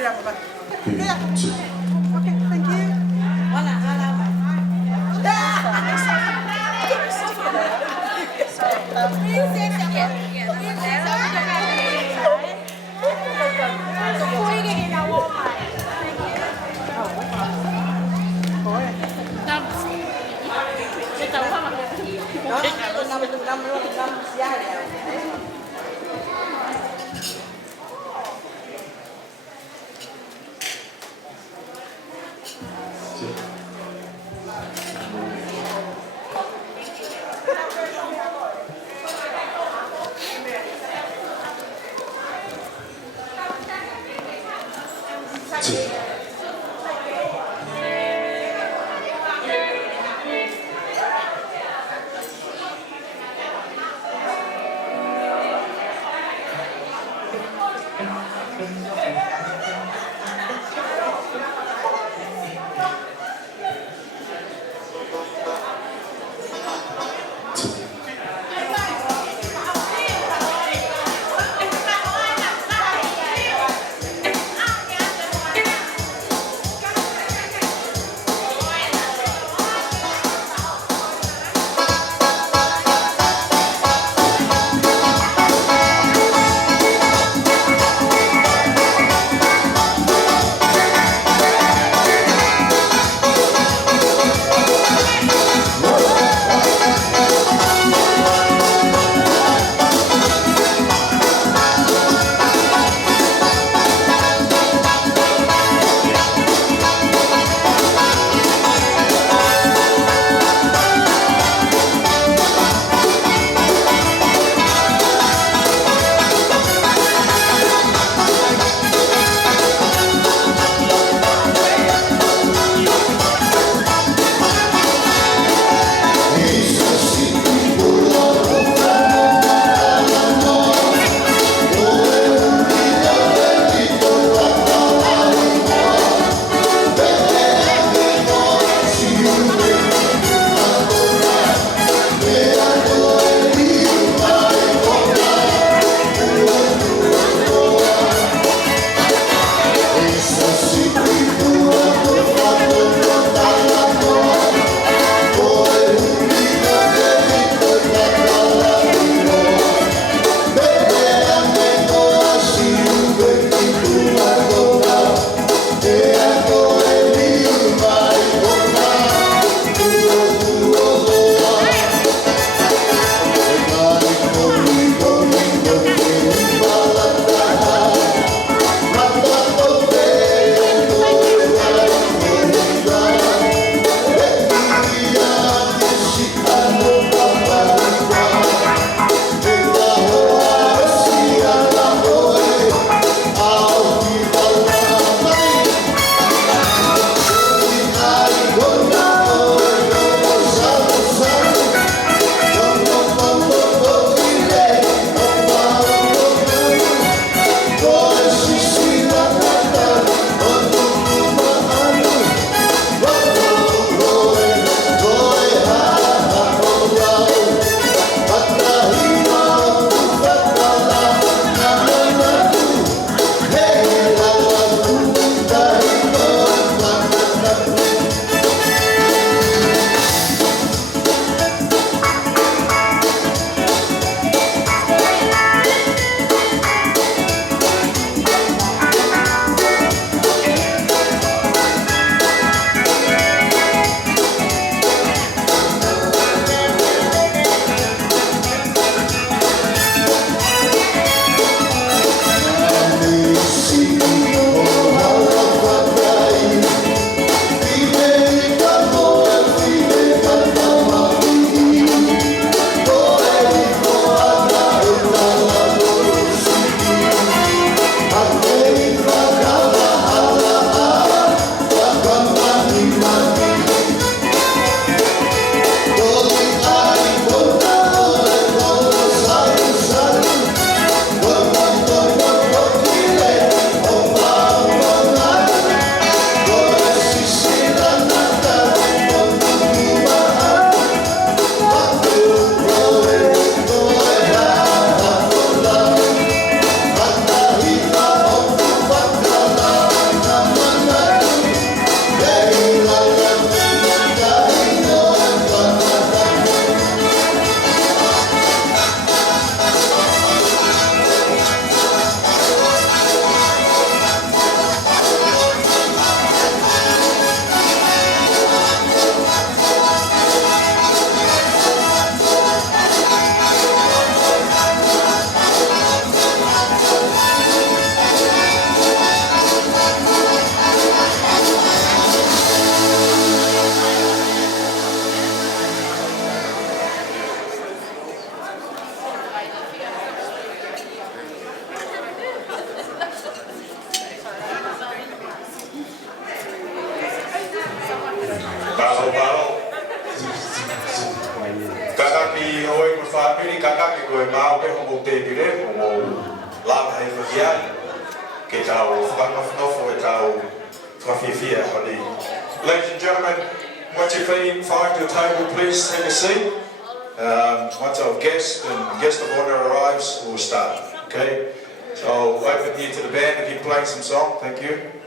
Okay, thank you. Voilà, voilà. piri kakake koe mau peho mo te pire mo lava hei whakiai ke tau whakanofnofo e tau whawhiwhia honi. Ladies and gentlemen, once you've find your table, please take a seat. Once our guest and guest of honor arrives, we'll start. Okay? So I'll open here to the band if you're playing some song. Thank you.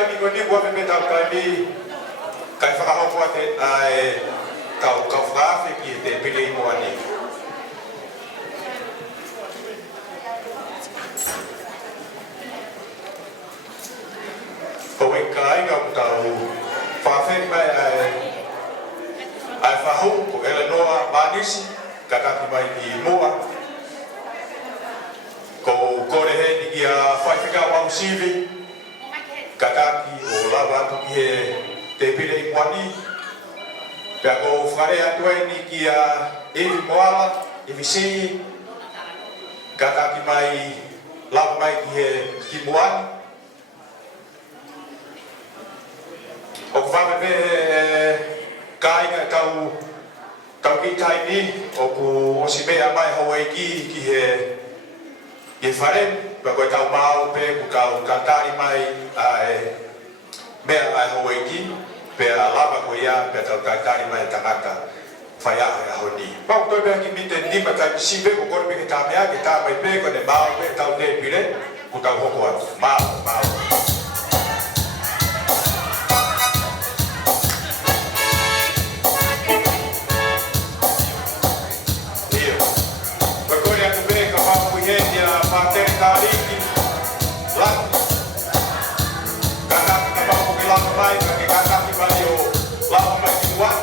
kai mi ko ni ko me ta kai mi kai fa ho ko te ai kau fa fe ki te pili mo ani ko we kai ga tau fa fe mai ai fa ho ko ele noa manisi kaka ki mai ki moa ko kore he ni kia whaifika wau sivi kakaki o lawa atu ki he te pire i mwani pia ko whare atu e ni kia evi moala, evi sihi kakaki mai lawa mai ki he ki mwani o ku whamepe kāinga tau ki tai ni o ku osi mea mai hawaii ki he I whare, pa koe tau māu pe, ku tau kātari mai mea ai hoi ki, pe a lava koe ia, pe tau kātari mai tangata whai aho e aho ni. Pau toi mea ki mite nima tai siwe, ko kore peke tā mea, ke tā mai pe, kone māu pe, tau te pire, ku tau hoko atu. Māu. Materi tariki, laki, kakak kita bawa ke lama mai, kakak kita bawa lama mai dibuat.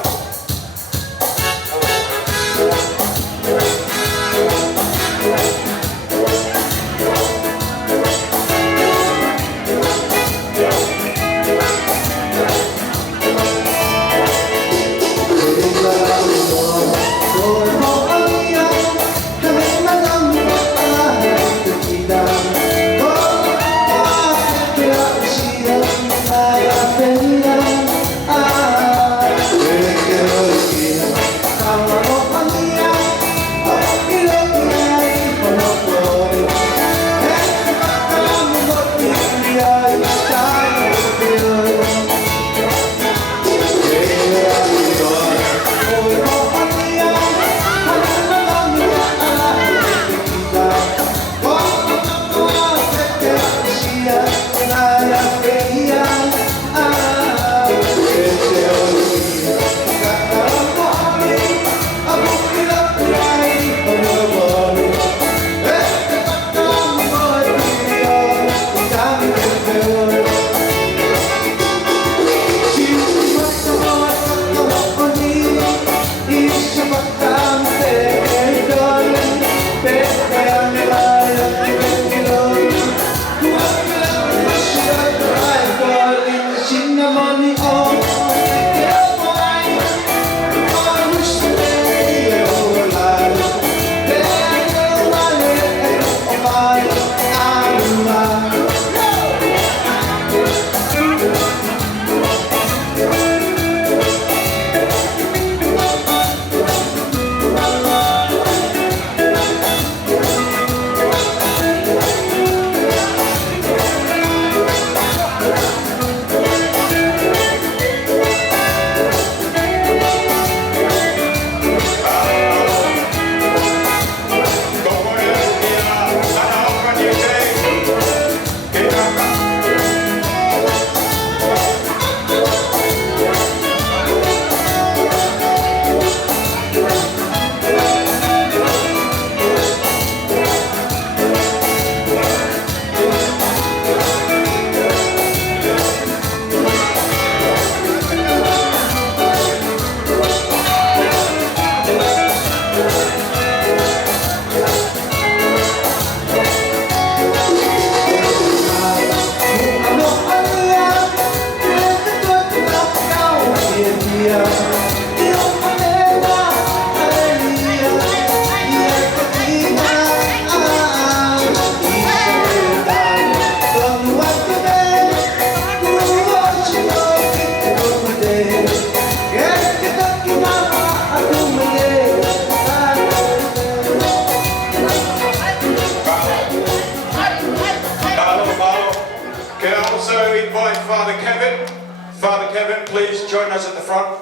Father Kevin, please join us at the front.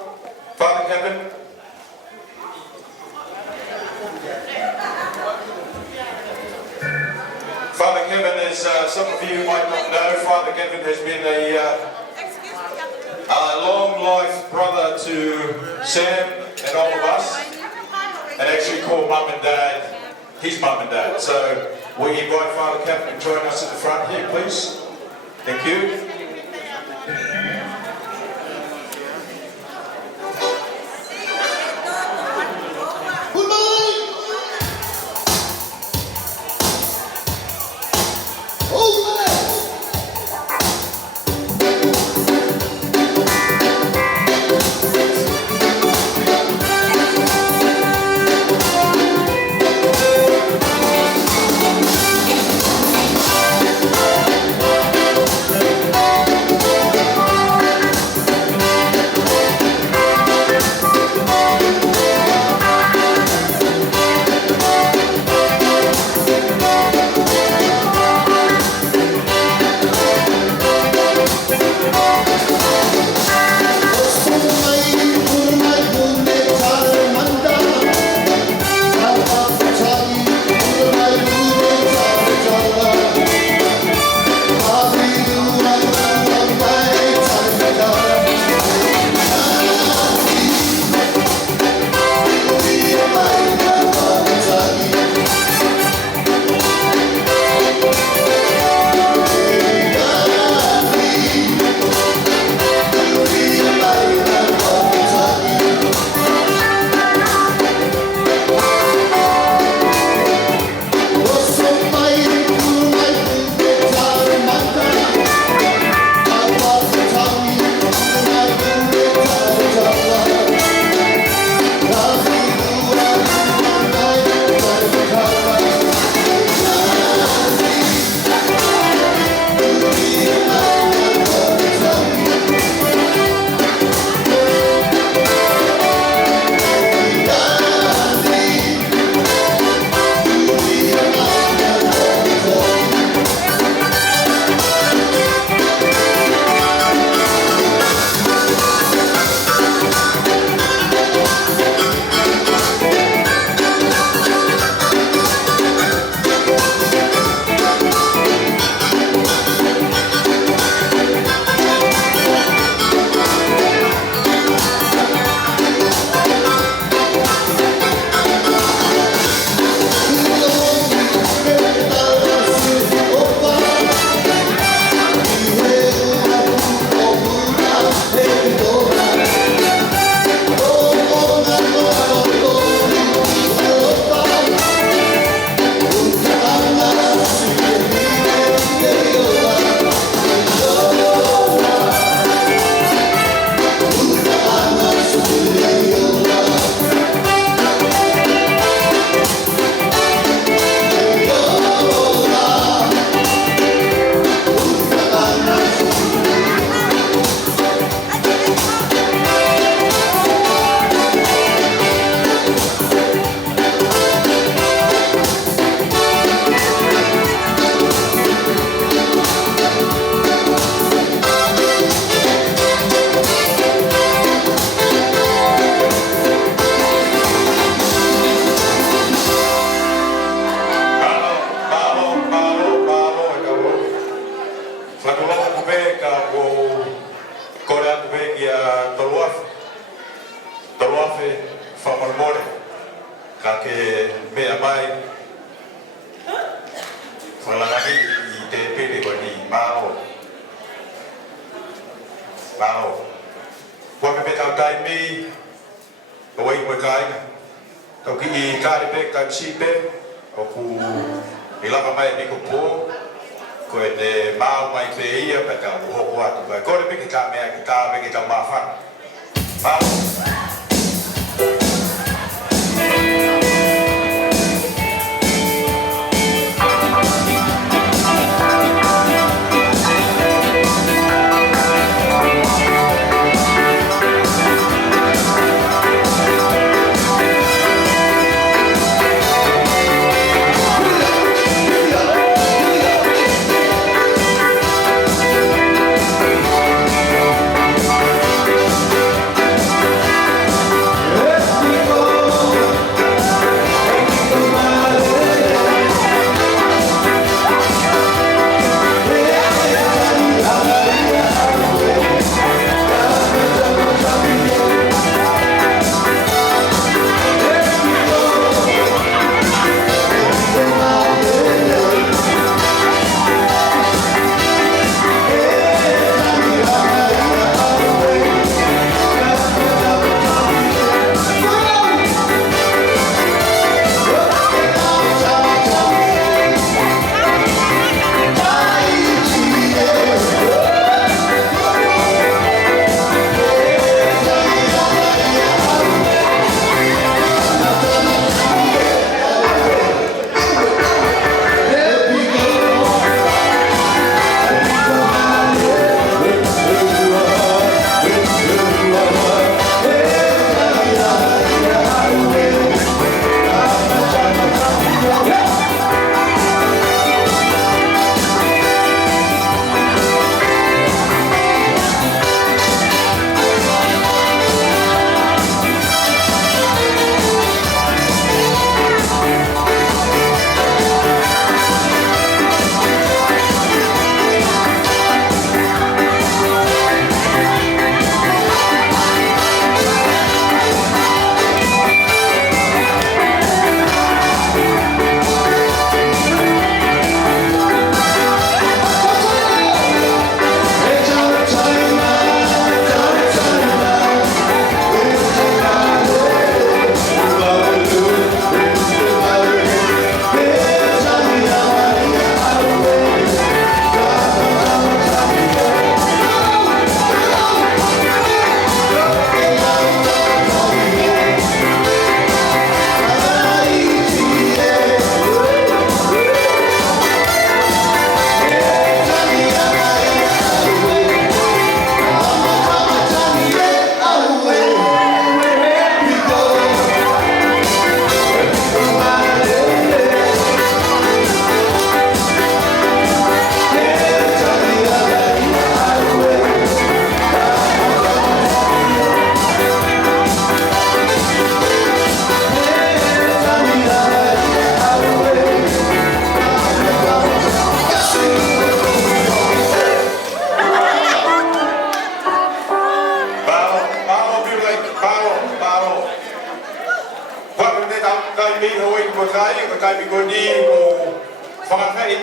Father Kevin. Father Father Kevin, as some of you might not know, Father Kevin has been a long life brother to Sam and all of us, and actually called Mum and Dad his Mum and Dad. So we invite Father Kevin to join us at the front here, please. Thank you.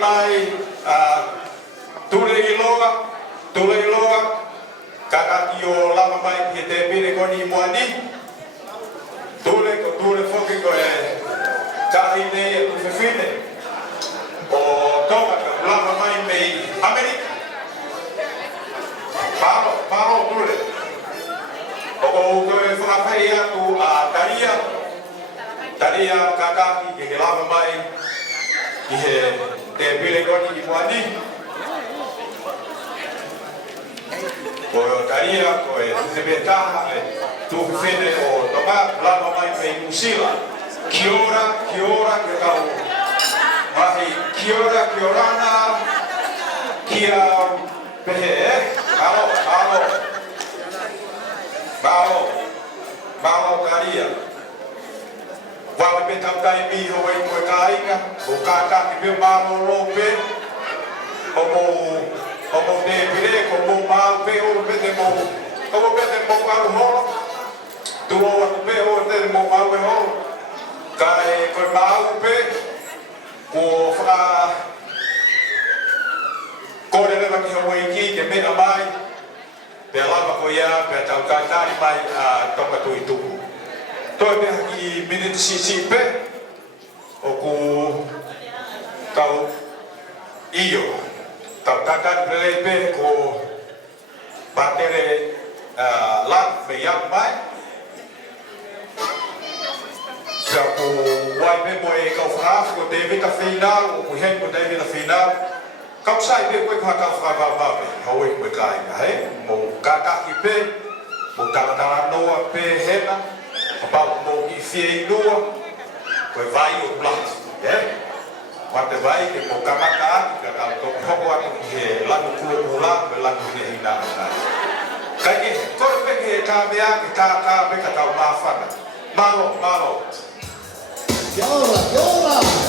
tari mai tule iloa kakaki o lava mai ki te pire koni moani tule foki ko e tahi nei e tu fefine o Tonga ka lava mai mei Amerika paro tule o ko e whakawhai atu a taria kakaki ke lava mai ki he te pire koni i moani ko taria ko e te betaha e tu fene o Tonga lava mai mei Usila kia ora ke tau mahi kia orana kia pehe bao taria wala pe tau tai mi ho e koe kainga o kaka ki pe malo lope o mo te pire ko mo mau pe o pe te mo aru holo tu o atu pe o te mo mau e holo ka e koe mau pe ko whaka kore rewa ki hau e ki te mena mai pe lava ko ia pe tau kaitari mai a Tonga Tuitu'u toi pe haki minute sisi pe o ku tau iyo tau kaitari pele pe ko batere lat me yang mai pe ko wai pe mo e kau whaaf ko te vita whinau o ku hen ko te vita whinau kau sai pe koe kua kau whakau mawe hau e koe kainga he mo kakaki pe mo tamatara noa pe hena pau mo ki fie inua koe vai o plat wate vai ke mo kamaka aki ka kau tō hoko atu ki he lanu kua kula me lanu he hina ana kai ke kore pe ke tā mea ki tā pe ka tau mawhana malo Kia ora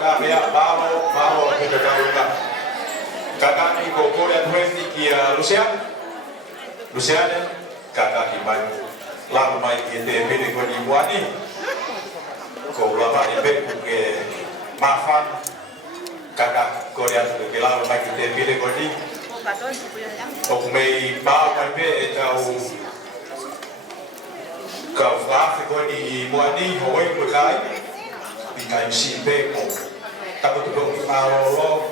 ka mea malo ke te kaunga. Kakaki ko kore atuethi ki Luciane, kakaki mai lamu mai ki te pene ko ni wani. Ko lama ni peku ke mafan. Kakaki kore atu ke lamu mai ki te pene ko ni. O mei mau mai pe e tau kau whaafi ko ni wani hoi mo kai. Kai si pe ko tapu tu ki maolo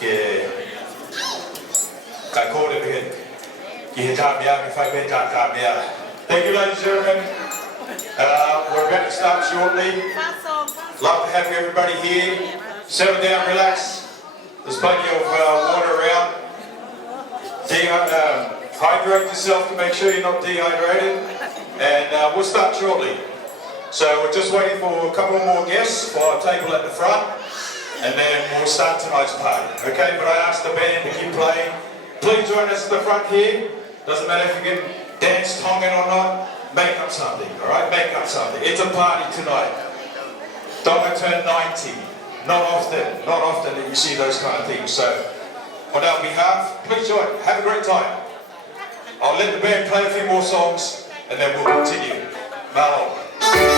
ke kai ko de pe ki ta bia ki fai pe ta bia. Thank you, ladies and gentlemen. We're going to start shortly. Love to have everybody here. Settle down, relax. There's plenty of water around. Hydrate yourself to make sure you're not dehydrated. And we'll start shortly. So we're just waiting for a couple more guests for our table at the front, and then we'll start tonight's party. Okay, but I asked the band to keep playing. Please join us at the front here. Doesn't matter if you can dance Tongan or not, make up something, all right? Make up something. It's a party tonight. Tonga turned 90. Not often that you see those kind of things. So on our behalf, please join. Have a great time. I'll let the band play a few more songs, and then we'll continue. Malo. Oh,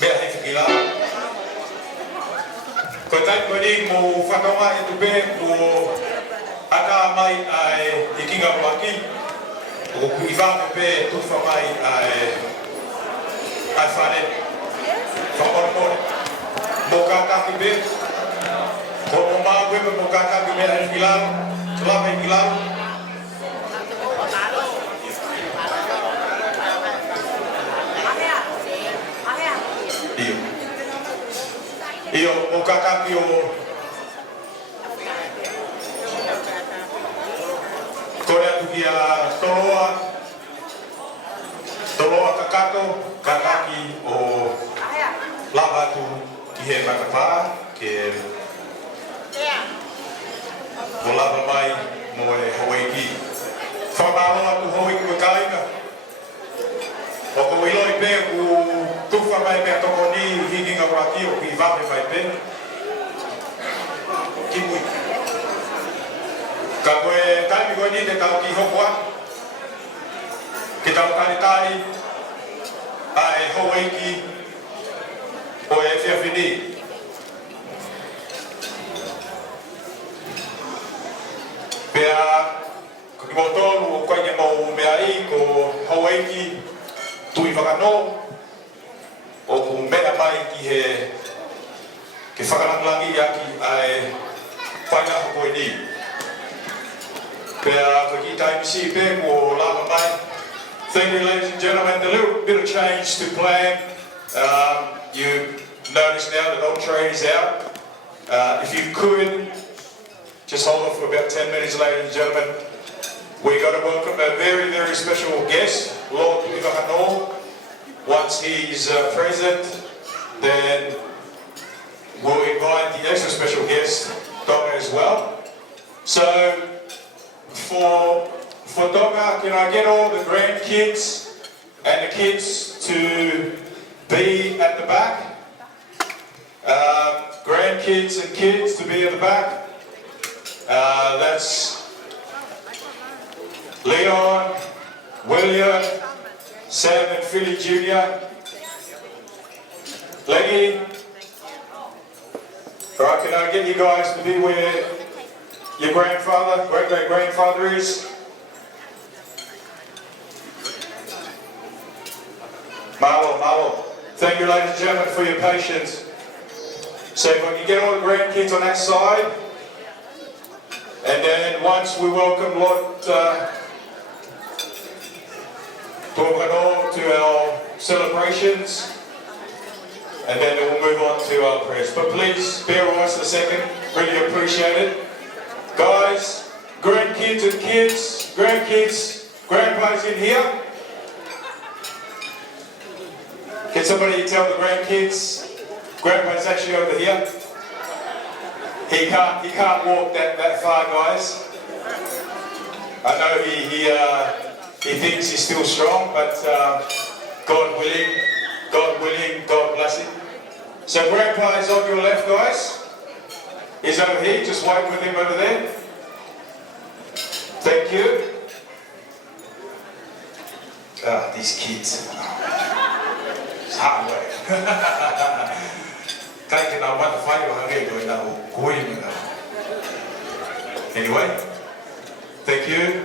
Mea hei whikila. Ko tai ko ni mo whatonga e tupe mo aka mai ai i kinga waki. O ku i wame pe tuwha mai ai whane. Whakoromore. Mo kakaki pe. Ko mo maa wepe mo kakaki mea hei whikilau. Tulama hei whikilau. Io o kakaki o kore atu ki a toloa kakato kakaki o lava atu ki he makapā ke o lava mai mo e Hawaii ki whamaro atu Hawaii ko kainga o ko iloi pe ku tuwha mai mea toko ni hikinga waki o ki wape mai pe. Ki mui. Ka koe taimi koe ni te tau ki hokua. Ki tau taritari. A e Hawaii ki. O e whiawhini. Pea ko ki motonu o koe ke mau mea I ko Hawaii ki. Tui whakano. O ku mea mai ki he ke whakarangilangi aki ai whaingaho koe ni. Pea ko ki taimi si pe mo lava mai. Thank you, ladies and gentlemen. A little bit of change to plan. You notice now that old train is out. If you could just hold on for about 10 minutes, ladies and gentlemen. We've got to welcome a very, very special guest, Lord Tuitu'u. Once he's present, then we'll invite the extra special guest, Tonga, as well. So, for Tonga, can I get all the grandkids and the kids to be at the back? Grandkids and kids to be at the back. That's Leon, William, Sam and Philly Jr. Leggy. Alright, can I get you guys to be where your grandfather, great-great-grandfather is? Marlo. Thank you, ladies and gentlemen, for your patience. So if I can get all the grandkids on that side, and then once we welcome Lord Tuitu'u to our celebrations, and then we'll move on to our prayers. But please bear with us a second, really appreciate it. Guys, grandkids and kids, grandkids, grandpas in here. Can somebody tell the grandkids, grandpa's actually over here? He can't walk that far, guys. I know he thinks he's still strong, but God willing, God bless him. So Grandpa is on your left, guys. He's over here, just wait with him over there. Thank you. These kids. It's hard work. Anyway, thank you.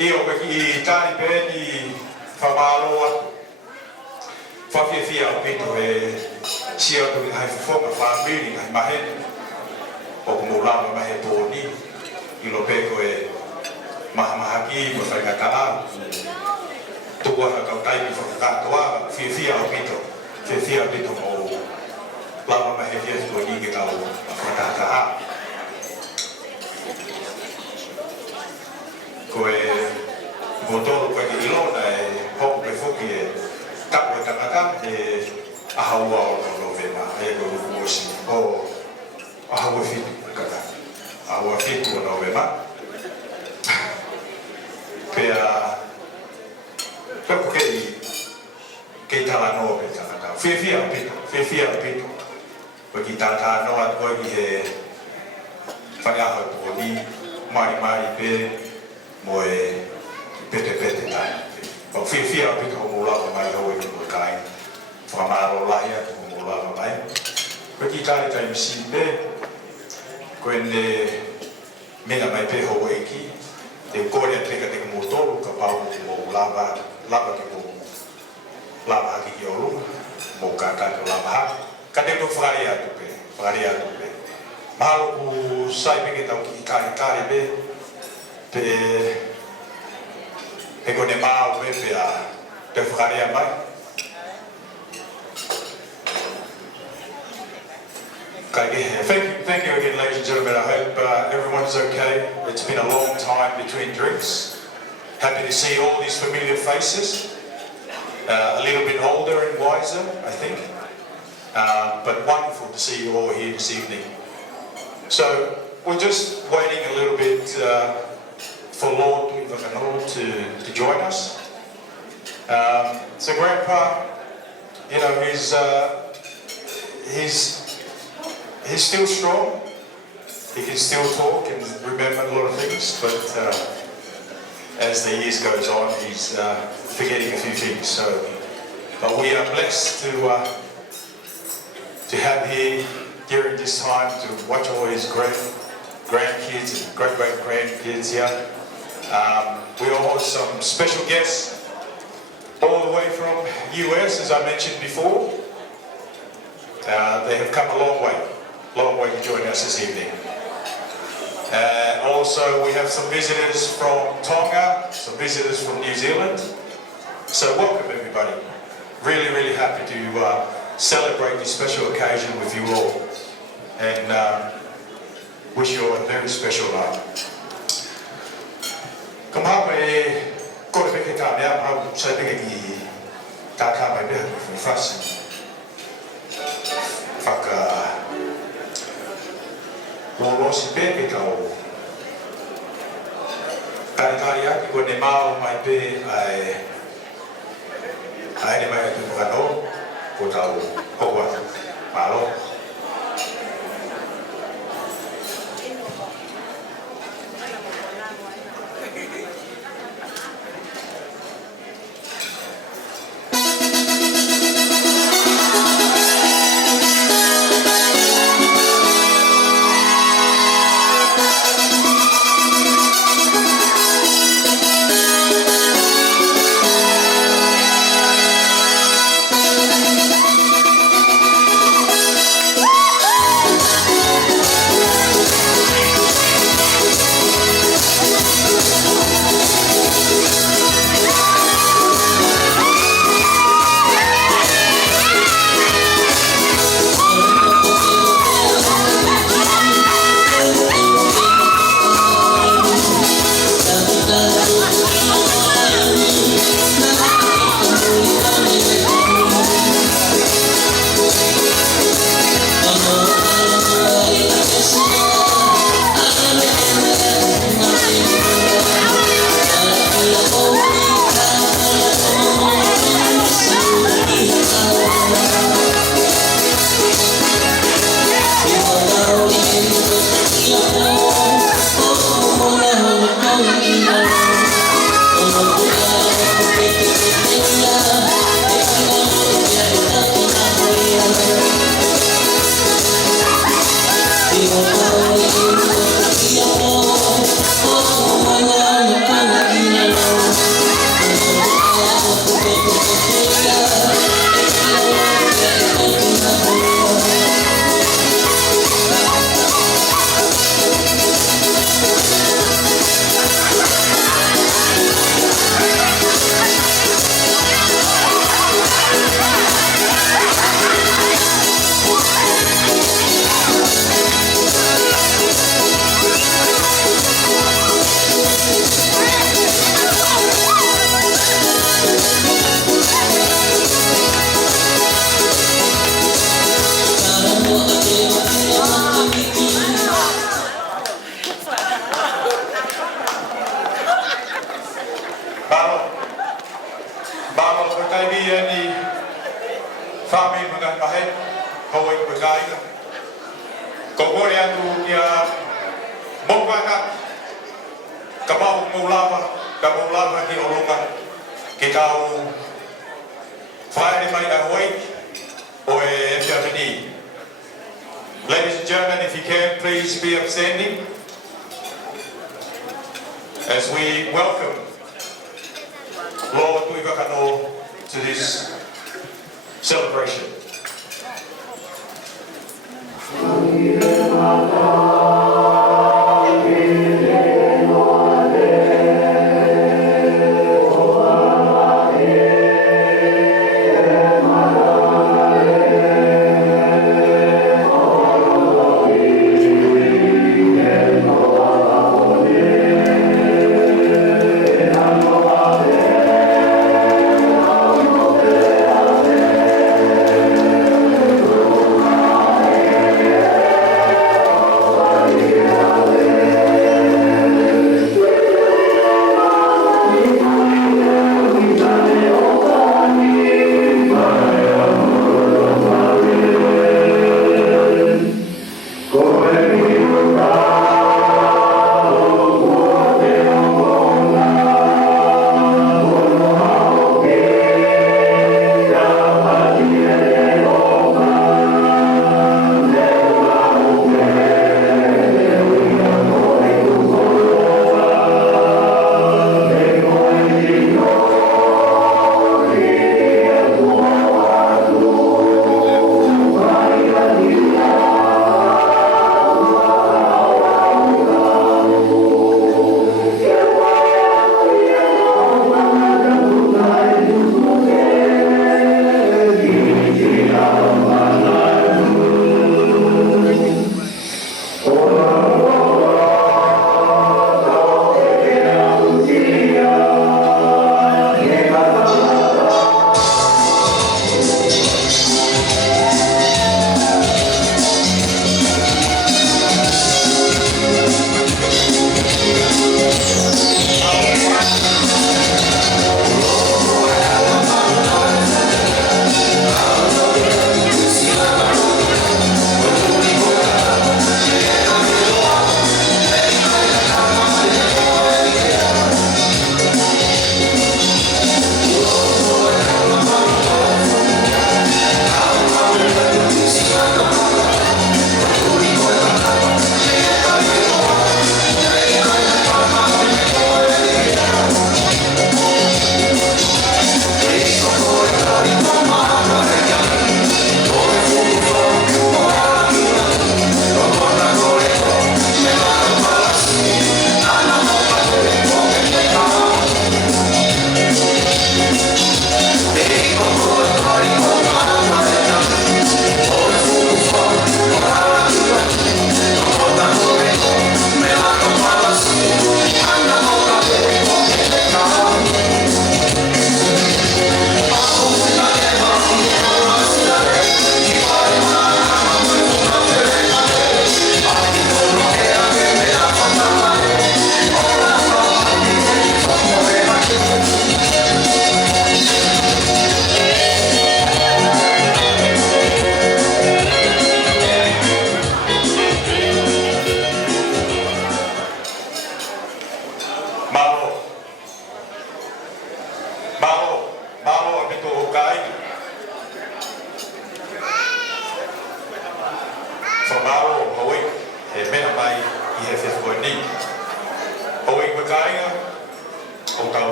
Io ki tani peni whamaloa whawhiawhia o pito e sia tu hai whonga whamiri hai mahe o ku moulama mahe tōni I lo peko e mahamahaki mo whaikataa tuwa hakau taimi whakakatoa whiawhia o pito mo lama mahe whia tōni ke tau whakataa koe motoro koe ki ilona e hoku pe fuki e tapu e tangata e ahaua o no vema e koe ukuosi o ahaua fitu kata ahaua fitu o no vema pea peku kei tala noa pe tangata whiawhia o pito koe ki tata noa koe ki he whaeaha tōni mari pe mo e pete tai. O whiawhia pito o mōlawa mai hau e ki mo kai. whamaro lahi atu mo lava mai. Ko ki tāre tai misi pe, ko ene mena mai pe ho eiki, te kore a teka teka mo tolu ka pau mo lava ke mo lava haki ki olu, mo ka tātou lava haki. Ka te to whakari atu pe. Mahalo ku sai peke tau ki kare pe, pe kone maa pe a te whakari a mai. Thank you again, ladies and gentlemen. I hope everyone's okay. It's been a long time between drinks. Happy to see all these familiar faces. A little bit older and wiser, I think. But wonderful to see you all here this evening. So we're just waiting a little bit for Lord Tuitu'u to join us. So Grandpa, you know, he's still strong. He can still talk and remember a lot of things, but as the years goes on, he's forgetting a few things. So, but we are blessed to have here during this time to watch all his grandkids and great-great-grandkids here. We all have some special guests all the way from US, as I mentioned before. They have come a long way to join us this evening. Also, we have some visitors from Tonga, some visitors from New Zealand. So welcome everybody. Really, really happy to celebrate this special occasion with you all. And wish you all a very special night. Come on, go to the time. I'm saying that I can't be fast. Lolosi pepe kau. Kari aki ko ne mau mai pe ai ne mai atu kano ko tau kowa malo. Kita fire mai a wake Ladies and gentlemen, if you can, please be upstanding as we welcome Lord Tuitu'u to this celebration.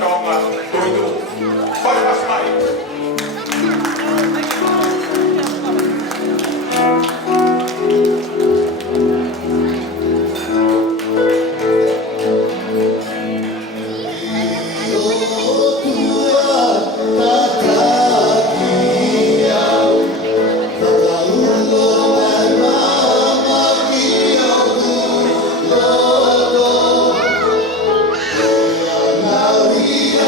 Tonga, Tuitu'u 90th.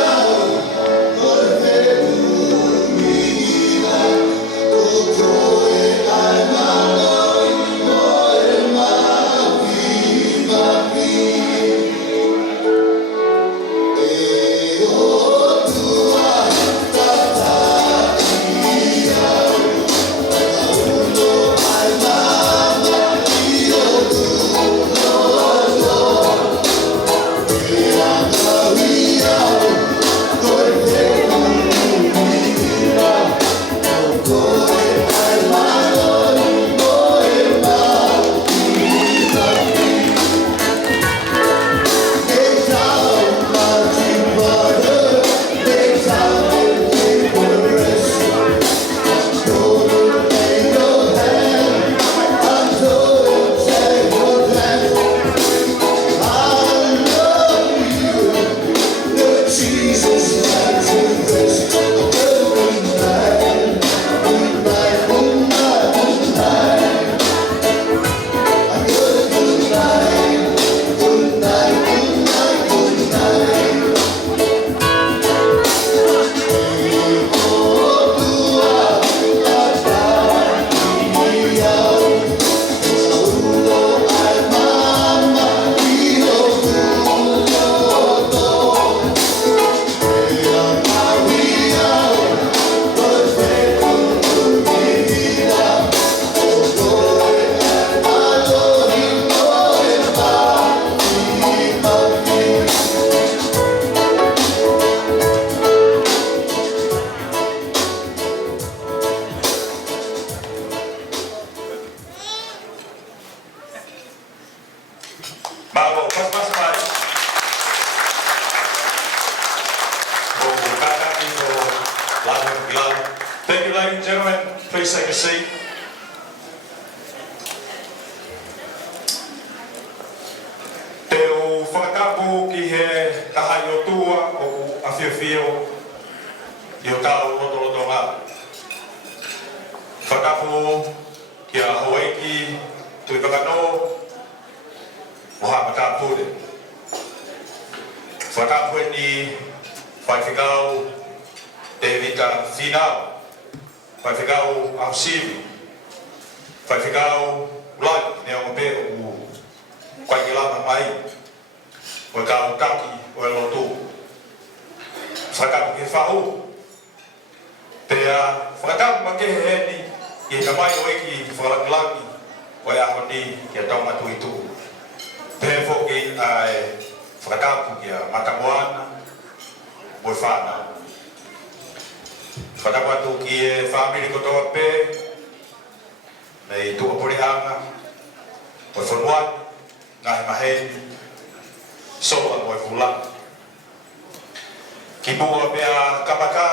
take a seat. Te o whakatapu ki he tahai o tua o awhiawhio i o tau roto ngā. Whakatapu ki a Hawaii tui whakano o hapatapure. Whakatapu e ni whaikikau David Finau. Whaikikau Ausivi. Whaikikau Lai Nea Mope o Kwaikilama mai, o ka utaki o e lotu. Whakatapu ke whahu. Pea whakatapu ma ke heni i ka mai o eki whakalangi o e aho ni ki a Tonga Tuitu'u. Pea whoki ai whakatapu ki a Matamoana o e whanau. Whakatapu atu ki e whamiri kotoa pe, nei tua porianga, o e whanuani, ngahi maheni, soa mo e fulani. Ki mua mea kamaka,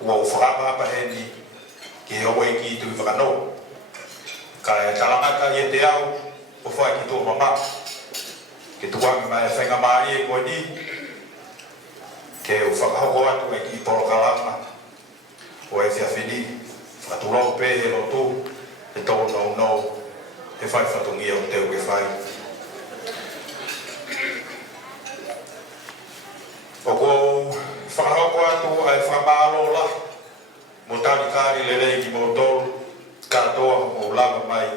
ua o whakapapa heni ki he oe ki tui whakano. Ka e talangata i e te au, o whai ki tō mama. Ke tuangi mai e whenga maari e koe ni, ke o whakahoko atu e ki porokalama, o e whiawhini, whakaturau pe he rotu, e tō nou, he whai whatungia o teo ke whai. O kou whakahoko atu ai whamalo la, mo tani kāri le rei ki mo tolu, katoa mo lava mai,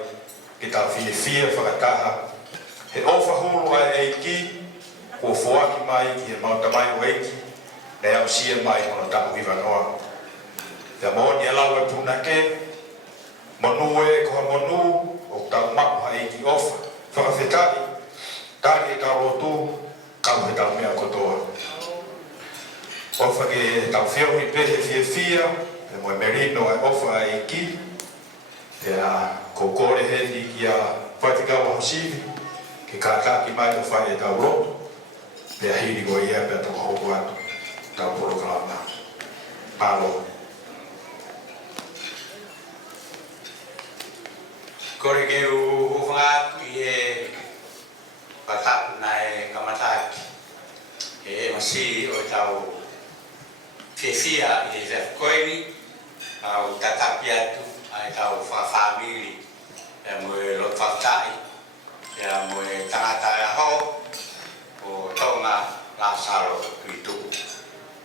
ki tā whia whakataha. He ofahulu ai eiki, ko fuaki mai ki he mauta mai o eiki, ne au sia mai mono tapu hiva noa. Te moni e lau e punake, monu e koha monu, o tau maku ha eiki ofa, whakawhetari, tari e tau rotu, kau he tau mea kotoa. Ofa ke tau whio hi pehe whia, e moe merino e ofa e eiki, te a kokore heni ki a whaitikau a hosivi, ke kātaki mai o whai e tau rotu, pe a hiri ko ia pe a tau hoko atu, tau porokalama. Malo. Kore ke u whangatu i e whatapu na e kamataki. E masi o tau whiawhia i e whewkoini, au tatapi atu ai tau whawhamiri, e moe lot whaftai, e moe tangata e aho, o Tonga Lasaro Tuitu'u.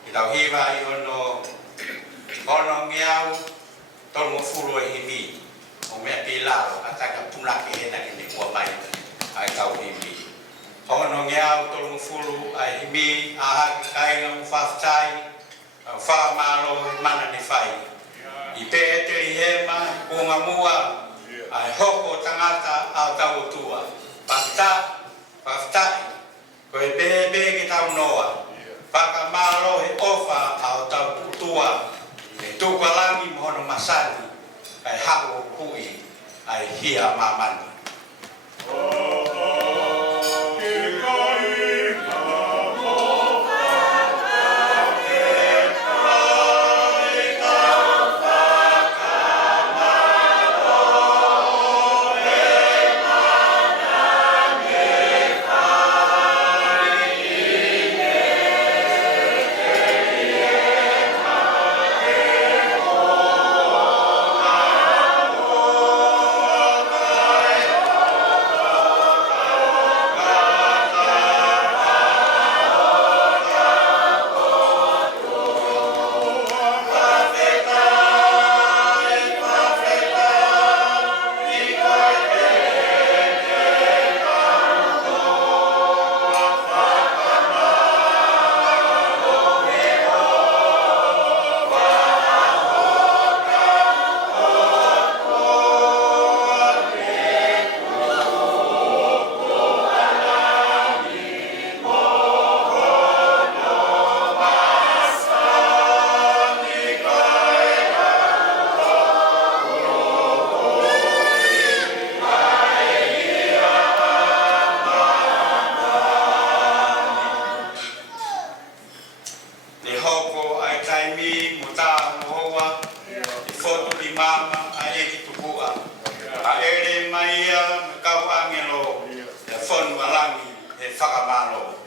I tau hiwa i ono ngiau, tolmo furu e himi. O mea pilao, ataka punake hena ki ne kua mai, ai tau himi. Hono ngeau tolu fulu ai himi, aha ki kainga mu whaftai, whamalo mana ni whai. I pe e te ihema, kunga mua, ai hoko tangata au tau tua. Whaftai, ko e pehe ki tau noa. Whakamalo he ofa au tau tua, e tukalangi mohono masani. Ai hapo hui ai hia mamani. malo.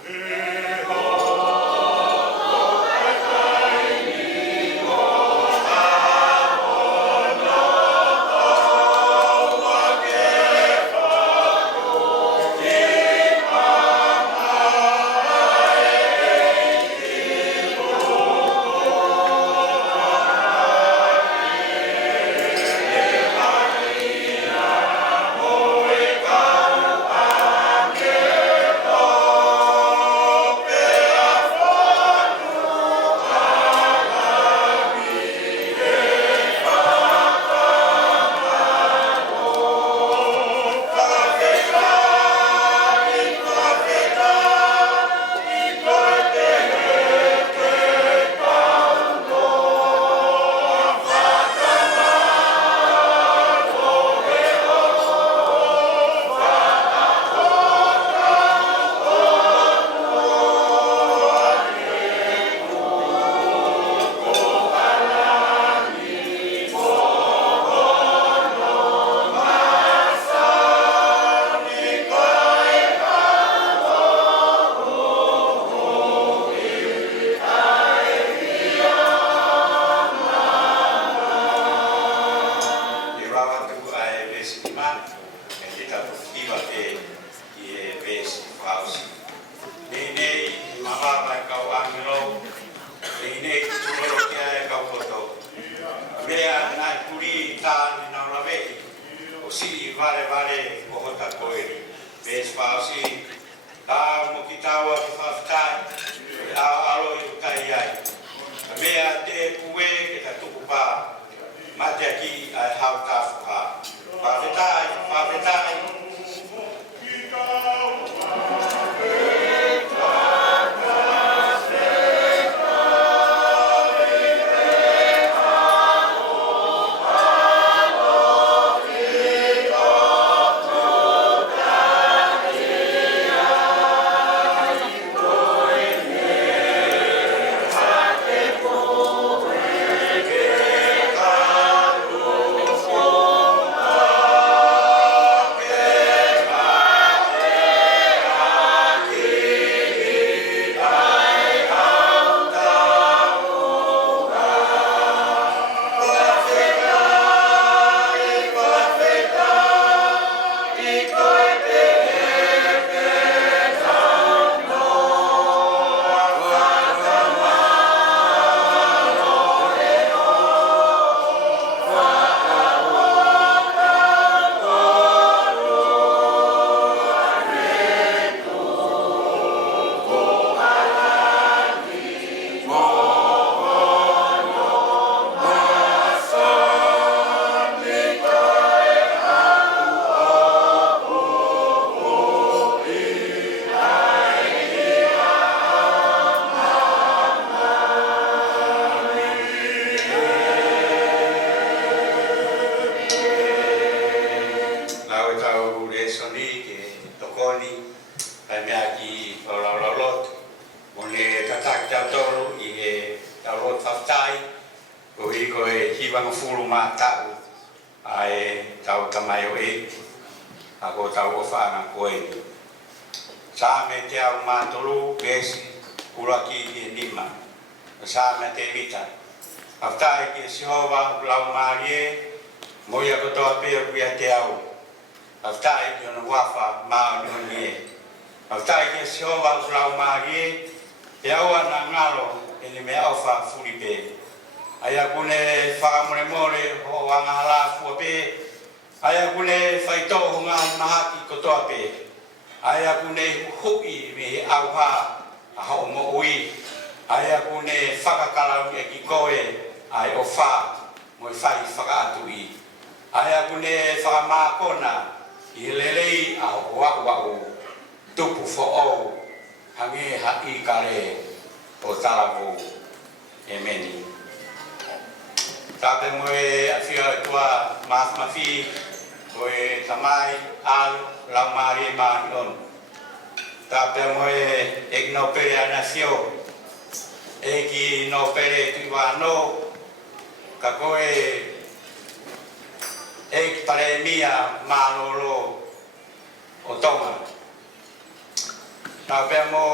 tau pe mo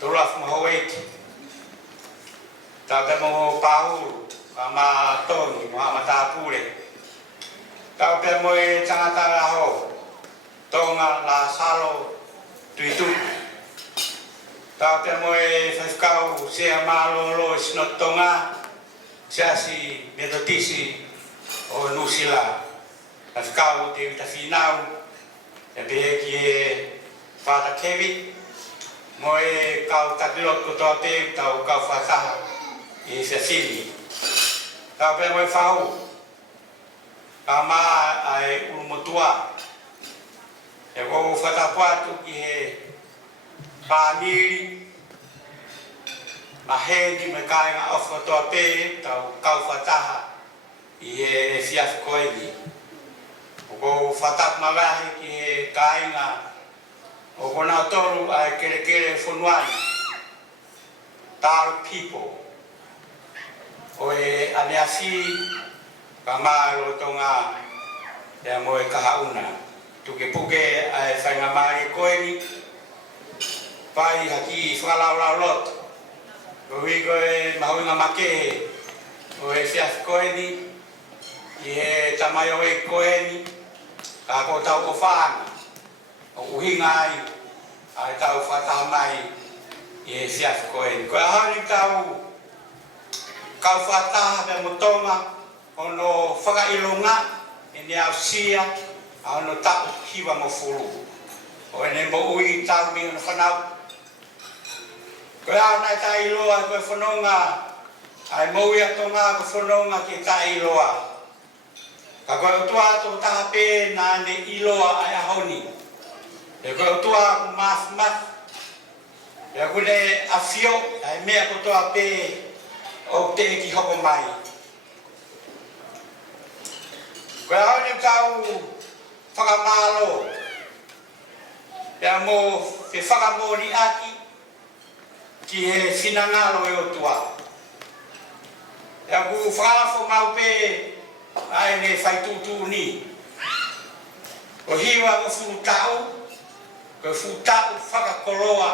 tulaf mo wait tau pe mo pau ama toni mo ama tapure tau pe mo e tangata ho Tonga la salo Tuitu'u tau pe mo e feskau se malo lo sino Tonga siasi metotisi o nusila feskau te tafinau e be ki e Fata Kevi mo e kau tatilot ko toa te tau kau whakaha i se fili tau pe mo e whau ka maa ai ulumotua e kou whatapuatu ki he pāmiri maheni me kāinga ofu toa te tau kau whataha i he fiaf koeni o kou whatapu mawahi ki he kāinga o kona tolu ai kere whunuani Taru people o e aneafi ka maa lo tonga e mo e kahauna tuke puke ai whainga maari koeni pai haki whakalau lot o hiko e mahuinga make o e fiaf koeni i he tamayo e koeni ka ko tau ko whaanga o uhinga ai tau whataha mai i e fiaf koeni ko ahani tau kau whataha me motonga ono whakailonga e ne au sia ono tau hiwa mo furu o ene mo ui tau mi ono whanau ko au nai ta iloa koe whanonga ai mo ia tonga ko whanonga ki ta iloa ka koe utua to tahape na ne iloa ai ahoni e koe utua maf e kune afio ai mea ko toa pe o te ki hoko mai koe ahoni tau whakamalo e mo te whakamori aki ki he whinangalo e o tua e ku whakafo mau pe ai ne whaitutu ni o hiwa o futau ko futau whakakoloa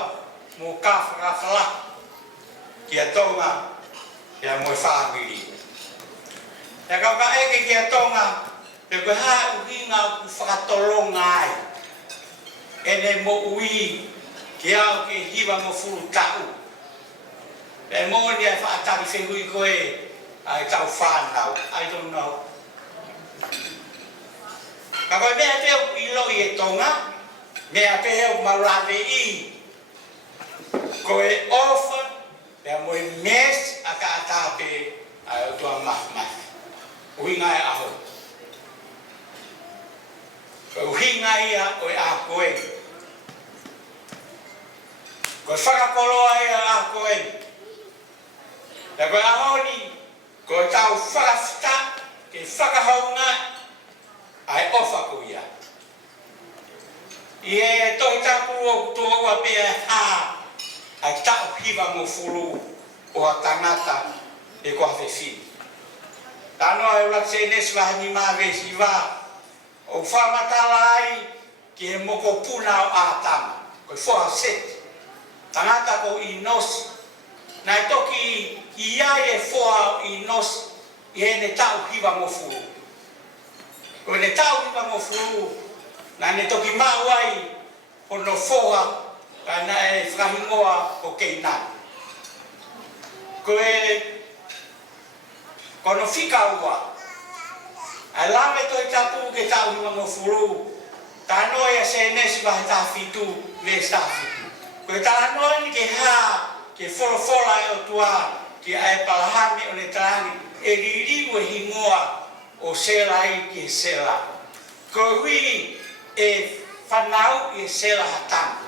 mo ka whakawhala ki a Tonga e a mo e whamiri e ka eke ki a Tonga e koe hae uhinga o ku whakatolonga ai ene mo ui ki au ki hiwa mo futau e mo ni ai whaatari whenui koe ai tau whanau I don't know ka koe mea te au ilo i e Tonga mea te au maurave i koe ofa pea mo e mes a ka atape ai o tua maf uhinga e aho koe uhinga ia o e a koe koe whakakoloa ia a koe e koe ahoni koe tau whakawhita ke whakahaunga ai ofa ko ia i e tohi tapu o tua ua pea ai tau hiwa mo furu o a tangata e koa whewhi tano ai ula se nes wahani maa vesi wa o whamatala ai ki he moko puna o a tama koe whoha set tangata ko i nos na toki i ai e whoha i nos i he ne tau hiwa mo furu koe ne tau hiwa mo furu na ne toki mau ai hono whoha kana e whahingoa o keina koe kono whika ua ai lame toi tapu ke tau hiwa mo furu tano e se nesi wahe tawhitu me stawhitu koe tano ni ke ha ke wholofola e o tua ki ai palahami o ne tarangi e ririu e hingoa o sela i ki sela koe hui e whanau i sela hatanga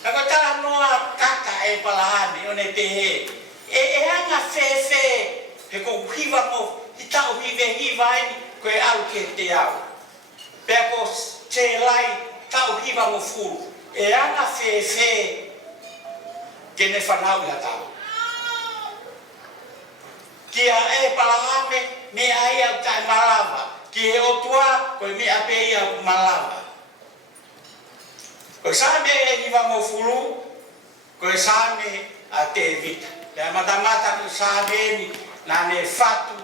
Ako tala noa kaka e palahani o ne te he. E anga whewhe he ko hiwa mo i tau hiwa ini koe au ke te au. Pea ko te lai tau hiwa mo furu. E anga whewhe ke ne whanau i hatau. Kia e palahame me ai au tai malawa. Ki he o tua koe me ape i au malawa. Ko same e hiva mo furu, ko same a te vita. Ya mata ko same ni na ne fatu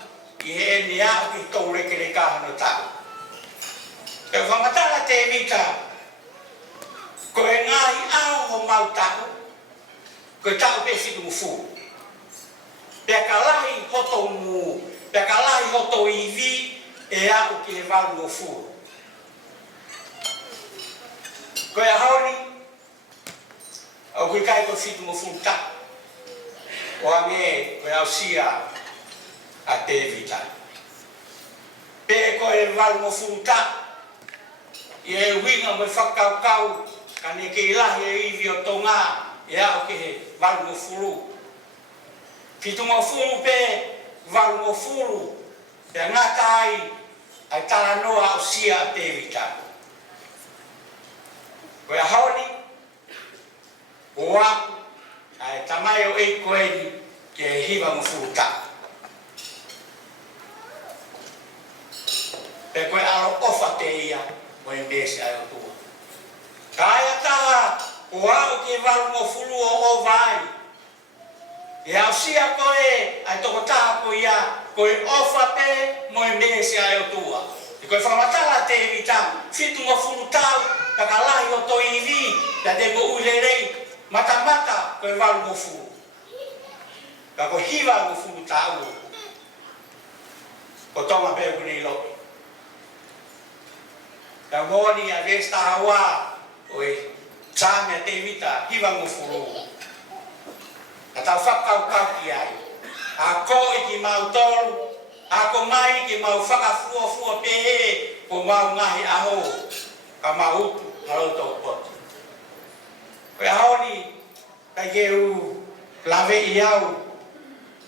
i he ni a ki tau reke le kaha no tau. E whamatala te vita, ko e ngai au ho mau tau, ko e tau pe fitu mo furu. Pea ka lahi hoto mu, pea ka lahi hoto iwi e au ki he walu mo furu. Ko e hauri, o kui kai ko fitu mo furu tau. O ange ko e au sia a te vita. Pe ko e walu mo furu tau, i e winga mo whakaukau, ka ne ke ilahi e iwi o Tonga, e au ki he walu mo furu. Fitu mo furu pe, walu mo furu, pe ngata ai tala noa au sia a te vita. Ko e hauri, o aku, ai tamai o ei koeni ke hiva mo furu ta. Pe koe alo ofa te ia, mo e mese ai o tua. Kaya taha, o au ke walu mo furu o vai. E au sia koe, ai toko taha ko ia, koe ofa pe, mo e mese ai o tua. E koe whamatala te evita, fitu mo furu tau, takalahi o to iwi, ta te mo ulerei, mata koe walu mo furu. Ka ko hiva mo furu tau. Ko tonga pe kuni loki. Ka moni a vesta hawa, oi, tame te vita, hiva mo furu. Ka tau whakau ki ai. A ko i ki mau toru, a ko mai ki mau whakafua pehe, ko mau ngahi aho, ka mau utu, halo tau potu. Koe haoni, kai ke u lawe i au,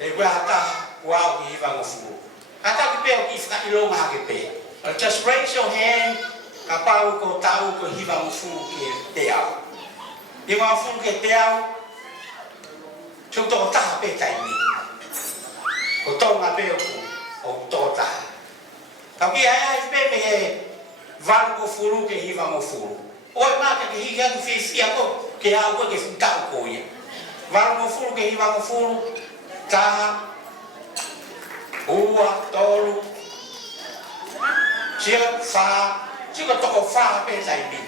e koe hata wau ki hiva mo furu. Hata ki peo ki whakailonga hake pe. Just raise your hand, ka pau ko tau ko hiva mo furu ki te au. Hiva mo furu ki te au, tuk toko taha pe taimi. Ko tonga peo ku, o toko taha. Kau ki ai pe me he walu mo furu ki hiva mo furu. Oi maka ke higa ku fifia ko, ke au ko ke futau ko ia. Walu mo furu ke hiva mo furu, taha, ua, tolu, sia fa, sia toko fa pe taimi.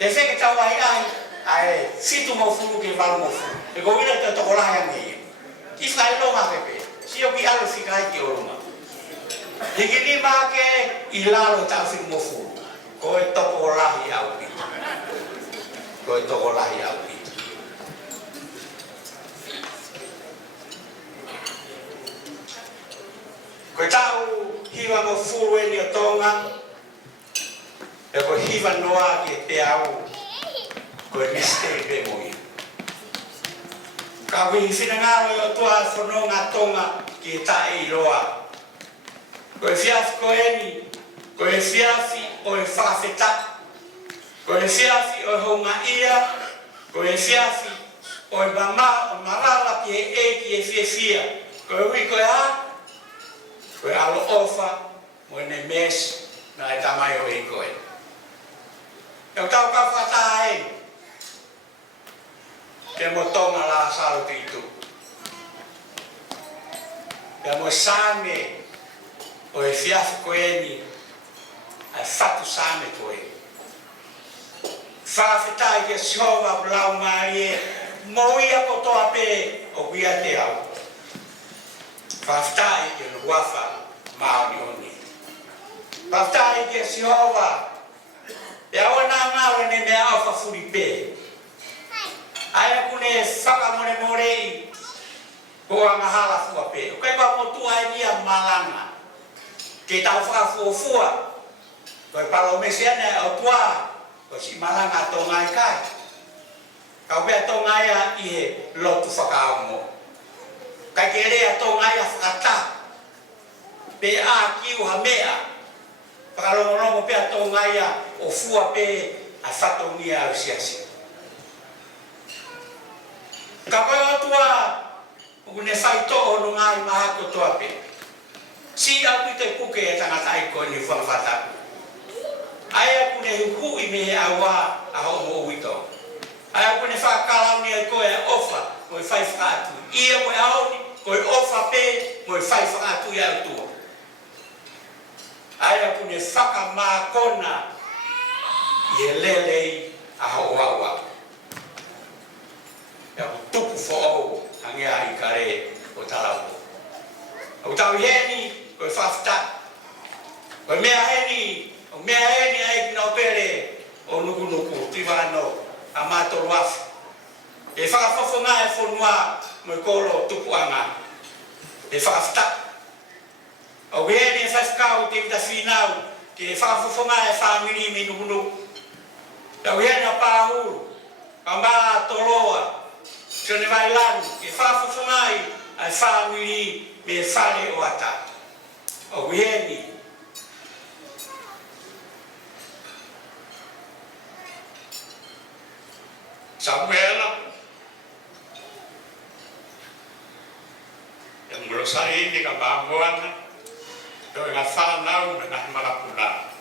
E wheke tau ai fitu mo furu ke walu mo furu. E ko ina te toko lahi ange ia. I whai longa pepe, sia ki alo whikai ki orunga. Hiki ni make i lalo tau fitu mo furu. Ko e toko lahi au pita. Ko e toko lahi au pita. Ko e tau hiva mo furu e ni o Tonga. E ko hiva noa ki te au. Ko e mistake pe mo ia. Ka wihi whina ngaro i o tua whanonga Tonga ki e tae i roa. Ko e whiafi ko e ni. Ko e whiafi o e whakawheta. Ko e whiafi o e honga ia. Ko e whiafi o e marala ki e ki e whiawhia. Ko e hui ko e a. Ko e alo ofa mo e ne mes na e tamai o e koe. E o tau ka whata e. Ke mo tonga la salu Tuitu'u. Ke mo same o e whiafi ko e ni. Ai whatu same koe. Whawhetai ke sihowa blau maari e moia ko toa pe o kuia te au. Whawhetai ke wafa maoni oni. Whawhetai ke sihowa e awa nā ngāwe ne mea au whafuri pe. Aia kune whakamore morei ko a ngahala fua pe. O kai kwa motua e nia malanga. Ke tau whakafuofua. Koe palo mesiana o tua, ko si malanga tonga i kai. Kau pia tonga ia i he lotu whakao mo. Kai ke rea tonga ia whakata. Pe a kiu ha mea. Whakalongo pia tonga ia o fua pe a whatongia au siasi. Ka koe o tua, o kune whaito o no ngai mahako toa pe. Si au pito i puke e tangata i koe ni whangwhataku. Ai ku ne hu I me awa a ho mo wito. Ai ku ne fa kala ni ko e ofa ko fai fa tu. Ia mo au ko ofa pe mo fai fa tu ya tu. Ai ku ne fa ma kona ye lele a ho wa. Ya tupu fo o hangi ai kare o talau. O tau heni ko fafta. O mea heni ai no pere o nuku tivano amato waf. E fafo nga e fonua mo kolo tupu anga. E fafta. O heni fafka o te da finau ke fafo nga e family mi nuku. Ya heni pa hu. Kamba toloa. Sone vai lan ke fafo ngai ai family me fare o ata. O heni Samuel yang melosai ini kebanguan dengan fanau dengan malapuna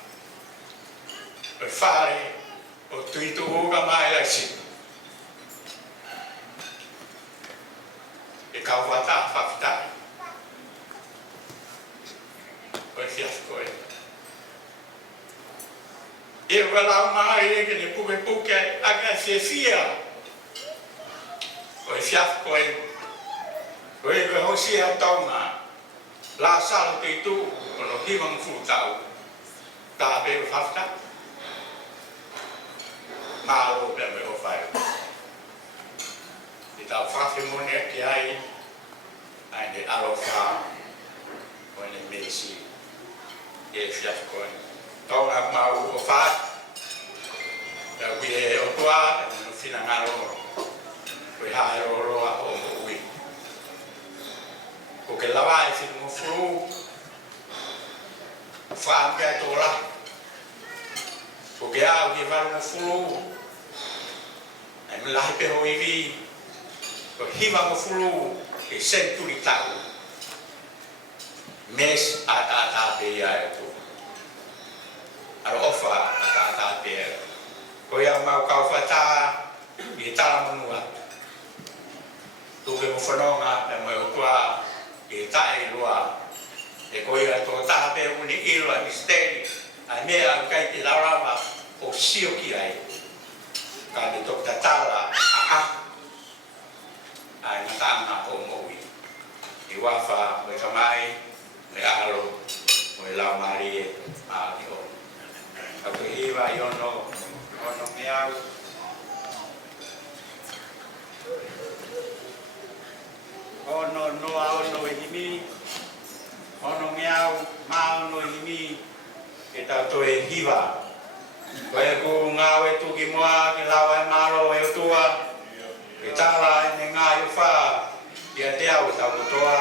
berfare o Tuitu'u kamailaisi e kawata fakta o fiasco e valau mai che ne puke aga se fia o fiasco o ho sia Tonga la sal Tuitu'u o no himang futau ta be fakta malo be me o fai kita fafimonia ki ai ne alofa o ne mesi e fiasco Tonga mau o fat da we o tua no fina ngalo we ha ro a o we o ke lava e fin mo flu fa ke tola o ke a ke va mo flu ai me la pe ho ivi o hiva mo flu e senturi tau mes ata pe ya to aro ofa ata pe ko ya mau kau fata i tala manua tu ke mo fononga e mo tua e tai lua e ko ia to ta pe uni ilwa misteri ai me a kai te laurama o sio ki ai ka de tok tala ai na tanga o mo wi i wafa me kamai me alo me la mari a di o aku hiva yo no miau no himi ono miau mau no himi kita to e hiva ko ku ngawe tu ki moa ki lawa malo e tua kita la ne ngai fa ya te au ta toa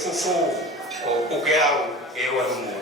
fufu o kukeau e wa mu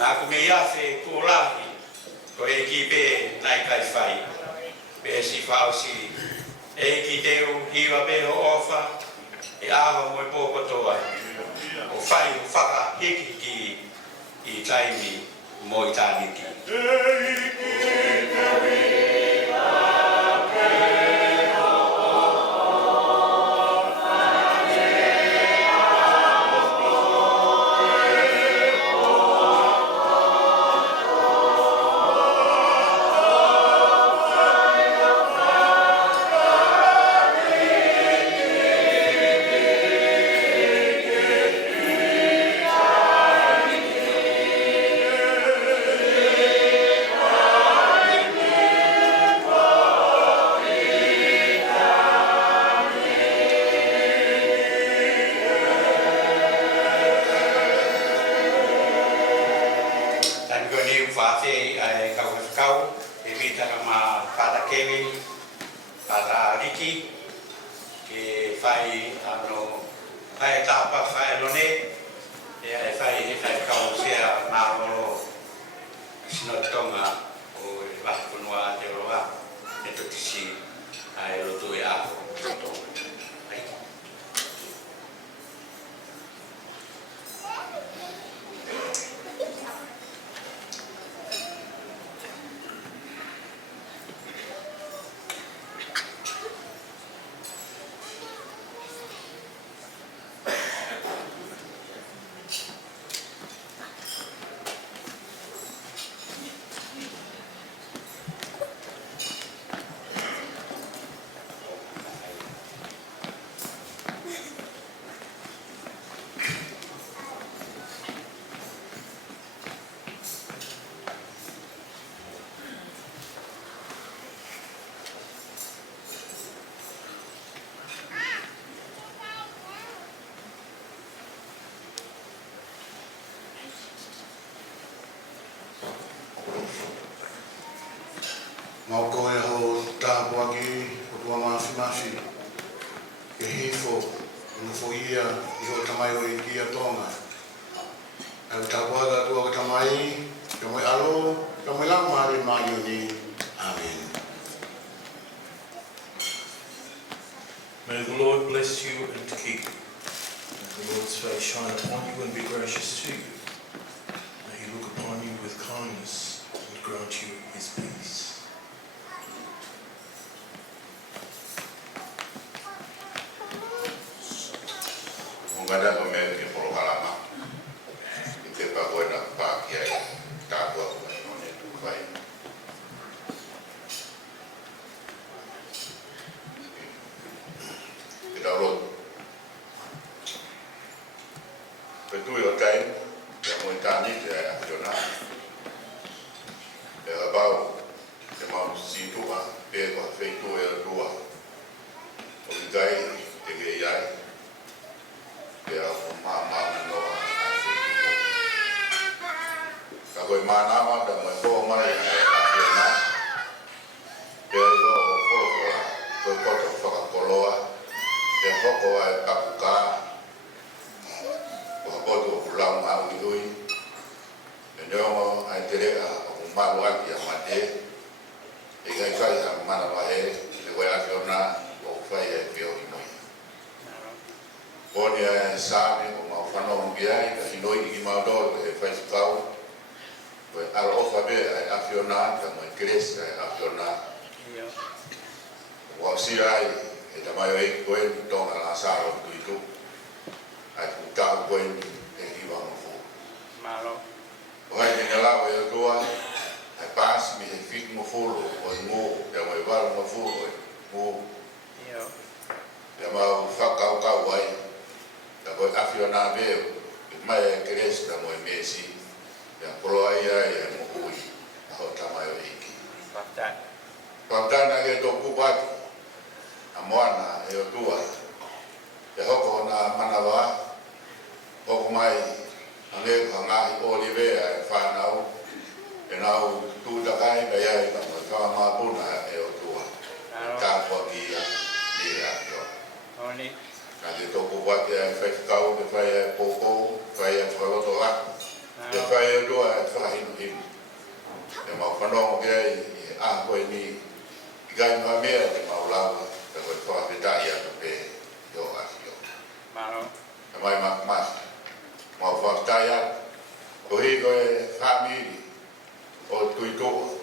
Nā ku me iafe kōlahi, ko e ki pe nai kai whai. Pe si whao si, e ki teo hiwa pe ho ofa, e awa moe pōkotoa. O whai o whaka hiki ki I taimi mo I tāniki. Tonga o Bankstown te roa e to tisi ai lo tu ia to ai Mau koe ho tāpuaki o tua māwhimawhi. Ke hifo, unu fo ia I ho tamai o I kia Tonga. Au tāpuaka tua ka tamai, ka moe alo, ka moe lau maare mai ni. Amen. May the Lord bless you and keep you. May the Lord's face shine upon you and be gracious to you. May He look upon you with kindness and grant you His peace. Ngada ko me ke polo kalama. Ite pa ko na pa kia ta ko ko ne tu vai. Kita ro. Petu yo kai, ya mo tani te a jona. Ya bau, te mau si tu ba, pe ko fe tu e rua. O gai te ge yai. Dia mama noa kalau mana mah dah membawa mai akhirnya dia itu foto koloa dia foto kapuka foto pulang mau itu dia mau akhirnya aku malu lagi yang mati jika saya mana lahir dia akhirnya aku saya bio ini Ponia sabe como fano biai ka hinoi ki maudor ke faz kau we al ofabe afiona ka mo cres afiona wa si ai e da mai e ko en Tonga la saro tuitu ai ka ko en e iba mo fu malo o ai ni la we toa ai pas mi e fit mo fu o mo da mo va mo fu mo ya ma fa ka wai Ako afiona be mai cres da mo mesi ya proa ia ya mo ui ho tamayo iki pantana ke to kupat amona e tua ya hoko na manawa hoko mai ane hanga olive e fanau e nau tu da kai ba ya ka mo ka ma puna e tua ka ko kia dia yo oni Kali toko wate ai whaikau te whai ai pōpō, whai ai whairoto laku. e whai o doa e whakahinu hinu. E mau whanongo kia i koe ni i gai mga mea te mau lawa te koe whakawhetai atu pe o asio. E mai mak mau whakatai atu. Ko hi koe whamiri o Tuitu'u,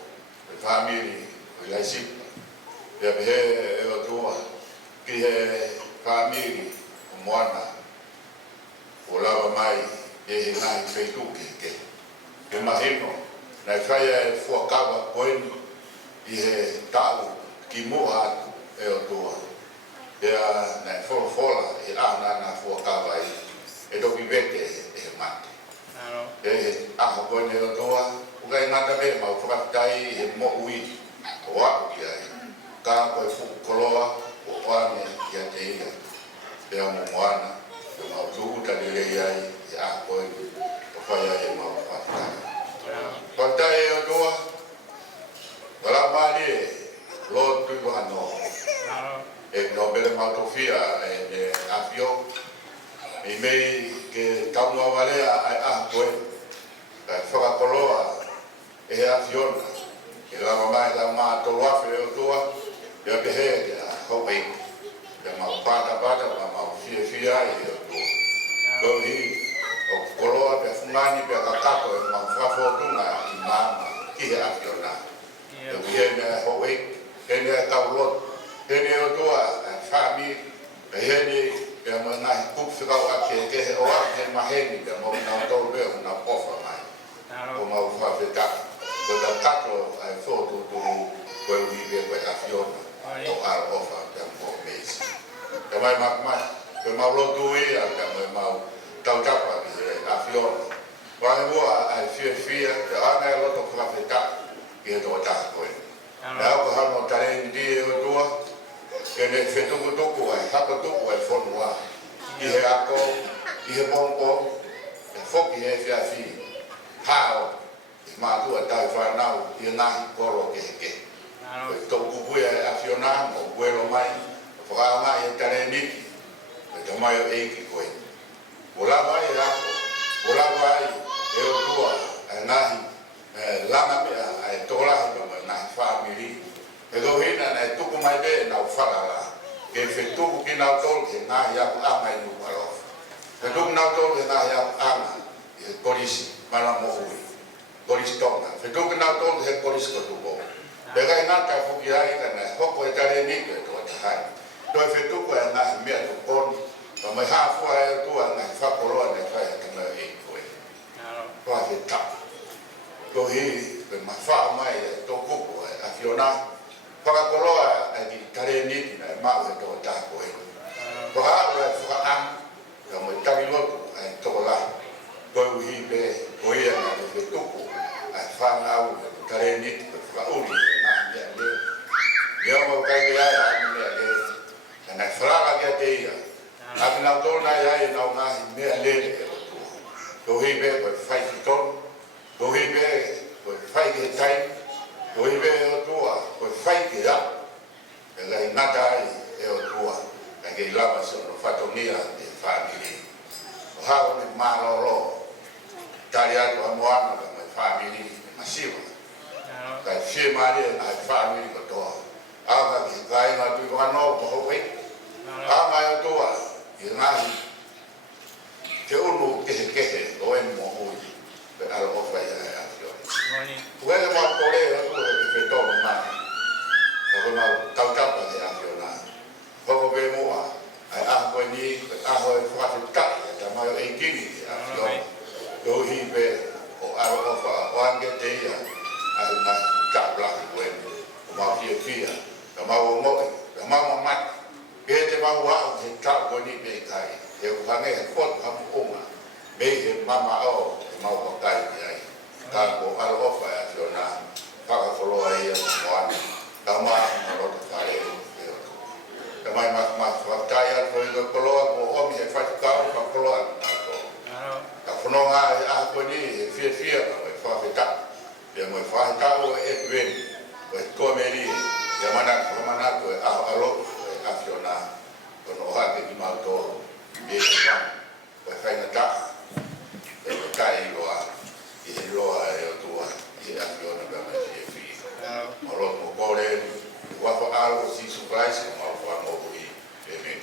koe whamiri o Laisipa. Pea pehe e o tua ki he whamiri o moana o lawa mai e he ngahi whaitu ke. Ke mahino, nei whaia e fuakawa koeni i he tau ki mua atu e o tua. Pea nei wholofola e ahana na fuakawa e toki vete e he mate. E he aho koeni e o tua, ukai ngata me mau whakatai he mo ui o aku ki ai. Ka koe fuku koloa o oane ki a te ia. Pea mo moana, e mau tuku tali rei ai e aho koeni o whaia e mau whakatai. Whakatai e o tua, wala maari e lo tuiwa hano. E no bere mautofia e afio, i mei ke taunua warea ai aho koeni. Kai whakakoloa e he afiona. E lama mai la maa tolu afe e o tua, e a pehe ke a hau eiku. E mau pata ma mau fia ai e o tua. Ko hi, o koloa pe fungani pe kakato e mau whafotunga i mama ki he afiona. E uhe mea hau eiku, hene e kaulot, hene o tua e whami, e hene pe a mga ngahi kupwhikau ake ke he oa he maheni pe mau nau tolu pe o nau ofa mai. O mau whawhetaki. Ko ta tato ai foto tu ko wi be ko afiona o ar ofa te mo mes. Te mai ko mau lo tu i al te mau tau tapa ki afiona. Wa mo ai fia te ana lo to profeta ki to ta ko. Na ko ha no tare ndi o tua ke ne fetu ko to ko ai ha ko to ko ai fo noa. I he ako i he pompo e foki he fi hao ma tu tai whanau i ngahi koro ke heke. Tau kupuia e afiona mo buelo mai, whakaanga i tane niki, e te mai o eiki koe. Olawa i ako, olawa i e o tua e ngahi langa mea e tolahi ka mai ngahi whaamiri. E do hina na e tuku mai be nau whakala, ke whetuku ki nau tolu ke ngahi aku anga i nuku alofa. E tuku nau tolu ke ngahi aku anga i korisi, mana mo hui. Koris Tonga, whetuku nau tolu he koris katupo. Pega i ngata fuki ai kana hoko e tare niko e toa tahai. Toi whetuku e ngahi mea tukoni, pa mai hafua e tua ngahi whakoroa ne whai hata mai e koe. Toa he tapu. Ko hi, pe mawha mai e tō kuku e afiona, whakakoroa e ki tare niki na e mau e toa taha koe. Ko hao e whakaam, ka mai tari lotu e tō lahi. Koe uhi pe koea na e whetuku. Whanau e tare niti pe whauri e ngā mea le. Leo mau kai ke ai ai mea le. E nai wharaka kia te ia. Aki nau tōna i ai nau ngahi mea le e o tua. Kohi pe koe whai ki tonu. Kohi pe koe whai ki he tai. Kohi pe o tua koe whai ki rau. E gai ngata ai e o tua. E kei lama se ono whatonia e whamiri. O hao ne maroro. Tari atu a moana ka mai whamiri. Masiwa. Kai fie mari e nai whamiri katoa. Aka ki kai ngā tui whanau poho wei. Aka e toa i ngahi. Te unu kehe o e mo hui. Pe alo o whai e afio. Uele mau kore e atu e ke whetoma mai. Kako mau tautapa e afio nā. Kako pe mua. Ai aho koe ni, aho e whakatutaki. Ta mai o e kini e afio. Ko hi pe o aro ofa o ange te ia ai na tablaki koe o mau fia ka mau o moe ka mau mamata ke te mau au he tau koe ni pe kai e o hange he kotu hamu onga me he mama o e mau pakai ki ai ka ko aro ofa e atio na whakakoloa ia moana ka maa ma roto kare e o tu ka mai whakatai atu e koloa ko omi he whatukau whakoloa ka whanonga e aha koe ni e fia ka mai whawhetau. Pea mai whawhetau e wen, o e toa meri e whamanako e aho alo e afiona kono ohake ki mautoro e wang, o e whainga taha, e kai i loa. aro o si surprise o mau whanau i. Amen.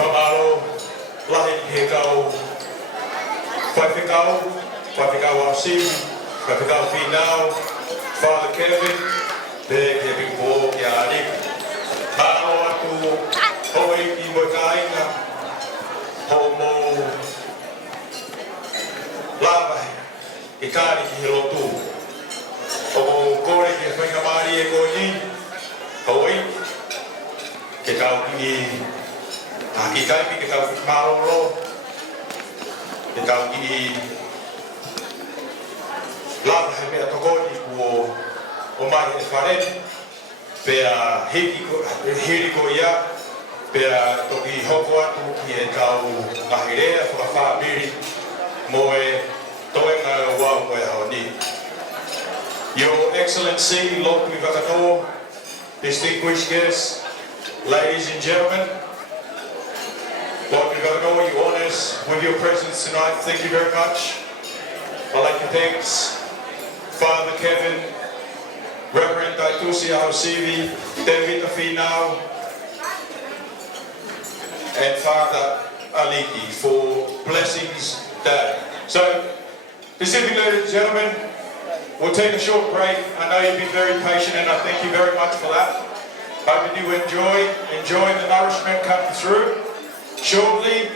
Whamaro, lahi he kau, whaiwhikau a siu, whaiwhikau whinau, Father Kevin, te Kevin Paul ki a Rick. Maro atu, hoi i mo kainga, ho mo lapai, i kāri ki he lotu. O mo kore ki whainga maari e kōni, hoi, ke kau ki ki taipi ke tau maroro, ke tau ki lava he mea tokoni o mai e wharen, pea hiri ko ia, pea toki hoko atu ki e tau mahirea, whakawhamiri, mo e toenga o wau koe haoni. Your Excellency, Lord Wakatoa, distinguished guests, ladies and gentlemen, Lord Governor, you honour us with your presence tonight. Thank you very much. I'd like to thank Father Kevin, Reverend Tuitu'u Haosivi, David Afinau, and Father Aliki for blessings today. So, this evening, ladies and gentlemen, we'll take a short break. I know you've been very patient, and I thank you very much for that. Hope you enjoy the nourishment coming through. Shortly,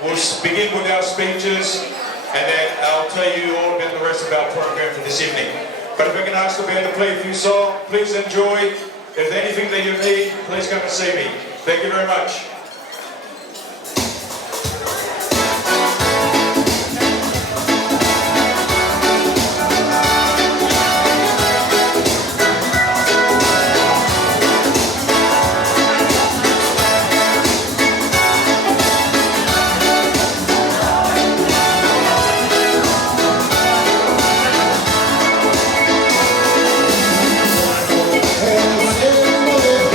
we'll begin with our speeches, and then I'll tell you all about the rest of our program for this evening. But if I can ask the band to play a few songs, please enjoy. If there's anything that you need, please come and see me. Thank you very much. Hey,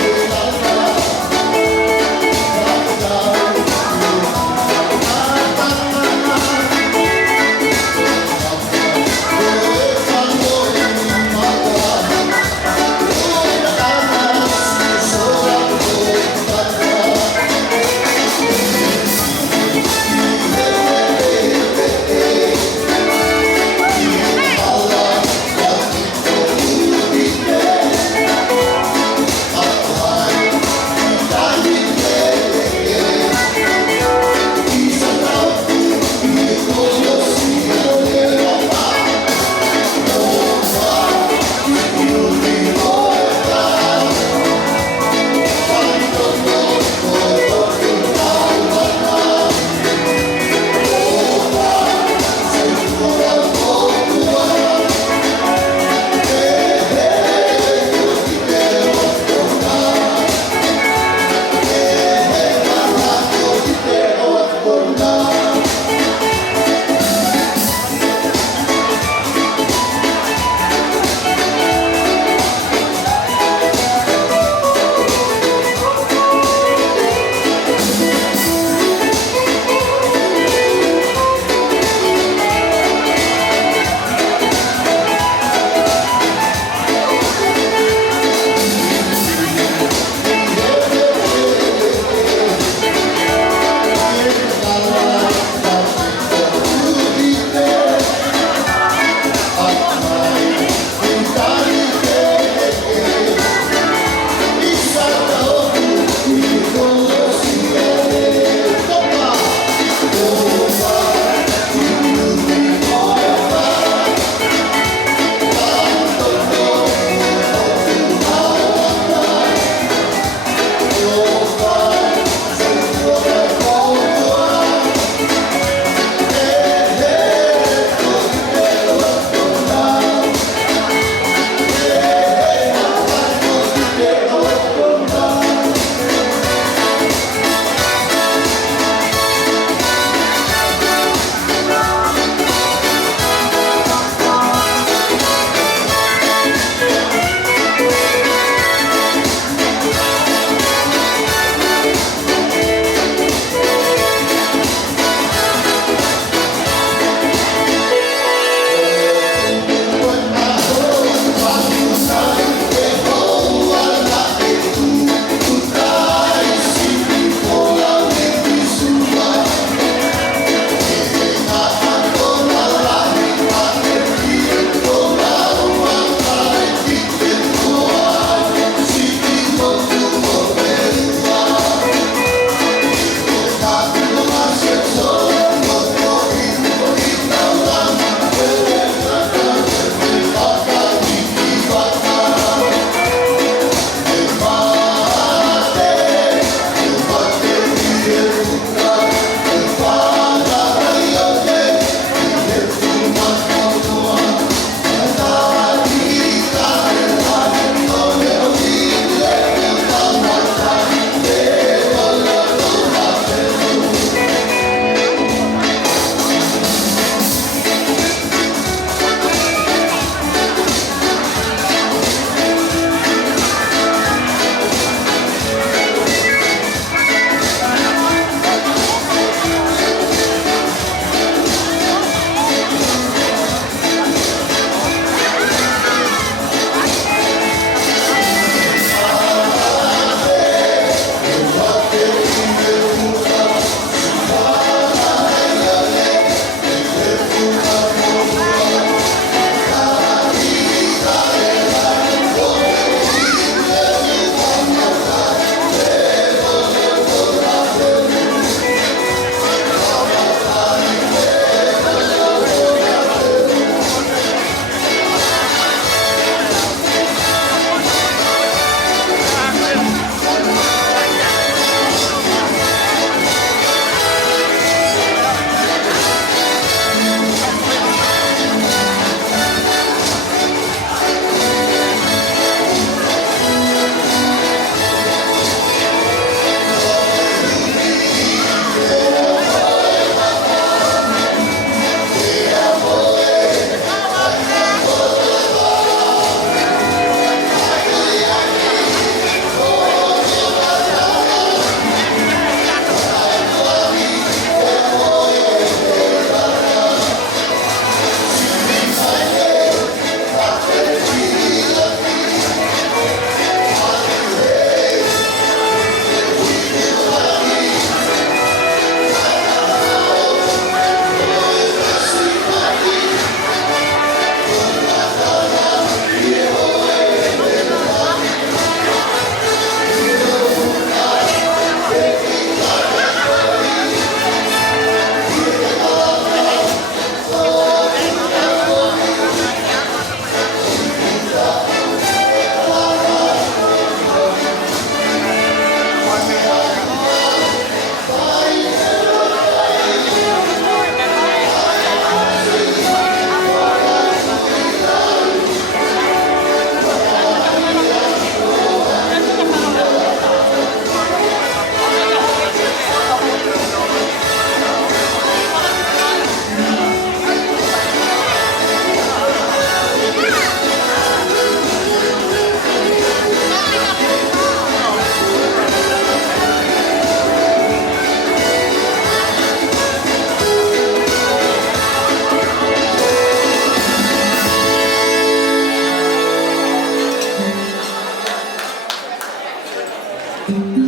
Thank you.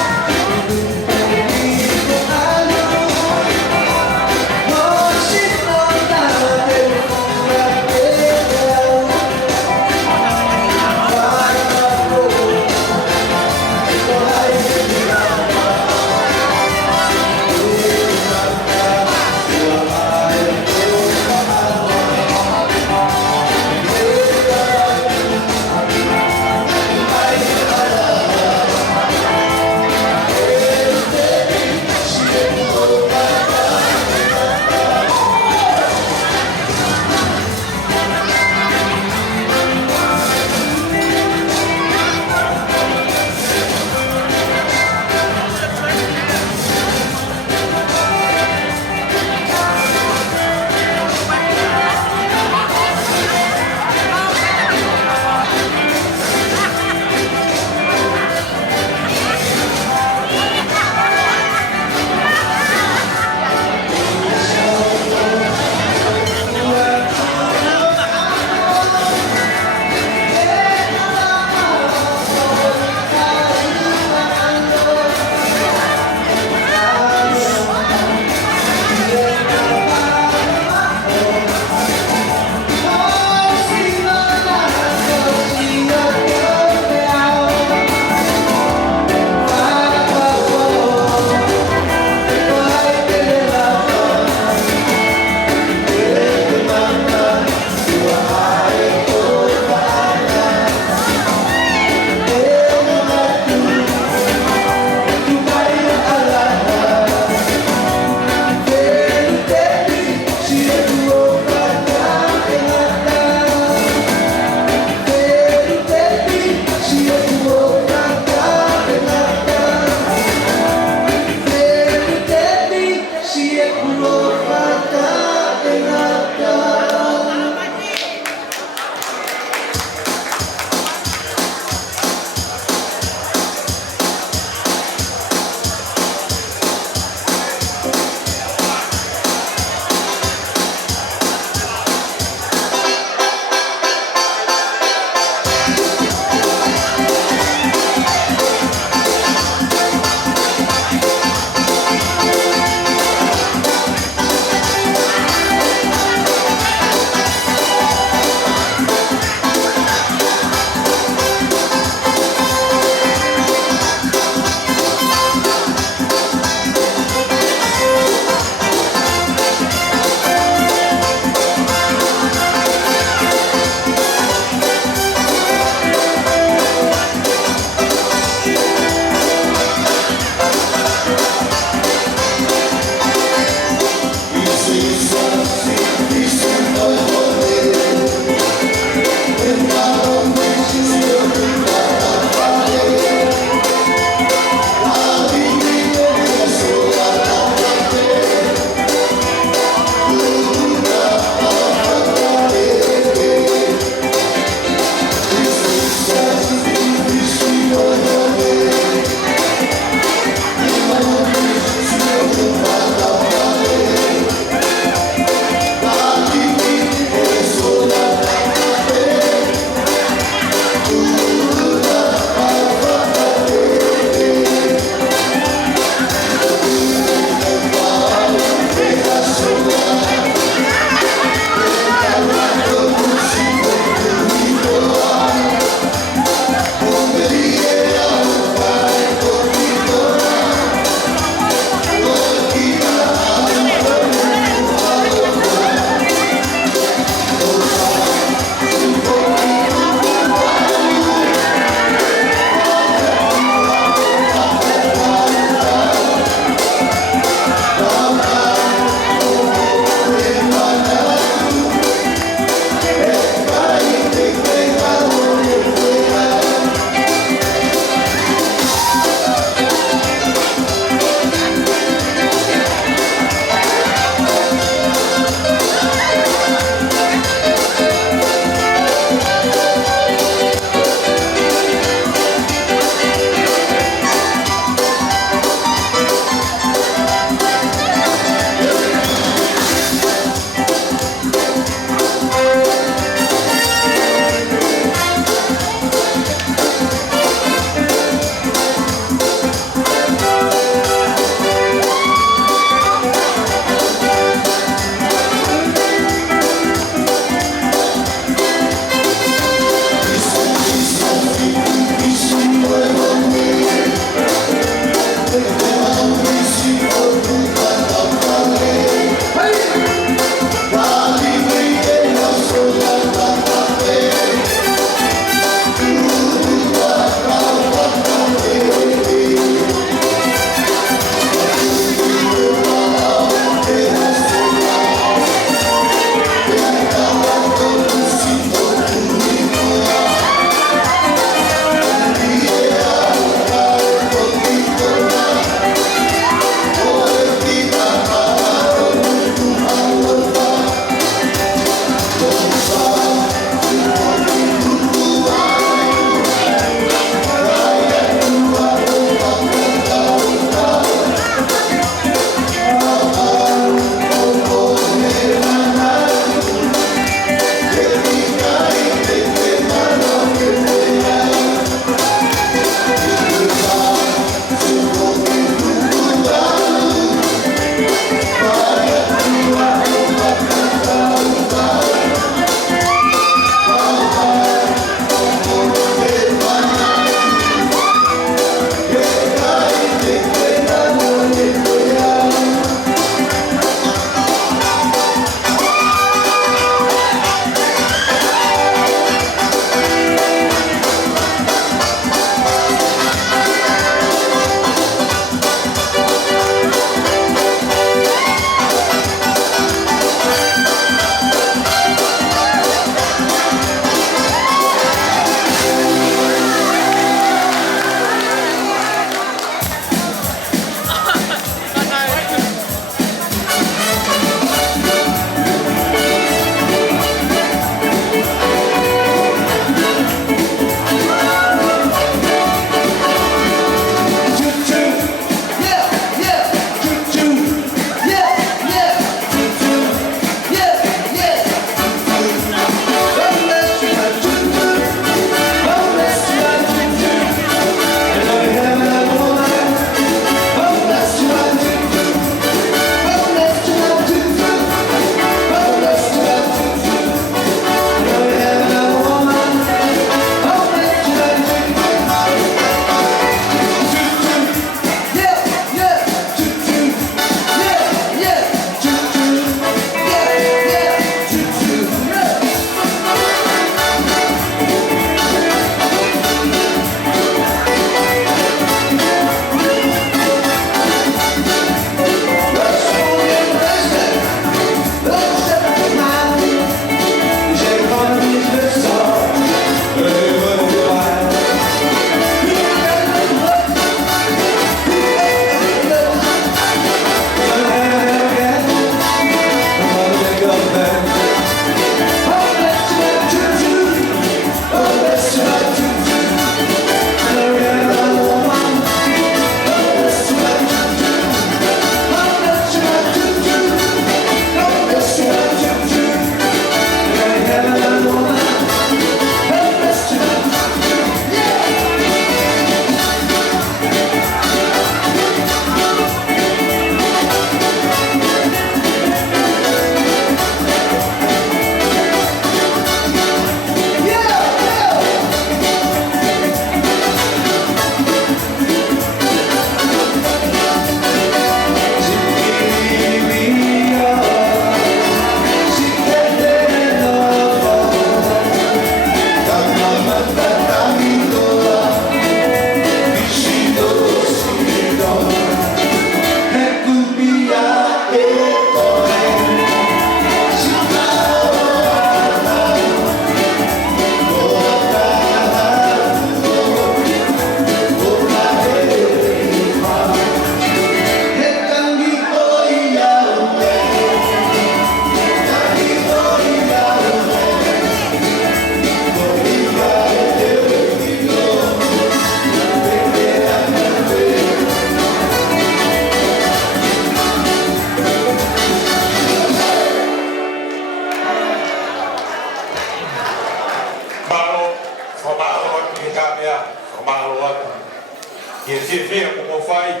fia ko fai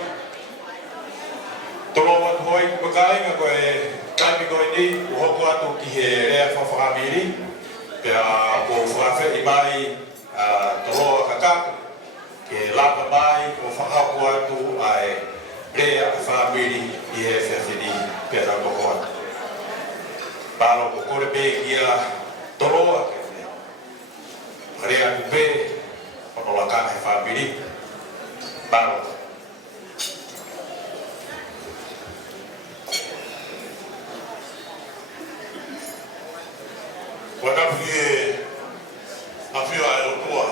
tolo wat hoi pakai nga ko kai ko ni ho ko atu ki he rea fa family pe ko fa fe mai tolo kaka ke la mai ko fa ko atu ai rea family ki he fe ni pe ra ko palo ko ko be ia tolo ke rea ku be ko la ka family palo Wakapuye afio a otua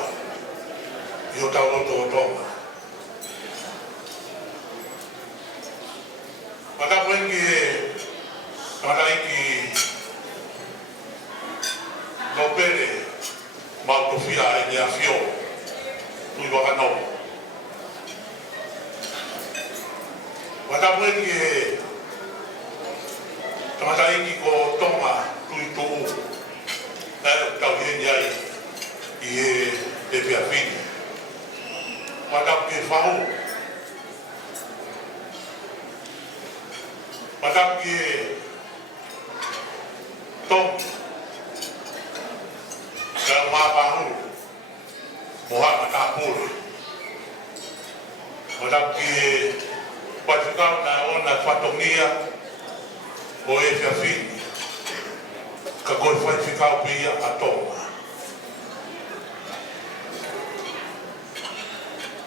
yo tau to Tonga. Wakapuye ki no pere ma tofia e afio tu wakano. Wakapuye ki ko Tonga Tuitu'u 90th ai e pia fin mata ke fau mata ke tom ka ma bahu moha mata pur mata ke patika na ona fatomia o e pia fin ka gol fai ficar pia a Tonga.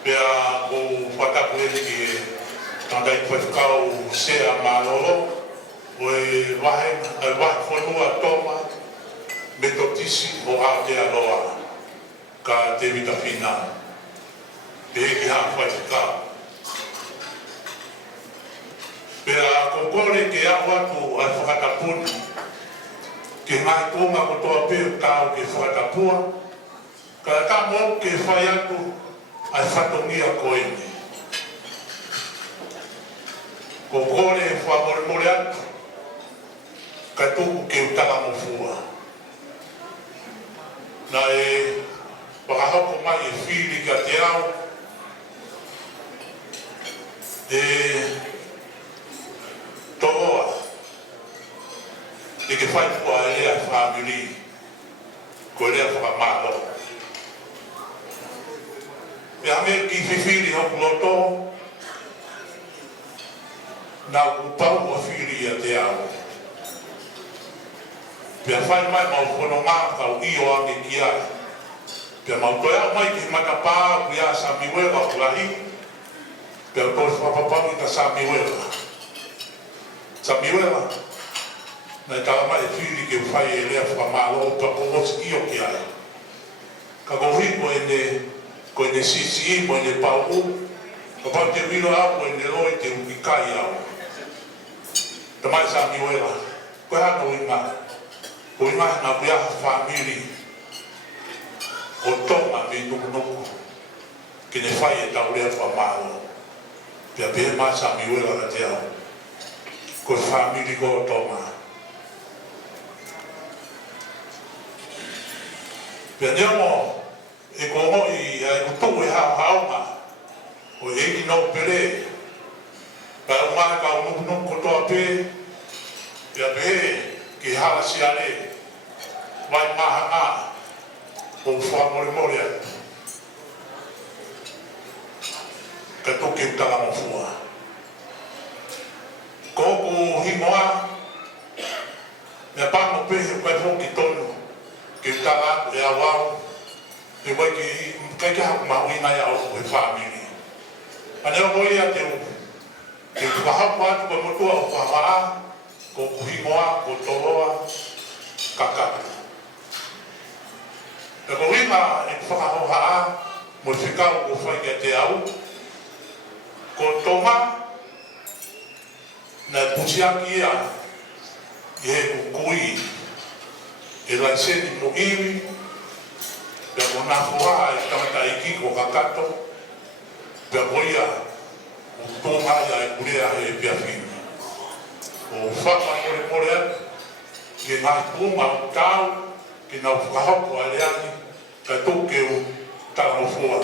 Pea o whakapuere ki tanga i fai ficar o sea malolo o e wahe whanua Tonga me totisi o Aotearoa ka te vita whina. Te heki ha fai ficar. Pea kokore ke au atu a whakatapuni ke ngai konga ko toa pēr tau ke whakatapua, ka ta mo ke whai atu ai whatongia koene. Ko kore whamore atu, ka tuku ke utala mo fua. Na e wakahoko mai e whiri ka te au, e toa, e ke whai kua e rea whamiri, ko rea whakamalo. E ame ki whiwhiri hoku loto, nā kupau a whiri a te au. Pea whai mai mau whono ngā kau i o ame ki ai. Pea mau toi au mai ki matapā ku ia sa miwela kurahi, pea toi whapapau i ta sa miwela. Sa miwela, na tala mai whiri ke whai e rea whamalo ka pomosi i o ki ai. Ka kohi ko ene sisi mo ene pau ka pau te wino au ko ene roi te ukikai au. Ta mai sa miwela, ko hana o inga na kuia whamiri o Tonga me nuku ke ne whai e tau rea whamalo. Pea pehe mai sa miwela ka te au. Ko whamiri ko Tonga. Pea neamo, e ko ngoi e kutu e haunga, o e ki no pere, ka umana ka unuku kotoa pe, pea pehe ki hala siare, mai maha ngā, o whamore atu. Ka toke utala mo fua. Ko ku himoa, mea pango pehe kai hoki tonu, ke utala e awau, te wai ki kai ke haku mahui nai au e whamiri. Aneo hoi a te whahapu atu ko motua o whahaa, ko kuhimoa, ko toloa, kakatu. E ko wima e whakahohaa, mo whikau o whai ke te au, ko tonga, na pusiaki ia, i he kukui, e laiseni mo iwi, pea ko nā whoa e tamata i kiko kakato, pea ko ia o tōnga ia e kurea he pia whina. O whaka more atu, ki ngā pūma o tāu, ki ngā whakahoko a leani, ka tōke o tāno whoa.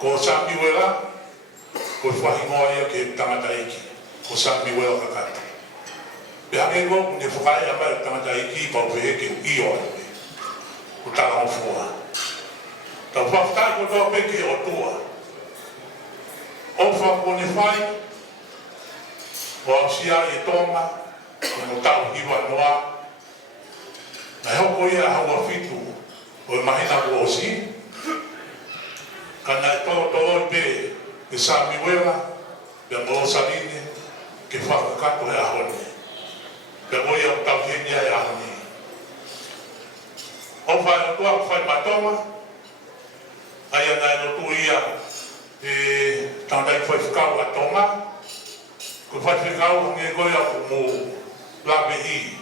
Ko Samiwela, ko whahingoa ia ke tangata iki, ko Sami Weo kakata. Pe hake ko ne whakai ama tangata iki pa upehe ke iyo ane, ko tala o fua. Ta whaftai ko toa peke o tua. O whako ne whai, o ausia e Tonga, o tau hiwa noa, na hoko ia haua fitu, o mahina ko osi, kana e tolo pe ke Sami Wela, pe mo saline, ke whakakato e ahone. Pe mo ia o tau henia e ahone. O whai o tua whai matoma, ai ana e no tu ia e tandai whai whakau a Tonga, ko whai whakau hange koe a mo labe i,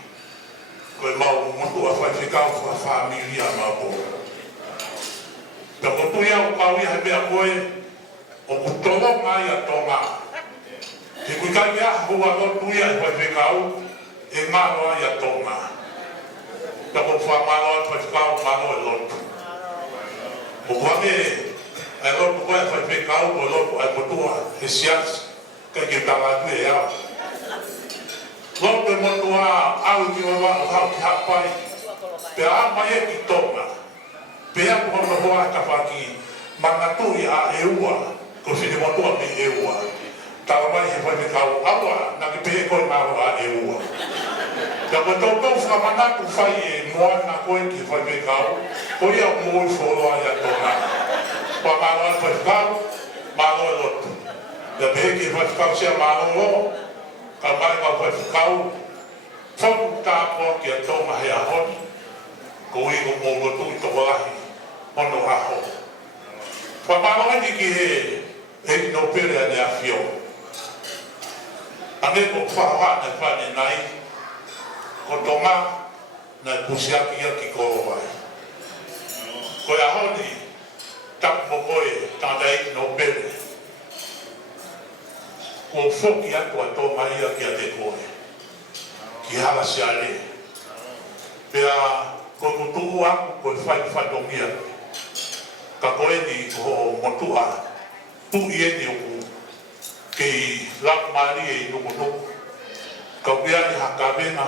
koe mau motu a whai whakau wha familia ma po. Pe ko tu ia o kau ia he mea koe, o kutolo ngai a Tonga. Te kui kai ia hua no tu ia e whai whakau, e ngaro ai a Tonga. Pe ko whamaro a whai whakau ngaro e lotu. O kame, ai lotu koe a whai whakau, o lotu ai motua, e sias, kai ke tala tu e au. Lotu e motua, au ki wawa o hau ki hapai, pe a mai e ki Tonga. Pe a kuhono hoa ka whaki, mangatu i a e ua, ko whine motua me e ua. Tawa mai he whai whakau awa, na ke pehe koe maro a e ua. Ka koe tōtou whamanatu whai e moana koe ki whai whakau, ko ia moi whoroa i a Tonga. Wa maro a whai whakau, maro e lotu. Ka pehe ki whai whakau sea maro lo, ka mai ka whai whakau, whoku tāpua ki a Tonga he ahoni, ko i ko mō lotu i toko lahi, ono aho. Wa maro ni ki he no pere ane a whio. Ane ko whaha na whane nai, ko Tonga na pusiaki ia ki koro vai. Ko e ahoni, tapu mo koe, tādai no pere. Ko whoki atu a Tonga ia ki a te koe. Ki hala si ale. Pea, ko kutuku aku koe whatongia. Ka koe ni ko motua, tu i eni oku, kei lak mari e nuku nuku. Ka pia ni hakawenga,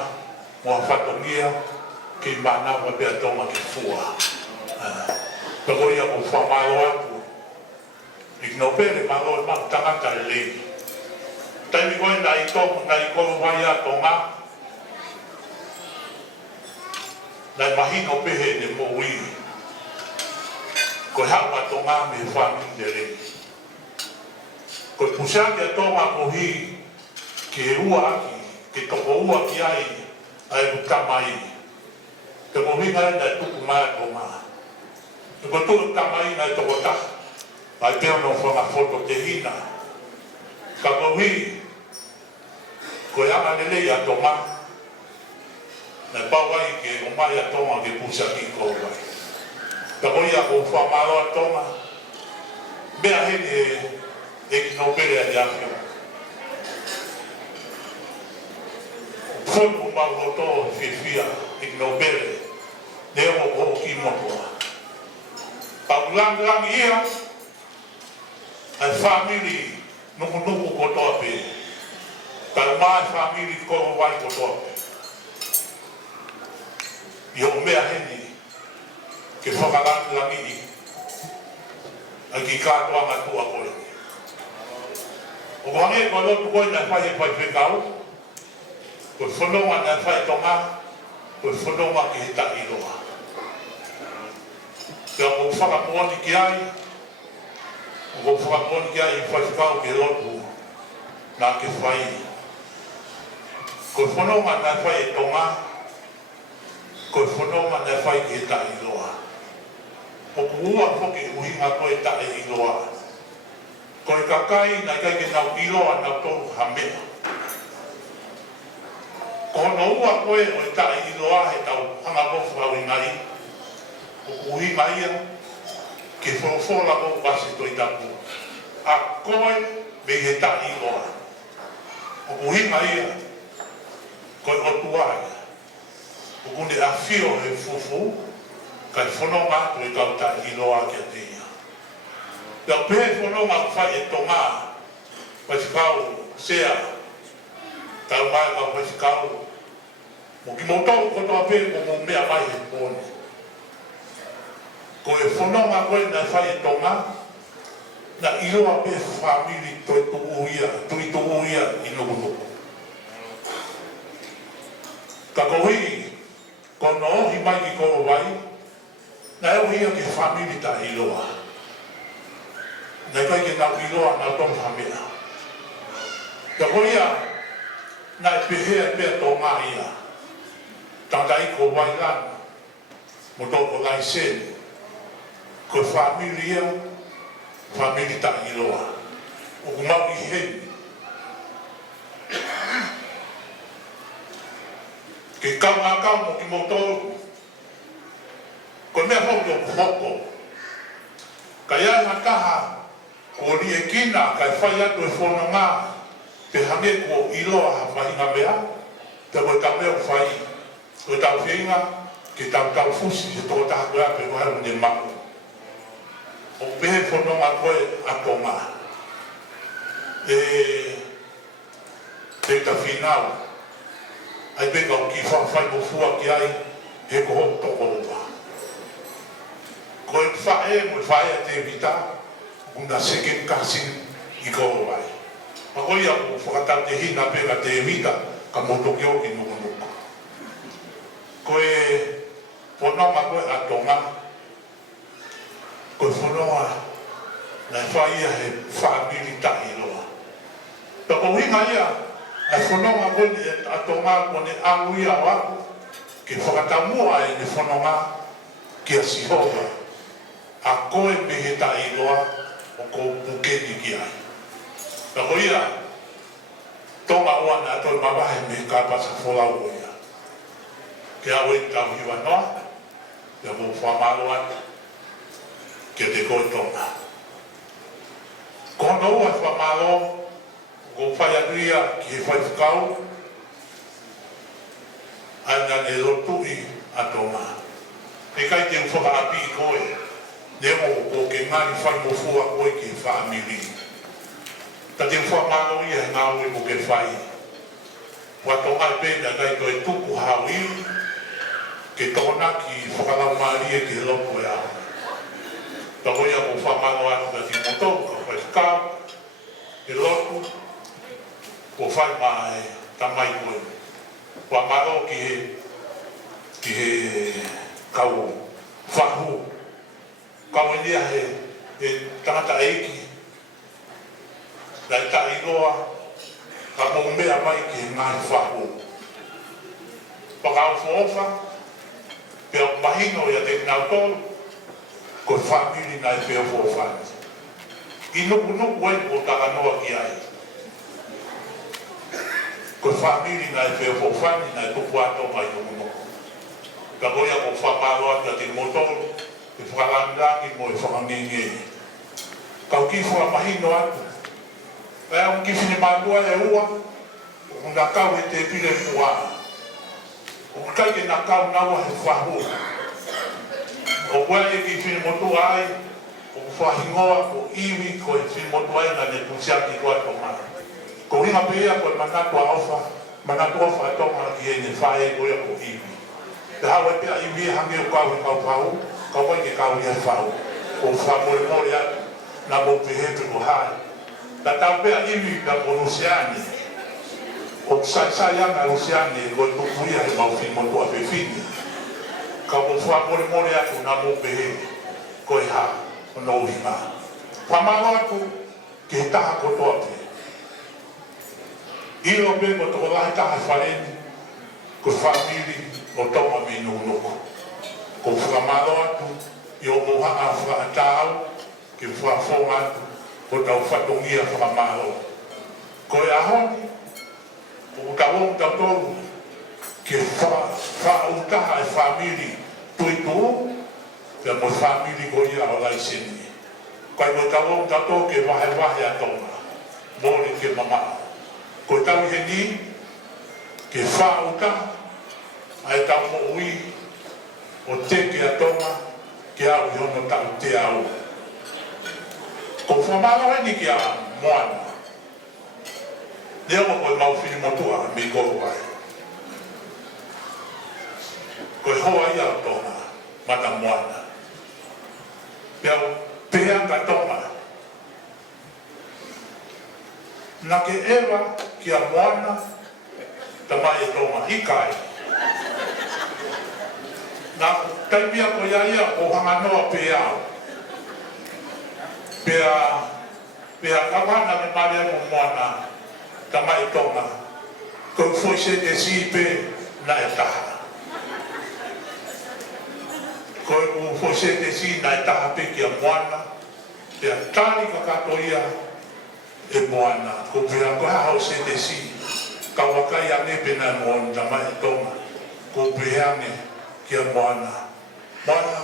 mua whatongia, kei mana wa pia Tonga ki fua. Ka koe ia ko whamalo aku. Ikno pere malo e mak tangata le. Taimi koe na i Tonga, na i kolo vai a Tonga, na i mahino pehe ne mo ui. Ko hapa Tonga me whami te re. Ko pusiaki a Tonga ko hi ke ua aki, ke toko ua ki ai, ai utamai. Ke ko hi ngai na tuku mai Tonga. Ke ko tuku tamai ngai toko ta, ai peo no whanga foto te hina. Ka ko hi, ko yama nele a Tonga, na pawai ke umai a Tonga ke pusiaki ko wai. Ka ko ia ko whamaro a Tonga, mea hene e ki no pere a diakio. Whonu mauroto whiwhia e ki no pere, ne o ki motua. Pa ulang ia, ai whamiri nuku kotoa pe. Ka mai whamiri koro wai kotoa pe. Io mea hene, ke whakarani langi i, a ki kātoa matua koe. O wange ko lotu koe na whai e whai whekau, koe whanonga na whai Tonga, koe whanonga ki he tahi roa. Pea ko whakamoani ki ai, ko whakamoani ki ai e whai whekau ke lotu, nā ke whai. Koe whanonga na whai e Tonga, koe whanonga na whai ki he tahi roa. O kuua whoki uhinga koe tae i loa. Koe kakai na kai ke nau iloa nau tōru hamea. Ko no ua koe o tae i loa he tau hanga bofu hau ingai. O uhinga ia ke whorofora o wasi toi tapu. A koe me he tae i loa. O uhinga ia koe o tuai. O kunde a whio he fufu. Kai whanonga koe kauta i loa kia tia. Pea pehe whanonga whai e Tonga, whaikau sea, tau mai ka whaikau, mo ki mo tau kotoa pe mo mo mea mai he pōne. Ko e whanonga koe na whai e Tonga, na iroa pe whamiri Tuitu'u ia i nuku. Ka kohi, kono ohi mai ki koro wai, na eo hia ke whamiri ta iroa. Na kai ke ngau iroa na tong whamea. Ka koia, na e pehea pea Tonga ia, tanga i ko wai lana, mo toko lai sene, ko whamiri ia, whamiri ta iroa. O kumau i hei. Ke kau ngā kau mo ki motoru, ko mea hoko hoko. Ka ia ngā taha, ko ri e kina, kai whai atu e whono ngā, te hange ko iloa ha whahinga mea, te koe ka mea whai, koe tau whiinga, ke tau fusi, se toko taha koe ape koe haru ne mau. O pehe whono ngā koe a Tonga. Te ta whinau, ai pe kau ki whawhai mo fua ki ai, he ko hok toko ropa. Ko e whae mo whae a te vita, una second cousin i koro ai. Ma koi a mo whakatau te hina pe ka te vita, ka motoki o ki nuku nuku. Ko e whanonga koe a Tonga, ko e whanonga na whae ia he whaamiri tahi loa. Ta ko hinga ia, a whanonga koe a Tonga kone angu ia waku, ke whakatamua e ne whanonga ki a Sihova. A koe me he tahi loa, o ko bukeni ki ai. Ta ko ia, Tonga oana a toi mawahe me ka pasa wholau o ia. Ke awe tau hiwa noa, ke mo whamaro atu, ke te koe Tonga. Kono ua whamaro, ko whai atu ia ki he whai whakau, aina ne rotui a Tonga. E kai te whakaapi i koe, ne mo ko ke ngāri whai mo fua koe ki he whaamiri. Ta te whamaro ia he ngāwe mo ke whai. Wa Tonga e pēna kai koe tuku hau iu, ke tōna ki whakalau maari e ki he lopo e au. Ta koe ia ko whamaro atu ka ti motou, ka whai whakau, he lopu, ko whai mai tamai koe. Wa maro ki he kau whahu. Kau india he tangata eiki. Lai ta iroa, ka mō mea mai ki he ngāi whahu. Pakau whoofa, peo mahino ia te nau tolu, ko whamiri nai peo whoofani. I nuku nuku ai ko takanoa ki ai. Ko whamiri nai peo whoofani nai tupu ato mai nuku. Ka goia ko whamaro atu te motoru, e whakalandangi mo e whakangingi. Kau ki wha mahino atu. Kaya un kifini mātua e ua, o nga kau he te pile mua. O kai ke nga kau naua he whahu. O wea e kifini motua ai, o whahingoa, o iwi, ko e kifini motua ai na ne pusiaki koa Tonga. Ko hinga pēia ko e manatua ofa, manatua wha Tonga ki e ne whae koe o iwi. Te hawa e pēa iwi hangi o kau he kau whahu, kau wai ke kau he whahu. O whamore more atu, na mo pehepe ko hai. Ta tau pea iwi ka o Luciani. O sai anga Luciani, ko e tukuia he mauwhi motua whewhini. Ka o whamore atu na mo pehe, ko e ha, o nou hinga. Whamaro atu, ke he taha kotoa pe. Ilo pe ko toko lahi taha whareni, ko whamiri o Tonga me nuku. Ko whamaro atu, i o mohanga whakatau, ke whafonga atu, ko tau whatongia whakamaro. Ko e ahoni, o tawong tatoru, ke whautaha e whamiri Tuitu'u, ke mo whamiri ko ia o laiseni. Kai mo tawong tatoru ke wahe a Tonga, mōri ke mamao. Ko tau he ni, ke whautaha, ai tau mo ui, o te ke a Tonga, ke au i hono tau te au. Ko whamaro he ni ki a moana, Lea mo koe mau whini motua mi koro wai. Koe hoa ia o Tonga, mata moana. Pea ka Tonga. Na ke ewa ki a moana, ta mai e Tonga, hikai. Na taimia ko ia o hanganoa pea. Pea kawana me mare mo moana, ta mai Tonga. Ko foi se te sipe na e taha. Ko foi se te si na e taha pe ki a moana, pea tari ka katoia e moana. Ko pea ko hao se te si, ka wakai ane pena moana ta mai Tonga. Ko pea ane ki a moana. Moana,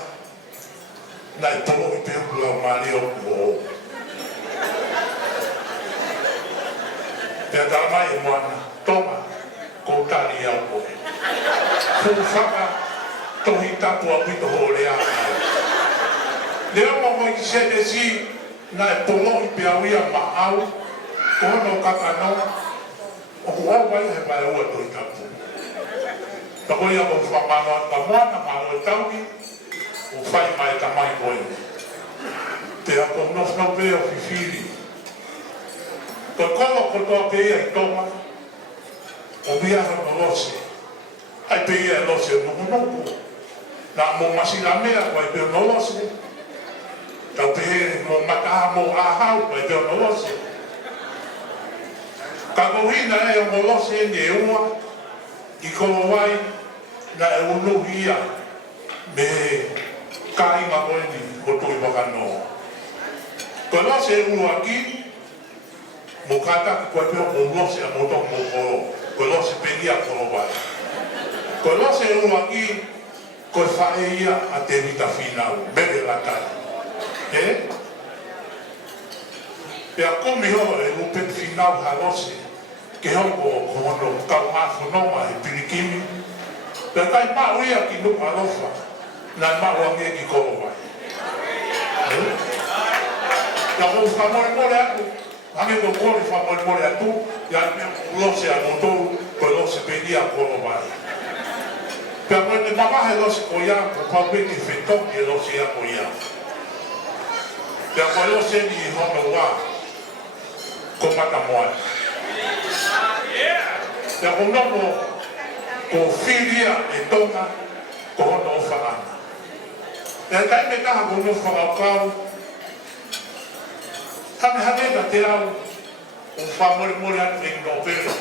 na e tolo i pea kula o mare o kuo. Pea tala mai e moana, Tonga, ko tari au koe. Ko whaka tohi tapu a pito hore a mai. Lea mo i se te si, na e tolo i pea uia ma au, ko hono kakano, o ku au wai he pai ua tohi tapu. Tako ia ko whamanoa ka moana, mano e tauni, o whai mai ta mai koe. Pea ko nofno pea o whiwhiri. Ko kono ko toa pea i Tonga, o miaha no lose. Ai pea e lose o nukunuku. Na mo masina mea ko ai pea no lose. Tau pea mo mataha mo ahau ko ai pea no lose. Ka kohina e o mo lose ni e ua, i kolo wai na e unuhia me kainga koe ni ko tui wakanoa. Ko lose e ua ki, mo kata ki koe peo mo lose a mo toko mo koro. Ko lose penia koro wai. Ko lose e ua ki, koe whae ia a te vita whinau, mere latai. Pea komi ho e rupe whinau ha lose, ke hoko ko hono kau hafonoma e pirikimi. Pea kai mau ia ki nuku alofa, na mau ange ki koro wai. Ia ko whamore more aku, ange ko kore whamore more aku, ia pia lose a motou, ko lose penia koro wai. Pea koe te mamahe lose ko ia, ko paupe ki whetongi e lose ia ko ia. Pea koe lose ni hono wā, ko mata moana. Pea ko nopo, ko whiria e Tonga, ko hono o whaana. Pea kai me taha ko no whakaukau, hane ka te au, o whamore more atu e no pere.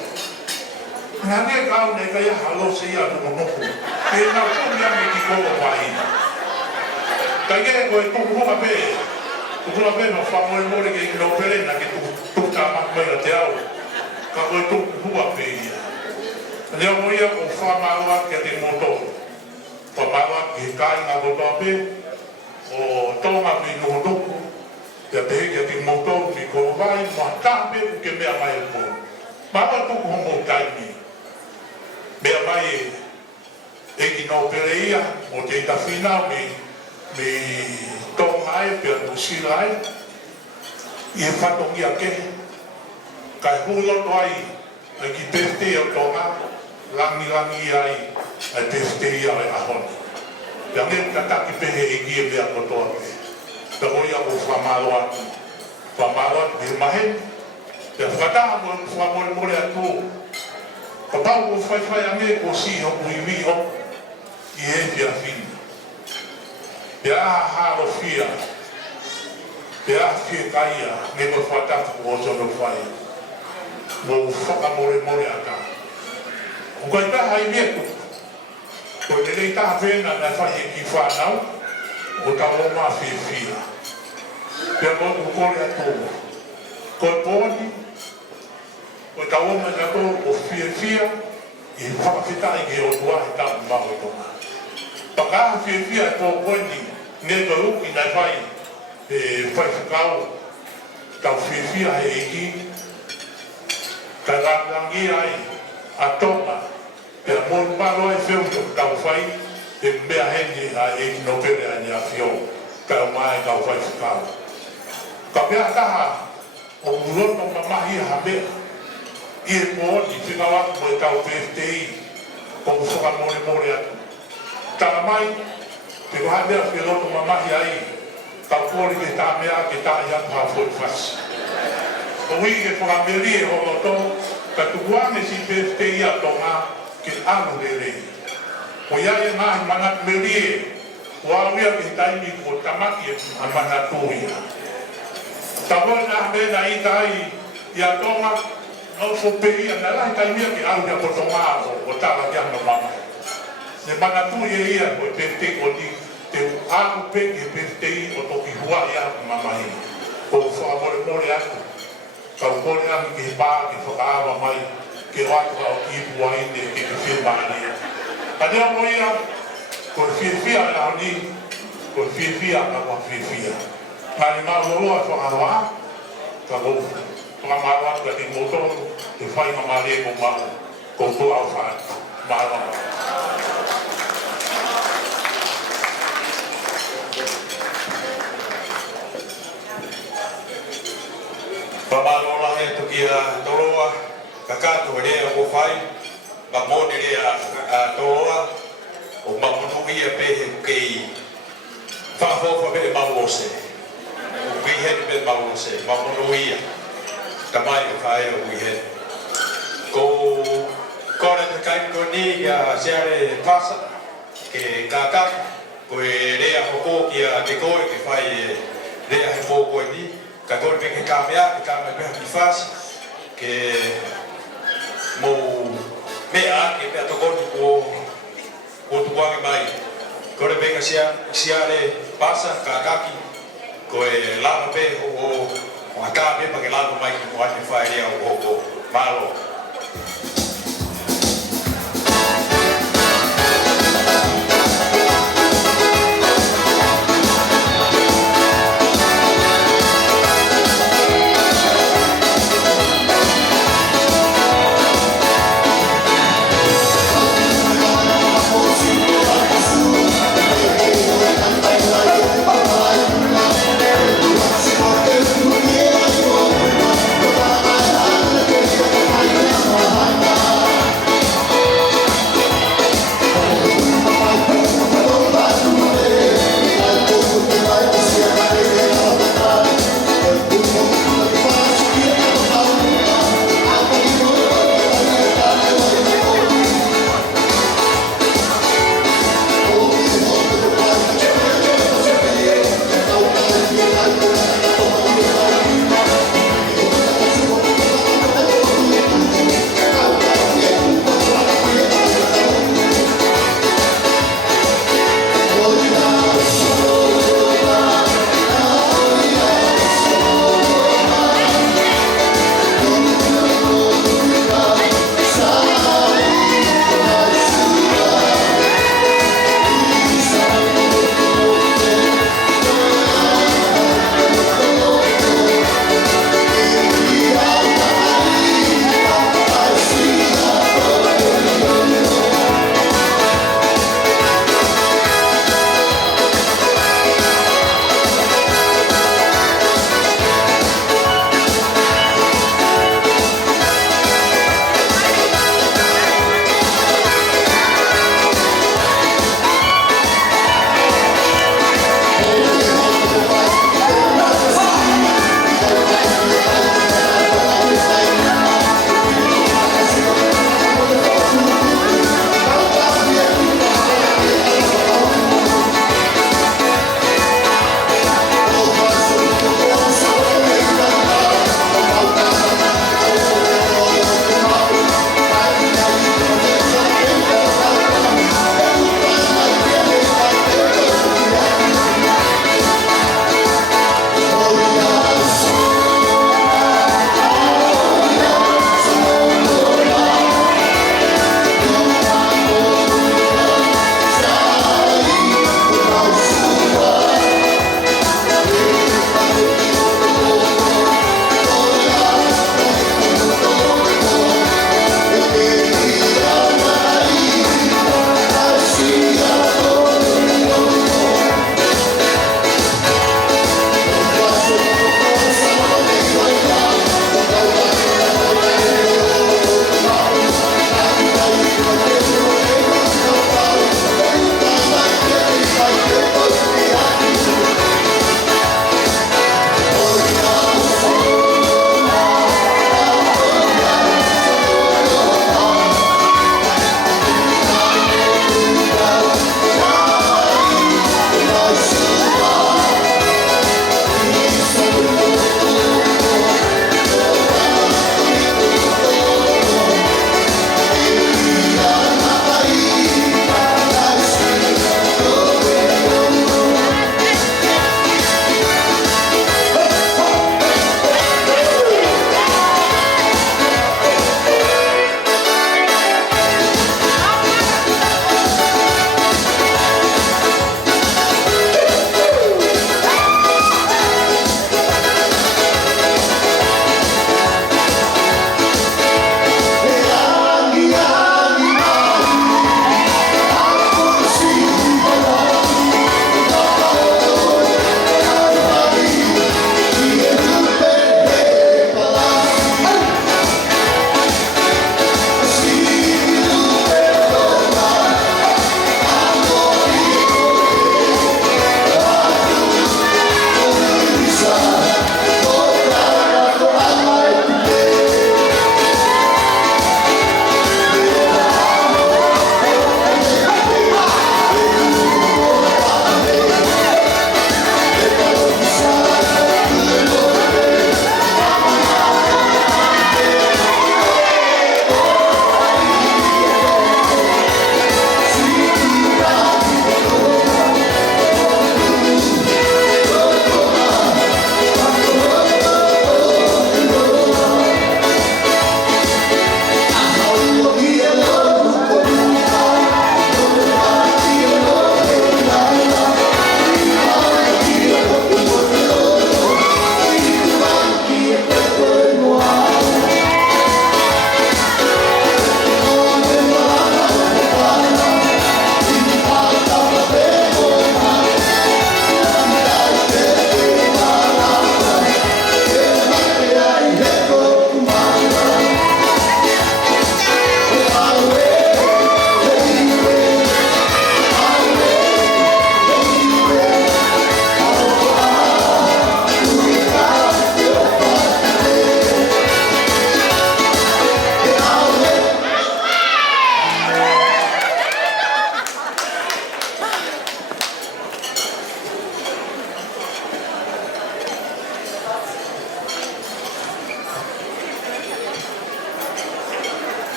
Hane ka au ne ka ia halose ia nuku nuku. E nga kumi ame ki kolo wai. Kai ke koe tukuhuma pe, tukuna pe no whamore more ke no pere na ke tukuta makuera te au. Ka koe tukuhuma pe ia. Leo mo ia o whamarua ke te motor. Whamarua ke kai nga kotoa pe, o Tonga mi nuku nuku. Pea te heke te motor mi koro vai, ma tāpe u ke mea mai e po. Mama tuku homo taimi. Mea mai e ki no pere ia, mo te ita whina me Tonga ai, pea no sila ai. I e whatongi a ke. Kai huloto ai, ai ki pefte o Tonga, langi ai, ai pefte ia ai ahoni. Pea nge kataki pehe e ki e mea kotoa pe. Tako ia ko whamaro atu. Whamaro atu he mahen. Te whakataha mo whamore more atu. Ka pau ko whaiwhai ange ko si ho uiwi ho. I he pia whina. Pea aha haro whia. Pea aha whia kaia. Ne mo whataka ko ozono whai. Mo whakamore more ata. O kai taha i meku. Ko nerei taha whena na whai e ki whanau. O tau o maa whiwhia. Pea ko ku kore atu. Ko e pōni, o tau o maa nato o whiwhia, i whakawhitai ke o tua he tapu maho tonga. Pakaha whiwhia e pō koeni, ne to uki nai whai, e whai whakau, tau whiwhia he eki, ka rangi ai, a Tonga, pea mōru maro ai whiu tau whai, e mea hene a e no pere a ni a whio, ka o mai ka o whai whakau. Ka mea taha, o uroto mamahi ha mea, e po ni whina watu mo e tau PFTI ko whaka more atu. Tala mai, te koha mea whia loto mamahi ai, tau kōri ke tā mea ke tā i atu hawhoi whasi. O wiki ke whakamerie ho loto, ka tukuane si PFTI a Tonga ke anu rei. O iai e ngahi manat merie, o awia ke taimi ko tamaki a manatuia. Tawai na mena i tai i a Tonga, no so pei ana lai taimia ke au ya Tonga o tala ki anu mama. Ne manatuia ia ko PFTI o ni te aku pe ke PFTI o toki hua ia mama i. Ko whakamore more aku. Kau kore ami ke pā ke whakaawa mai ke watu au ki bua inde ke whirmani. Adea mo ia, ko whirwhia e au ni, ko whirwhia ka kua whirwhia. Ngāni mauroroa whakaroa, ka kou whakamaroa ka te motoru, te whai mamare ko mau, ko tō au whai, maroa. Pamalola he tuki a toroa, ka kātu e rea o whai, ma mōne rea a toroa, o mamunu ia pehe kei whaafofa me mawose. O wihen me mawose, mamunu ia. Tamai o whai o wihen. Ko kore te kain ko ni a seare pasa, ke kākaka, ko e rea hoko ki a te koe ke whai e rea he fōko e ni. Ka kore me ke kāmea, ke kāmea peha ki whasi, ke mō mea ake mea tokoni ko tukuange mai. Kore me ka siare pasa, ka kaki, ko e lama pe o kāmea pa ke lama mai ki mo ate whae rea o hoko. Malo. I'm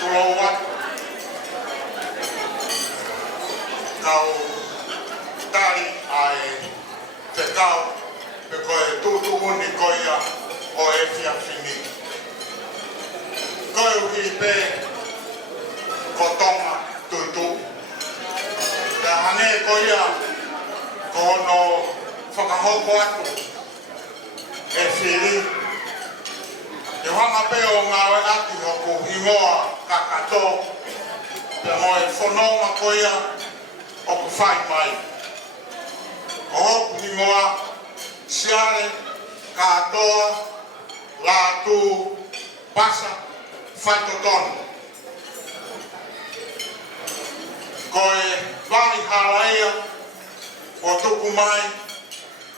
tulowat kau tari ai te kau pe koe tutu'u ni koia o e whiawhini. Koe uhi pe ko Tonga Tuitu'u. Te hane koia ko no whakahoko atu e whiri. Te hanga pe o ngawe ati hoku hingoa kakato te moe whanonga koia o ku whai mai. O hoku hingoa siare katoa lātu pasa whaitotonu. Koe wari halaia o tuku mai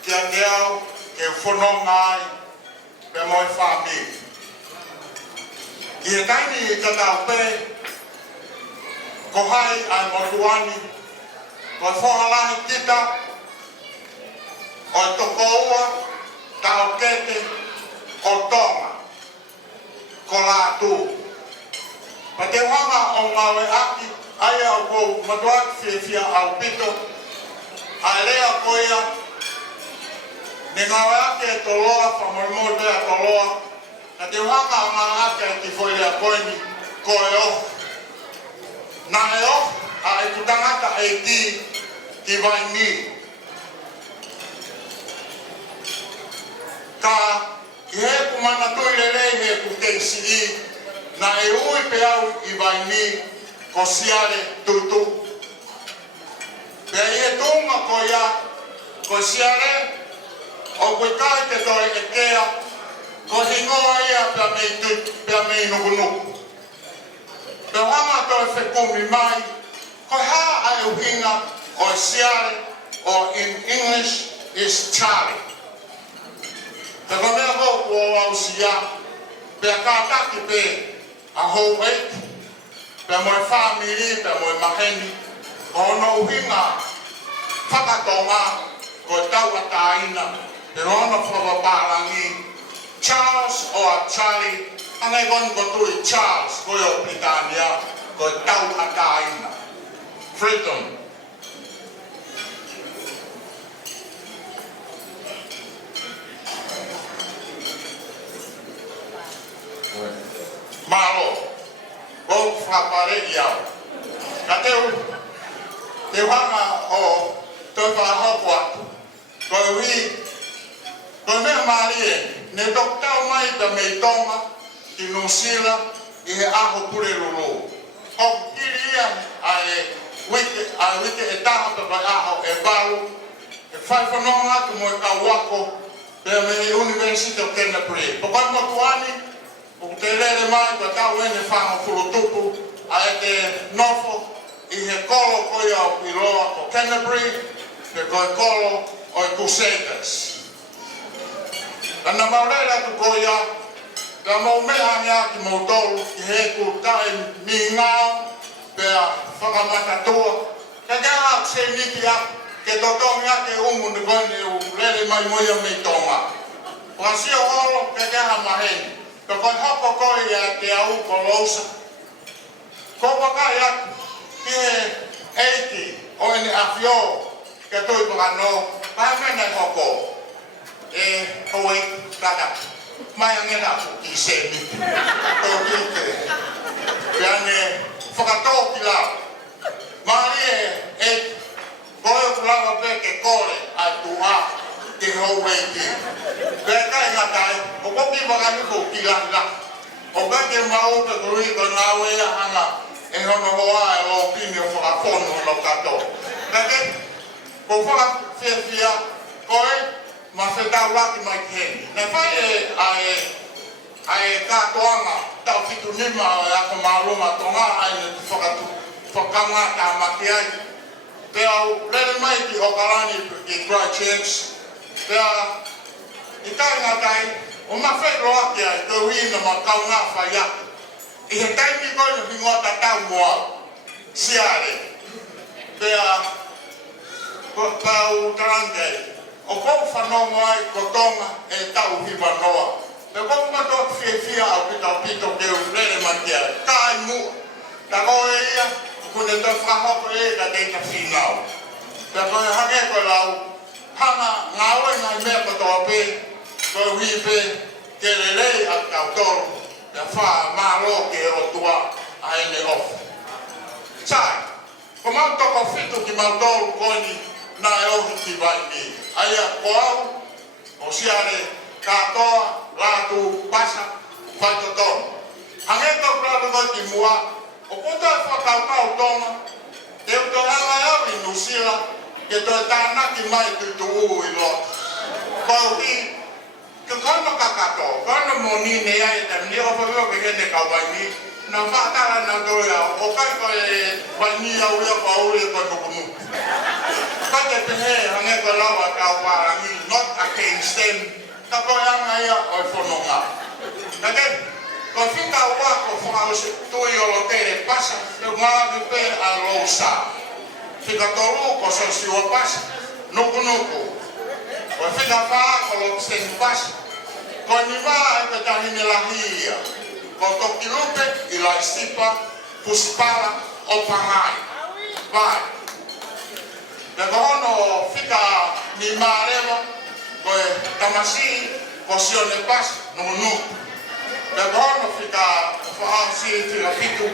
kia te au ke whanonga ai pe moe whāmi. I e taini i te tau pē, ko hai ai motuani, ko whohalahi kita, o toko ua, tau kete, o Tonga, ko lātu. Pa te wanga o ngawe aki, ai au kou matuaki whiawhia au pito, ai lea koia, ne ngawe aki e toloa, whamorimoi pēa toloa, na te wanga o ngā ake ki whoirea koini ko e ofu. Nā e ofu a e kutangata e ki vai ni. Ka i he kumana tuire rei he ku keisi i, na e ui pe au i vai ni ko siare Tuitu'u. Pea i e tunga ko ia, ko siare, o koe kai te toi e kea, ko hingoa ia pia mei nukunuku. Pe wanga toi whekumi mai, ko haa ai uhinga o siare, o in English is Charlie. Te konea hoku o au sia, pia kātaki pe a whole eight, pia moe whamiri, pia moe maheni, ko ono uhinga whakatonga, ko tau ataina, pe ono whapaparangi, Charles o Charlie, angai kon ko tui Charles, ko o Britannia, ko tau ataina. Freedom. Malo, ko whapare iau. Ka te wanga o te whahoko atu. Ko hui, ko mea marie, ne doktau mai te mei Tonga, ki Nusila, i he aho pure rolo. Ho kiri ia ai wike e taha pe vai aho e balu, e whai whanonga atu mo e kawako, pe me University of Canterbury. Pokoi mo tuani, o te lere mai, ko tau ene whango furutupu, a e te nofo, i he kolo koia o Piroa ko Canterbury, pe koe kolo o e Crusaders. Ana maurera tu koia, ka mau mea ngā ki mau tolu, ki he ku tae mi ngāo, pea whakamatatua, ka ngā se niki a, ke totongi a ke umu ni koini u lere mai moia mei Tonga. Wa sio holo, ka ngā maheni, ka koi hoko koi a te au ko lousa. Ko wakai a, ki he eiki, o ene awhio, ke tui pakano, pahe mena hoko. E hoi kada mai angena ki se ni to ki yani whakato ki la mari e koe kulawa pe ke kore a tua te hoi ki pe kai ngatai o koki wakani ko ki la o ka ke mau pe kuri ko nawe ya hanga e hono hoa e o pini o whakafono no kato kake ko whakafia koe ma se tau laki mai keni. Ne whai ai kātoanga tau whitu nima o e ako maruma tonga ai ne whakanga tā maki ai. Pea lere mai ki Hokarani ki Christchurch. Pea i tai ngā tai, o ma whai roaki ai tau hina ma kaunga whai aki. I he taimi koe no hingoa ta tau moa. Siare. Pea pau tarangei. O kou whanonga ai ko Tonga e tau hiwa noa. Pe ko ma to fia au pito ke u frene mantia. Kai mu. Ta ko ia ku ne to fra ho ko e ka te ka finau. Pe ko hage ko lau hanga ngawe na me ko to pe ko wi pe ke le a ka to ya fa ma lo ke o tua ai ne off. Sai. Ko ma to ko fito ki ma to ko ni na e o ki vai ni. Ai a ko o siare katoa latu pasa faitoton. Hange to prado do ki mua o kota fa kau toma. E to hanga ya ni nusila ke to tana ki mai tuitu'u i lo. Ko hi ke kono kakato, kono moni ne ai ta ni o fa ke ne ka vai ni. Na fa ta na do ya o kai ko e vai ni ya u ya pa u e ko no kunu. Ka te pehe hange ko lawa ka para ni not against them. Ta ko yang ai o fononga. Ta ke ko finga wa ko fa o se tu yo lo tere pasa de ma de pe a losa. Finga to lu ko so si o pasa no kuno ko. Ko finga fa ko lo sen pasa. Ko ni ma e ta ni la hia. Ko to kilupe i la stipa puspala o pangai. Vai. De ko no fika ni ma reva ko tamasi ko si on pas no no. De ko no fika fa si ti la fitu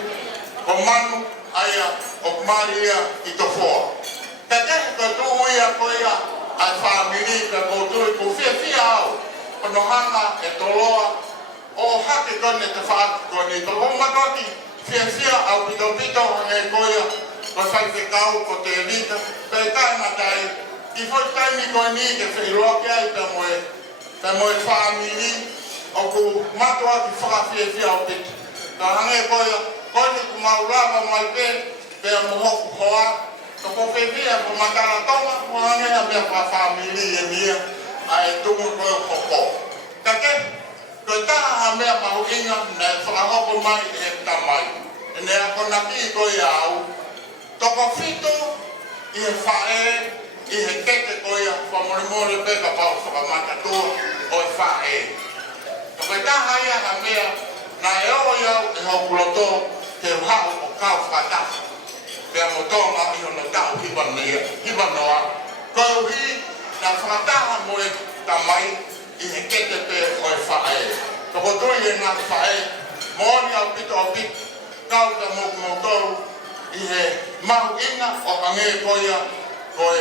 ko manu aya o maria i to fo. De ko tu ia ko ia ai family ko tu ko fia au. Ko no hanga e toloa o hake kone te whaatu kone. Ko homakoti fia au pito e koia ko whai te kau ko te rita. Pe kai matai i foi taimi koe ni ke whiroake ai pe moe whaamiri o ku matua ki whakafia au pito. Ka hange koia kone ku maurava mai pe mohoku hoa. Ka ko fia ko matara tonga ko hange a mea whaamiri e mia ai tungu koe koko. Ka ke ko taha mea mahu inga na whakahoko mai e tamai. E nea kona ki ko i au. Toko fito i he whae, i he kete ko ia whamorimore peka pau whakamatatua o e whae. Ko taha ia ha mea na e o iau e hokuloto te hao o kau whataha. Pea mo tonga i hono tau hiwa noa. Ko hi na whakataha mo e tamai i he kete pe o e whae. Toko tui e ngā whae, mooni au pito, kau ka motoru i he mahu inga o ange koia koe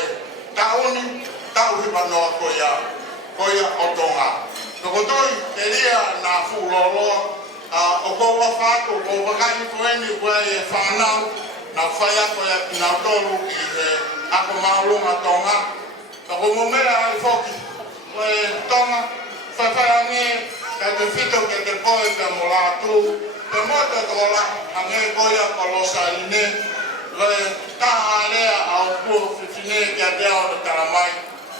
tauni, tau hiwa noa koia o tonga. Toko tui te ria nā fūloloa, o koua whātu, o wakai fueni koe e whanau, nā whaia koia ki nā toru i he ako maulunga tonga. Toko momera ai whoki, koe tonga, whawharange, ka te whito ke te koe ka mo lātu, pe moto tola, hange koia ko losa ine, le taha lea au pua whiwhine kia te ao na taramai.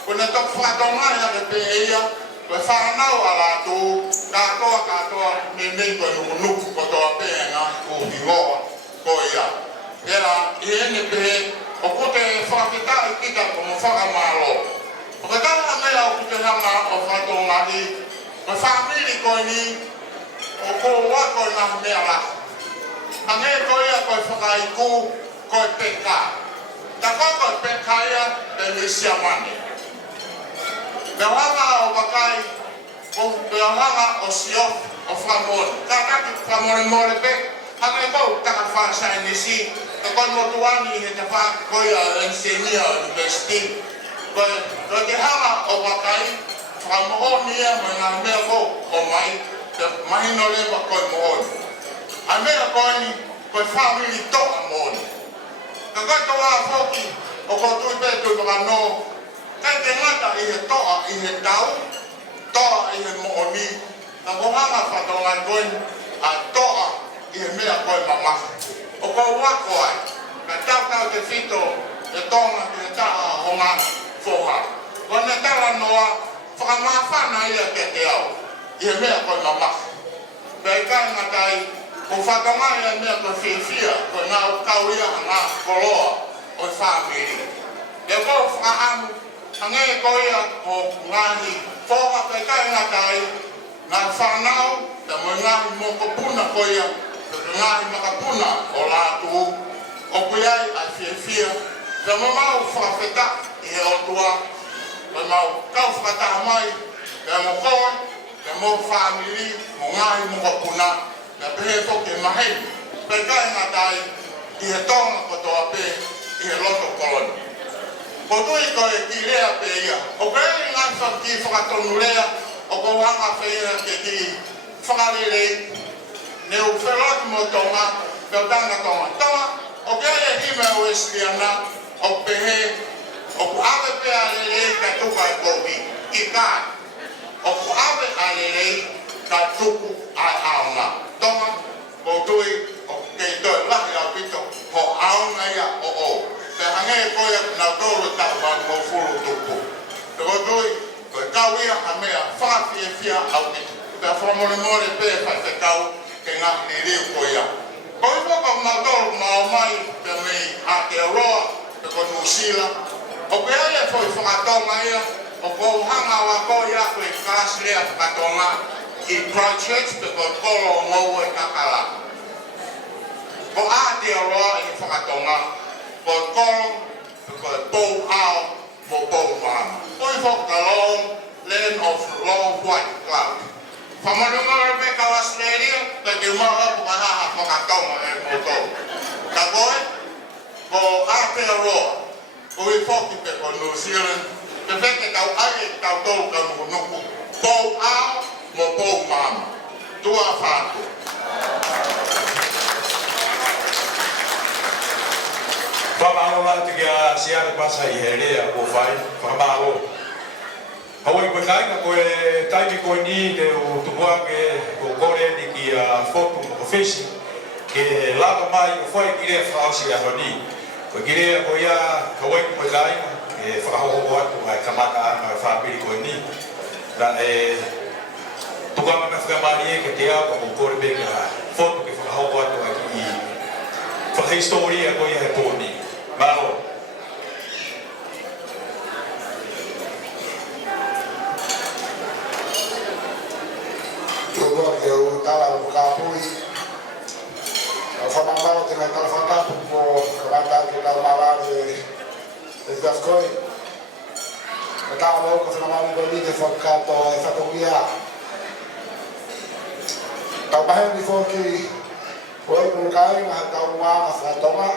Kone tok whatongai a te pe eia, koe whanau a lātu, katoa, me koe nuku ko toa pēnga ku hingoa koia. Era, i ene pe, o kote whakita i kita ko mo whakamalo. O ka taha mea o kute hanga o whatongai, ko whamiri koe ni, o ko wako na mea la. Ange koe a koe whakaiku, koe peka. Ta koe peka ia, te misia mani. Pea hanga o wakai, pea hanga o siof, o whamori. Ka kaki whamori more pe, hange kou taka whaasai nisi, ka koe motuani he te whaaki koe a Ensenia University. Koe te hanga o wakai, whamohoni ia mo ngā mea ko o mai, te mahino lewa koe mohoni. A mea koe ni, koe whamiri toa mohoni. Ka koe toa whoki, o ko tui pe tui waka no, kai te ngata i he toa i he tau, toa i he mohoni, ka ko hanga whatonga koe, a toa i he mea koe mamaka. O ko wako ai, ka tau te whito, e tonga ki he taha honga whoha. Kone tala noa, whakamawhana ia ke te au, i he mea koe mamaka. Pei kai ngatai, ko whakamai ia mea koe whiwhia, koe ngā kau ia ngā koloa o i whamiri. E kou whakahamu, hange koe ia o ngāhi whoha pei kai ngatai, ngā whanau, te mo ngahi moko puna koia, te ngahi makapuna o lātu, o kuiai ai whiawhia, te mo mau whawheta i he otua, te mau kau whakataha mai, te mo koa, te mo whamiri, mo ngahi moko puna, te pehe toke mahei, pe kai ngā tai, i he tonga kotoa pe, i he loto koloni. Ko tui koe ki rea pe ia, o kei ngā whaki whakatonu rea, o ko wanga whaia ke ki whakarere, ne u wheloti mo tonga, pe o tanga tonga. Tonga, o kei e hime o esriana, o pehe, o ku awe pe arere ka tuka e kopi, i kai. O ku awe arere ka tuku ai aunga. Tonga, ko tui, o kei toi lahi au pito, ho aunga ia o o. Te hange koe na tōru tau wang mo furu tuku. Te kotui, koe kau ia ha mea whawhiawhia au pito. Te whamone more pē whai te kau ke ngā ni riu koe ia. Koe whaka na tōru mao mai te mei Aotearoa, te ko Nusila. O koe aia whoi whakatonga ia, o kou hanga wa koe ia koe kāsi rea whakatonga i Christchurch, te koe kolo o ngou e kakala. Ko Aotearoa i whakatonga, ko kolo, ko pou ao, mo pou mama. Koi fok the long land of long white cloud. Whamanunga me ka Australia, ka te maha po kahaha whakatonga e mo tau. Ka koe, ko Aotearoa, koi fok i pe ko New Zealand, te wheke kau ae kau tau ka nuku. Pou ao, mo pou mama. Tua whātu. Whamaro la te kia siare pasa I he rea ko whai, whamaro. Hawai koe kainga koe taimi koe ni te o tupuake ko kore ni ki a whotu mo whesi ke lava mai o whai ki rea whaosi a honi. Koe ki rea koe ia hawai koe kainga e whakahoho atu ai kamaka ana e whapiri koe ni. Ra e tukama me whakamari e ke te au ko kore be ka whotu ke whakahoho atu ai ki whakahistoria koe ia he pōni. Maho. Tuitu'u eu tala o kapui. O whamamaro te ngai tala whatapu po karantai ki tala malare e Gafkoi. Ka tala mo ka whamamaro ko ni te whakato e whakaungia. Tau maheni whoki o e pulukai ngaha tau ngā whatonga.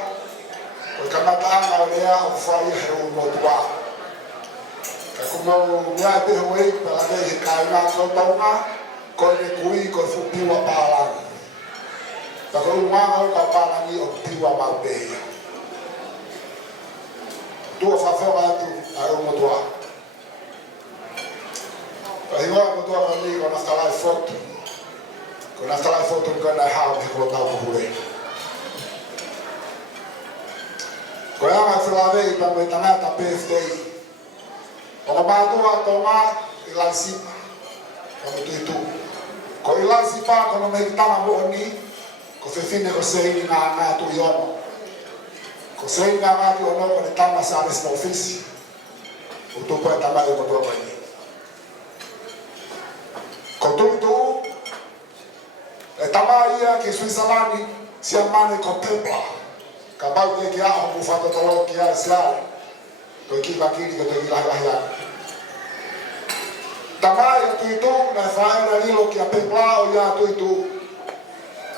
Koe kamatanga o lea o whai he o motua. Ka kumau mea e peho ei, pala nei he kaina kau taunga, koe ne kui koe whupiwa pālangi. Ka koe umanga o kau pālangi o piwa maupeia. Tua whawhonga atu a o motua. Ka hingoa motua ka ni ko naftalai fotu. Ko naftalai fotu ka nai hao he ko tau kuhurei. Ko anga whilawei pa koe tangata birthday. O ka mātua tonga I laisipa. Ka mo Tuitu'u. Ko I laisipa kono mei tanga mohoni. Ko whiwhine ko seini ngā ngātu I ono. Ko seini ngā ngātu ono ko ne tanga sa resna ofisi. O tupu e tamai o kotua koe ni. Ko Tuitu'u. E tamai ia ke Switzerlandi sia mane ko Templar. Ka pau ke kia o mufato tolo kia Israel. Koe ki makiri ko te ilahi ana. Tamai a Tuitu'u na whaera rilo kia pepla o ia Tuitu'u.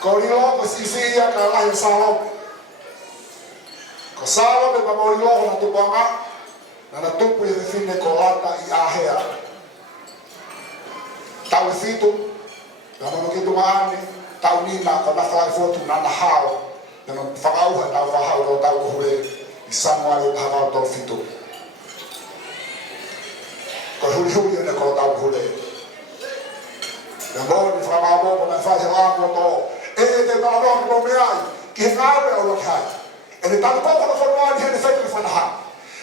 Ko rilo ko sisi ia ka lahi Salome. Ko Salome pa mo rilo na tupanga. Na na tupu I whiwhine ko lata I ahea. Tau I fitu. Na mono ki tumaani. Tau nina ko na whai fotu na na hao. Nana whakauha tau whahau o tau kuhure I Samoa o tahawao tau fitu. Ko huri ane ko tau kuhure. Na mōni whakamau mōko na whai he lāko tō. E te tānoa ki mō meai, ki he ngāwe au wakai. E ne tānu pōko na whanuani he ne whaikuri whanaha.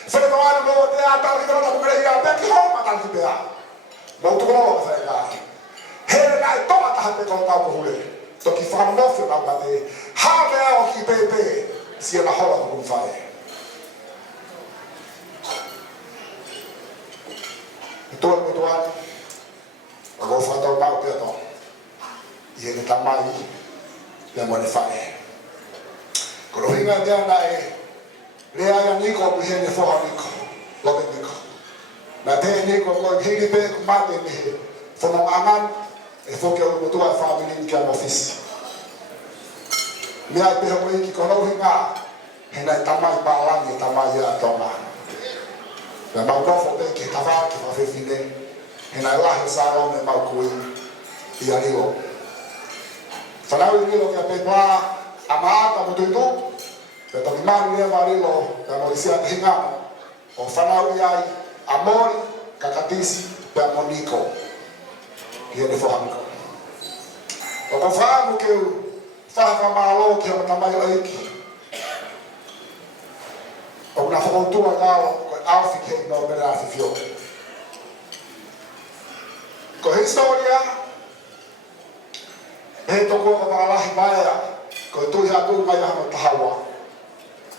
Whene tawāna mō te a tāu ki tōna mukere I a peki homa tānu ki pēa. Mō tukuroa ka whae ngāki. Here nai tōma taha pe ko tau kuhure. Toki whakamofio nau mate, hao mea o ki pepe, sia na hola ko kumwhae. E tōna me tuani, a ko whatau mau pia tō. na mo ne fae ko ro hinga dia na e le ai ni ko bi ne fo ha ni ko lo be ni ko na te ni ko ko hiri be ko ma te ni fo no aman e fo ke o tua family ni ka office me ai pe ho ki ko no hinga he na tamai ba la ni tamai ya Tonga na ma no fo be ki tava ki fa fe fine he na la he sa lo me ma ko i ali lo fa na ni lo ka pe ba ama ta mo Tuitu'u pe ta mari le mari lo ta mo sia hinga o fa na ai amor kakatisi pe moniko ia de fohamiko o ko famu ke fa malo ke o tamai aiki o na fo tu agao ko alfi ke no bera fi fio ko historia e to ko ba la hibaya ko tu ya tu mai ha ta hawa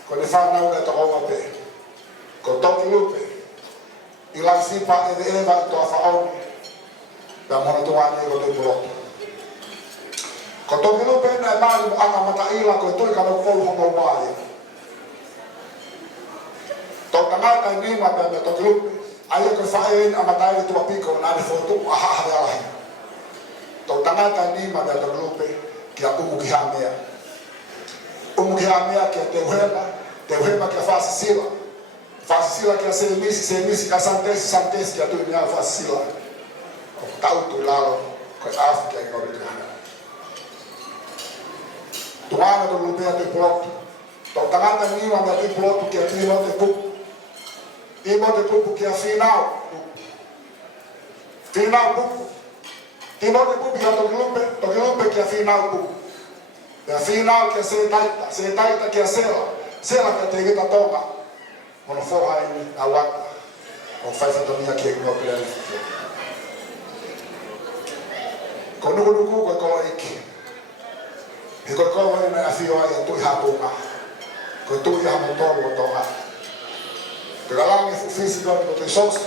ko le fa na una to ko pe ko to ki lupe ila sipa e de eva to fa on da mo to ani ko to pro ko to ki lupe na ma mo aka mata ila ko to ka no ko ho mo ba to tamata ni ma pe to ki lupe ai ko fa en amata e to piko na de foto a ha ha ala to tamata ni ma pe to ki lupe ki a umu ki hamea ki te hema ki fa sila fasila que a semisi que a santes que a tu minha fasila o tau tu lalo ko África e Oriana tu ana do lupe tu plot to tangata ni ma tu plot que a ti no te pu e mo te pu que a final pu e mo te pu que a to lupe que a final pu e a final que se taita que a sela que te geta Tonga ono fo ai awat o fai fa domia ke no pele ko no ko iki e ko na afio ai tu ha Tonga ko tu ya mo to Tonga pero la mi físico no te sos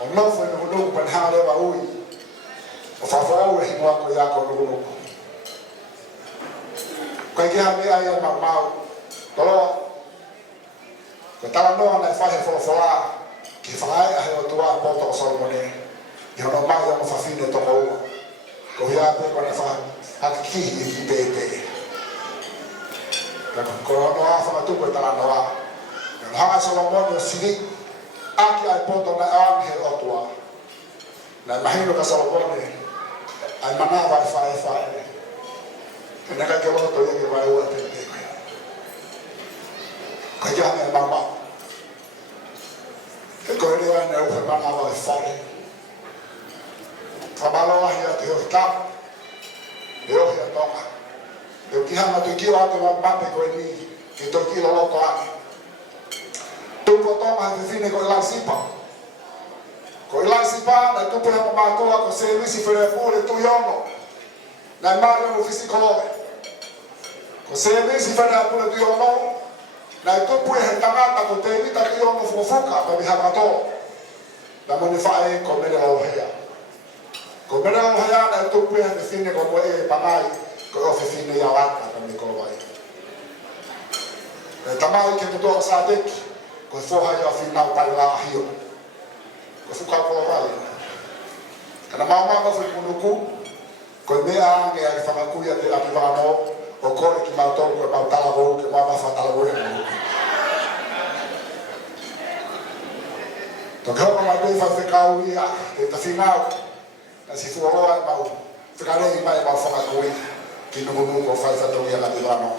o no fue no pan ha le ba ui o fa fa e mo ko ya ko no ko ke ha me ai ma mau tolo ko tala no na fa he fo ki fa ai o tua poto solomone yo no mai mo fa fine to ko ya pe ko na fa aki ki pepe ko no fa tu ko tala no ha solomone sili aki ai poto na angel o tua na imagino ka solomone ai manava fa na ka ke lo to ye ke vai o pepe ko ya me mama e ko le ana o mama va fare famalo ya te o ta e o ya toka e ki ha ma tu ki wa te ma pe ko ni ki to ki lo to ani tu ko to ma de fine ko la sipa na tu pe ma to ko se mi si fere pure tu yono na mario fisico ko se mi si fere pure tu yono na tu pue tangata ko te vita ki yo mo fofoka pa biha mato da mo ne fae ko me la ohia na tu pue de fine ko mo e pangai ko o fine ya wata pa me ko vai e tamai ke tu to sa de ko fo ha ya fina pa la hio ko fu ka ko vai kana mama ko fu kunuku ko me a nge a fa ku ya te la vano o kore ki mautoro ko mautala ho ke mama fa tala ho to ko ma be fa fe ka u ya e ta final na si fu o ai mau fe ka le mai ma fa ka u ki no ko fa to ya ka de vano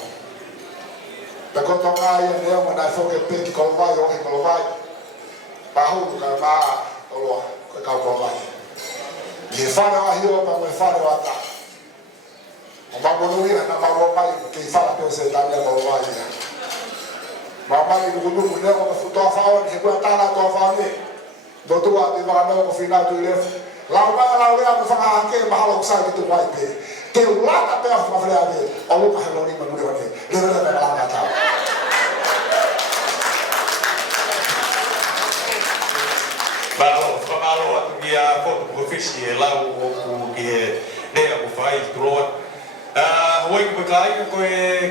ta ko to ka ya ne mo na fo ke pe ki ko vai o ko vai pa hu ka ba to lo ko ka ko vai ni fa na hi o pa mo fa na ta o ba mo ni na ba wo mai ke fa pe se ta ya ko vai ya ma mai ni ko ne ko fu to fa o ni ko ta na to fa ni do tu a de va no ko final tu le la ya fa ha ke ma lo sa ki tu vai pe ke la ta pe fa fa ya de o lo ka lo ni ma no le le la ta Malo, famalo atu kia foto profesi e lau o ku ki ne o fai trot. wake with I go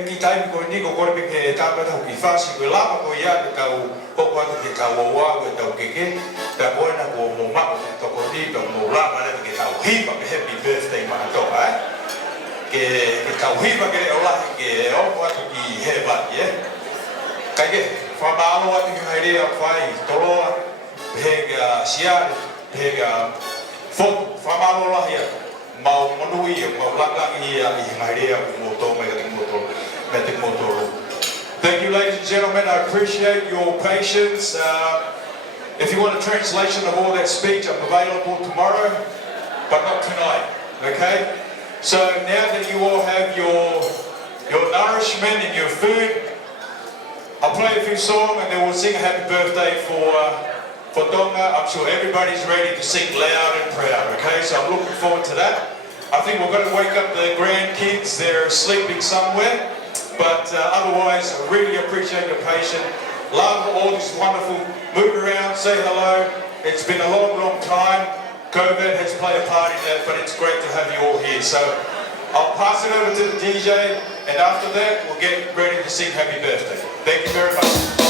ki time go ni go go be ke ta ba ki fasi go la go ya ka o ko ki ta wo wa go to ke ta go na go mo ma to ko ni to mo la ma le ke ta hi ba ke happy birthday ma to ai ke ta hi ba ke o la ke o ko ki he ba ye ka ke fa ba lo wa ki ha ri a fai to lo he ga sia he ga fo fa ba lo la ya mau manui mau lakang ia I ngairea moto me te moto. Thank you, ladies and gentlemen. I appreciate your patience. If you want a translation of all that speech, I'm available tomorrow, but not tonight. Okay? So now that you all have your nourishment and your food, I'll play a few songs and then we'll sing a happy birthday for Tonga. I'm sure everybody's ready to sing loud and proud, okay? So I'm looking forward to that. I think we're going to wake up the grandkids. They're sleeping somewhere. But otherwise, I really appreciate your patience. Love all this wonderful. Move around, say hello. It's been a long, long time. COVID has played a part in that, but it's great to have you all here. So I'll pass it over to the DJ, and after that, we'll get ready to sing happy birthday. Thank you very much.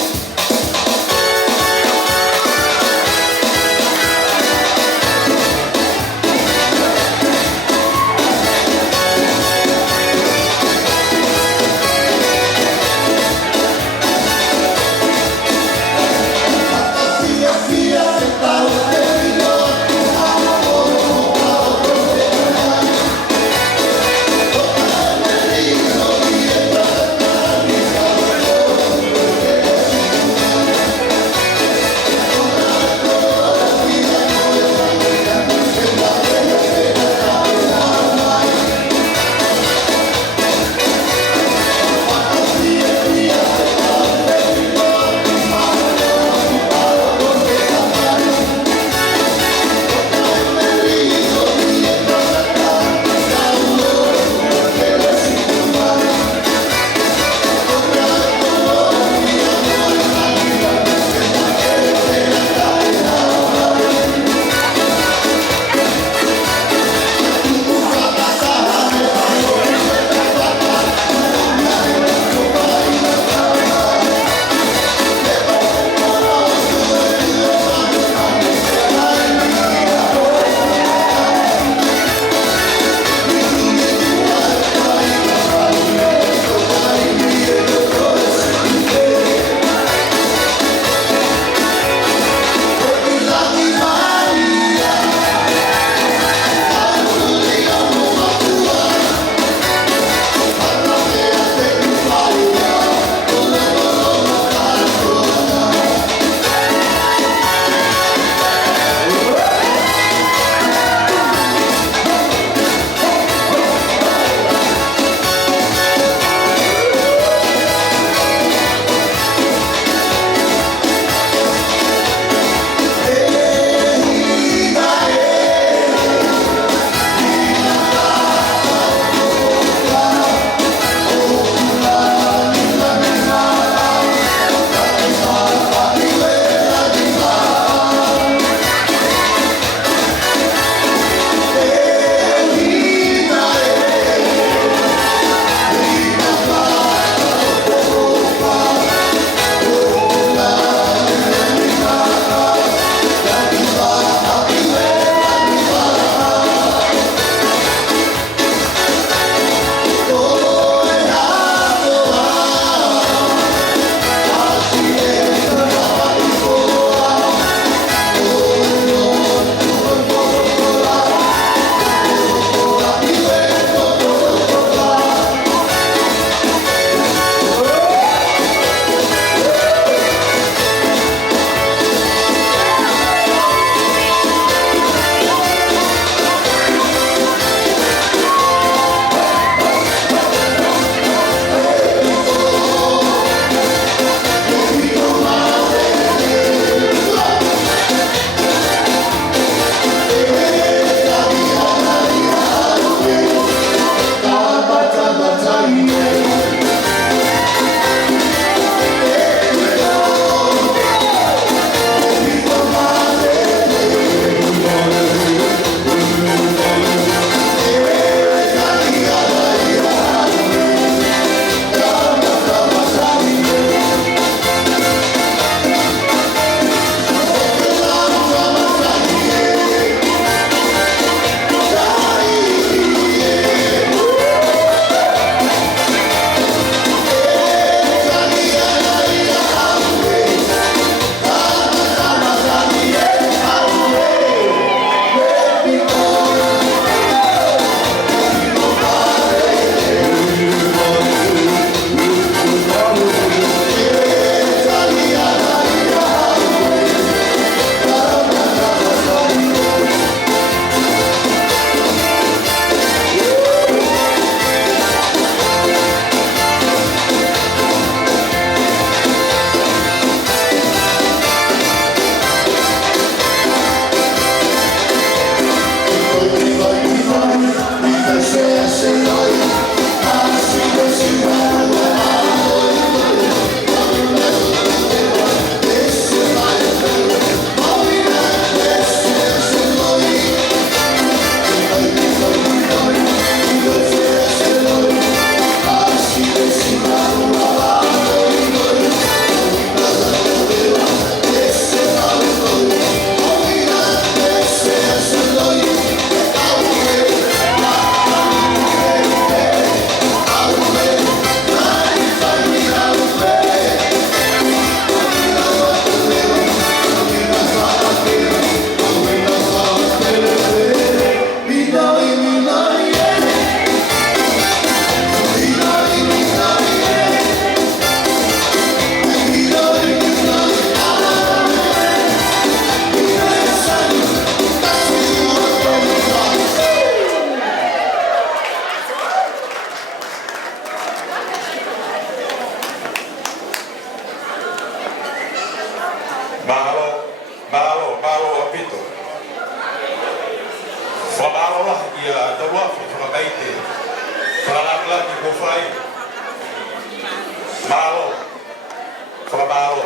whamao.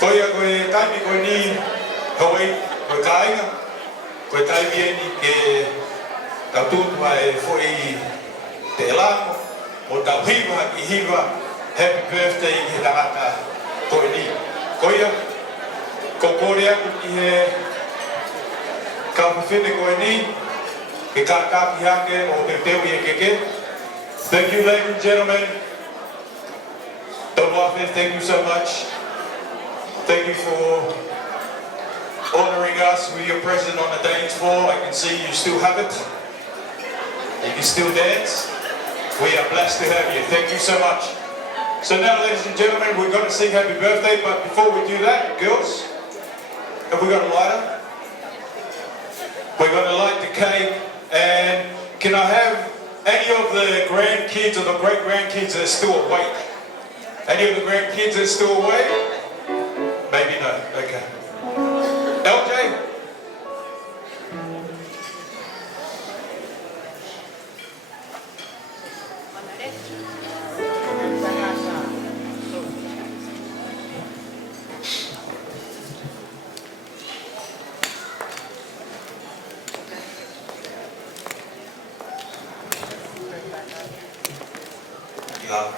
Koia koe taimi koe ni hawai koe kāinga, koe taimi eni ke taututua e fwoi te elango, o tau hiwa ki hiwa, happy birthday ki tangata koe ni. Koia, ko kore aku ki he kauwhine koe ni, ke kākāki hake o te tewi e keke. Thank you, ladies and gentlemen. Tonga, thank you so much. Thank you for honouring us with your presence on the dance floor. I can see you still have it. You can still dance. We are blessed to have you. Thank you so much. So now, ladies and gentlemen, we're going to sing happy birthday, but before we do that, girls, have we got a lighter? We're going to light the cake, and can I have any of the grandkids or the great-grandkids that are still awake? Any of the grandkids that are still awake? Maybe no, okay. LJ? Yeah.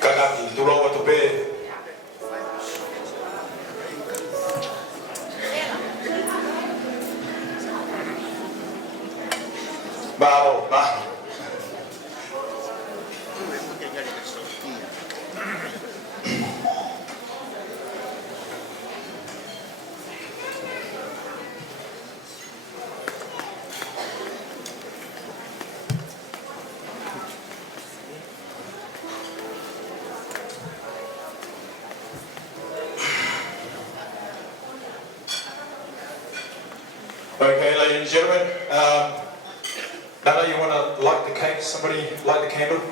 Kanaki, tu loa tu pe. Bao, ba. Okay, ladies and gentlemen, Nana, you want to light the cake? Somebody light the candle?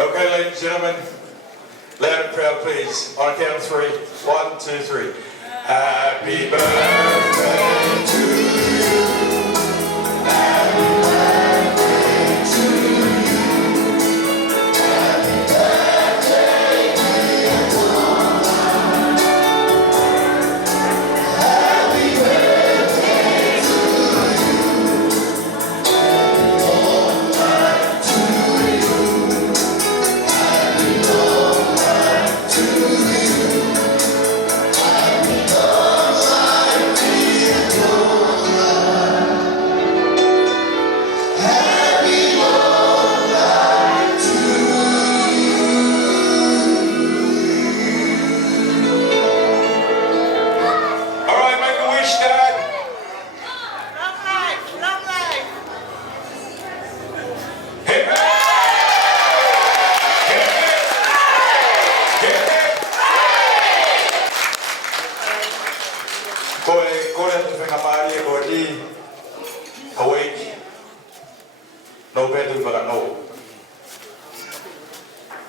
Okay, ladies and gentlemen, loud and proud, please. On a count of 3. 1, 2, 3. Happy birthday to you. Happy birthday to you. Happy birthday, dear Tonga. Happy birthday to you. Long life to you. Kore tu whenga maari e koe ni Hawaii no petu whakano.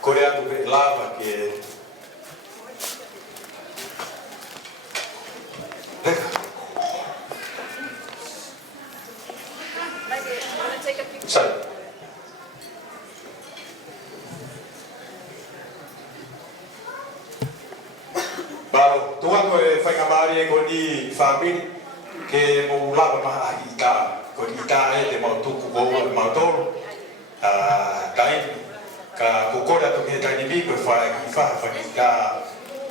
Kore atu pe lava ke Leka. Sorry. Bao, tuan koe whainga maari e koe ni whamiri ke mo lava maha ahi ita. Koe ni ita e te mau tuku koua e mau tolu. Taini, ka kokore atu ke taini mi koe whae ki whaha whainga ita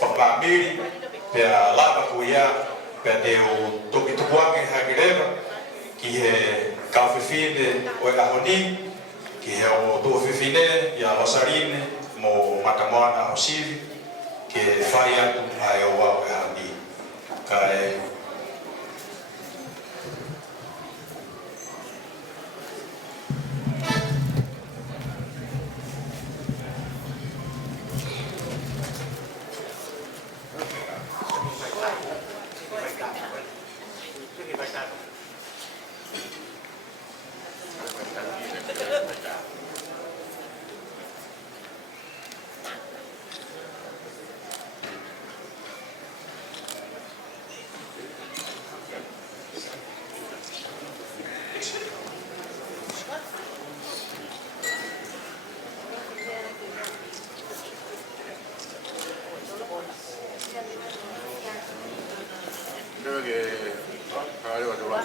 whamiri. Pea lava koe ia, pea te o toki tukuange haki rewa. Ki he kawhiwhine o e ahoni. Ki he o tō whiwhine i a Rosarine mo Matamoana o Sivi. ke whai atu ai o wau e hami. Ka e Creo que ahora va a tomar.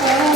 Oh,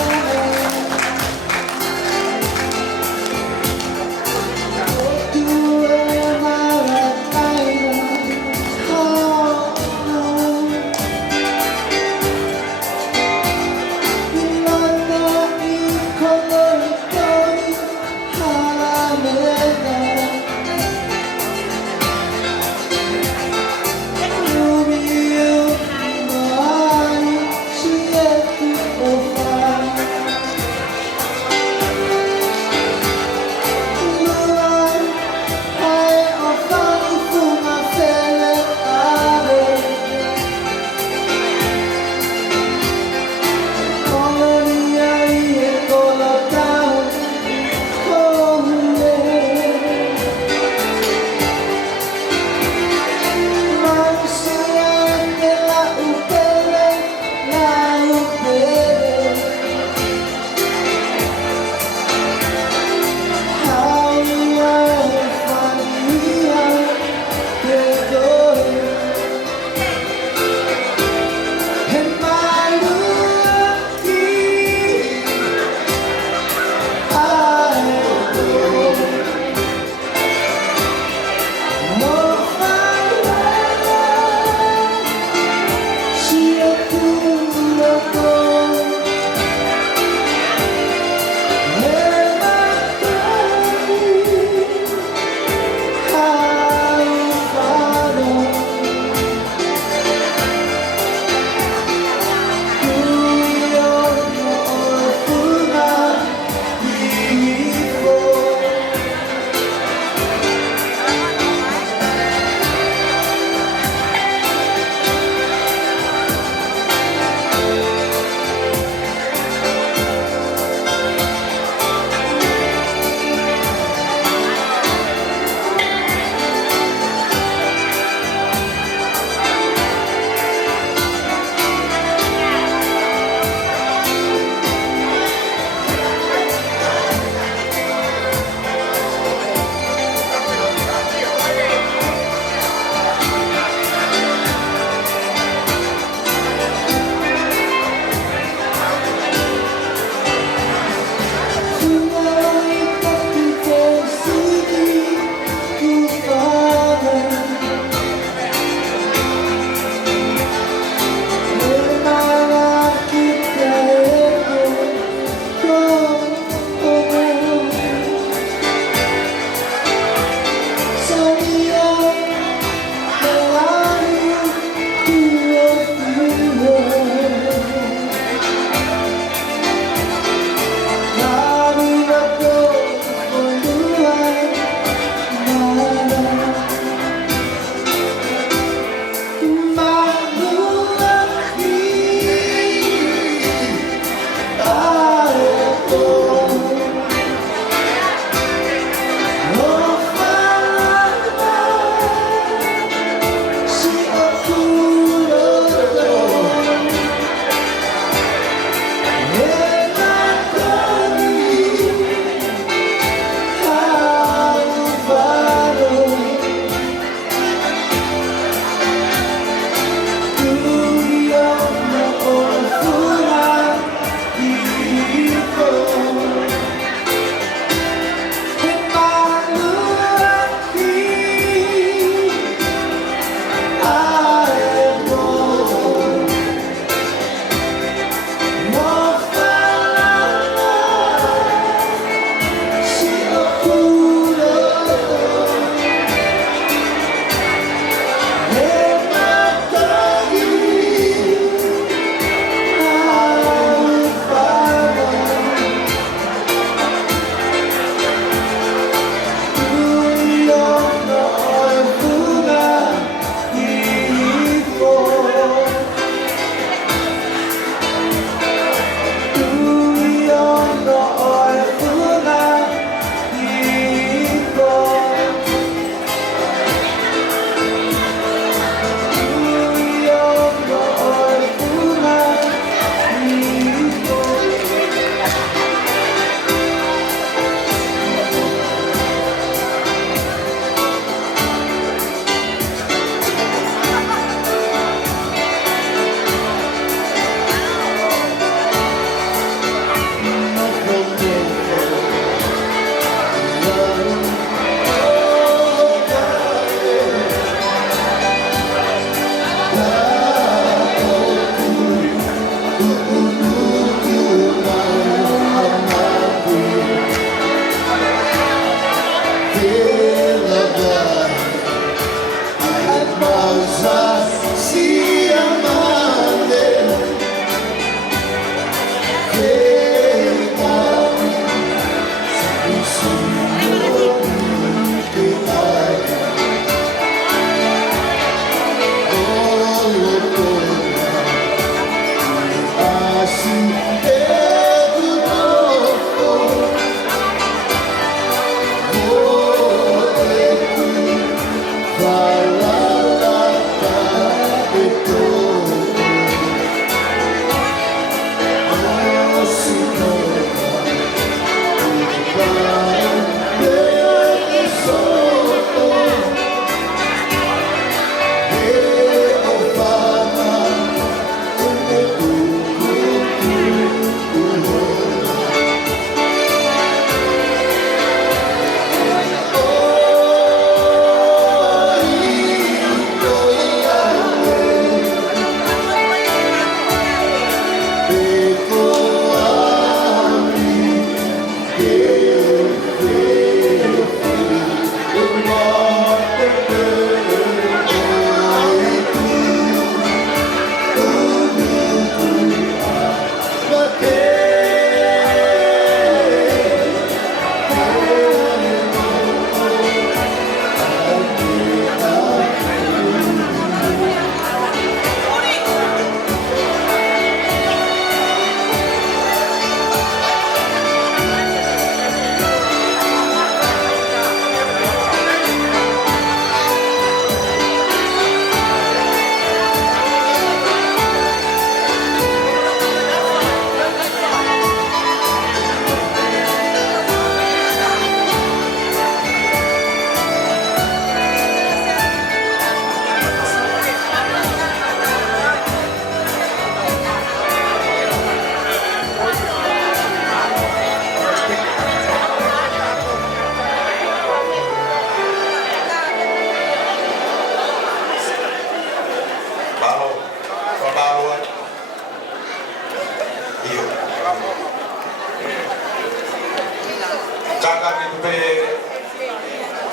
Kaka ki tupe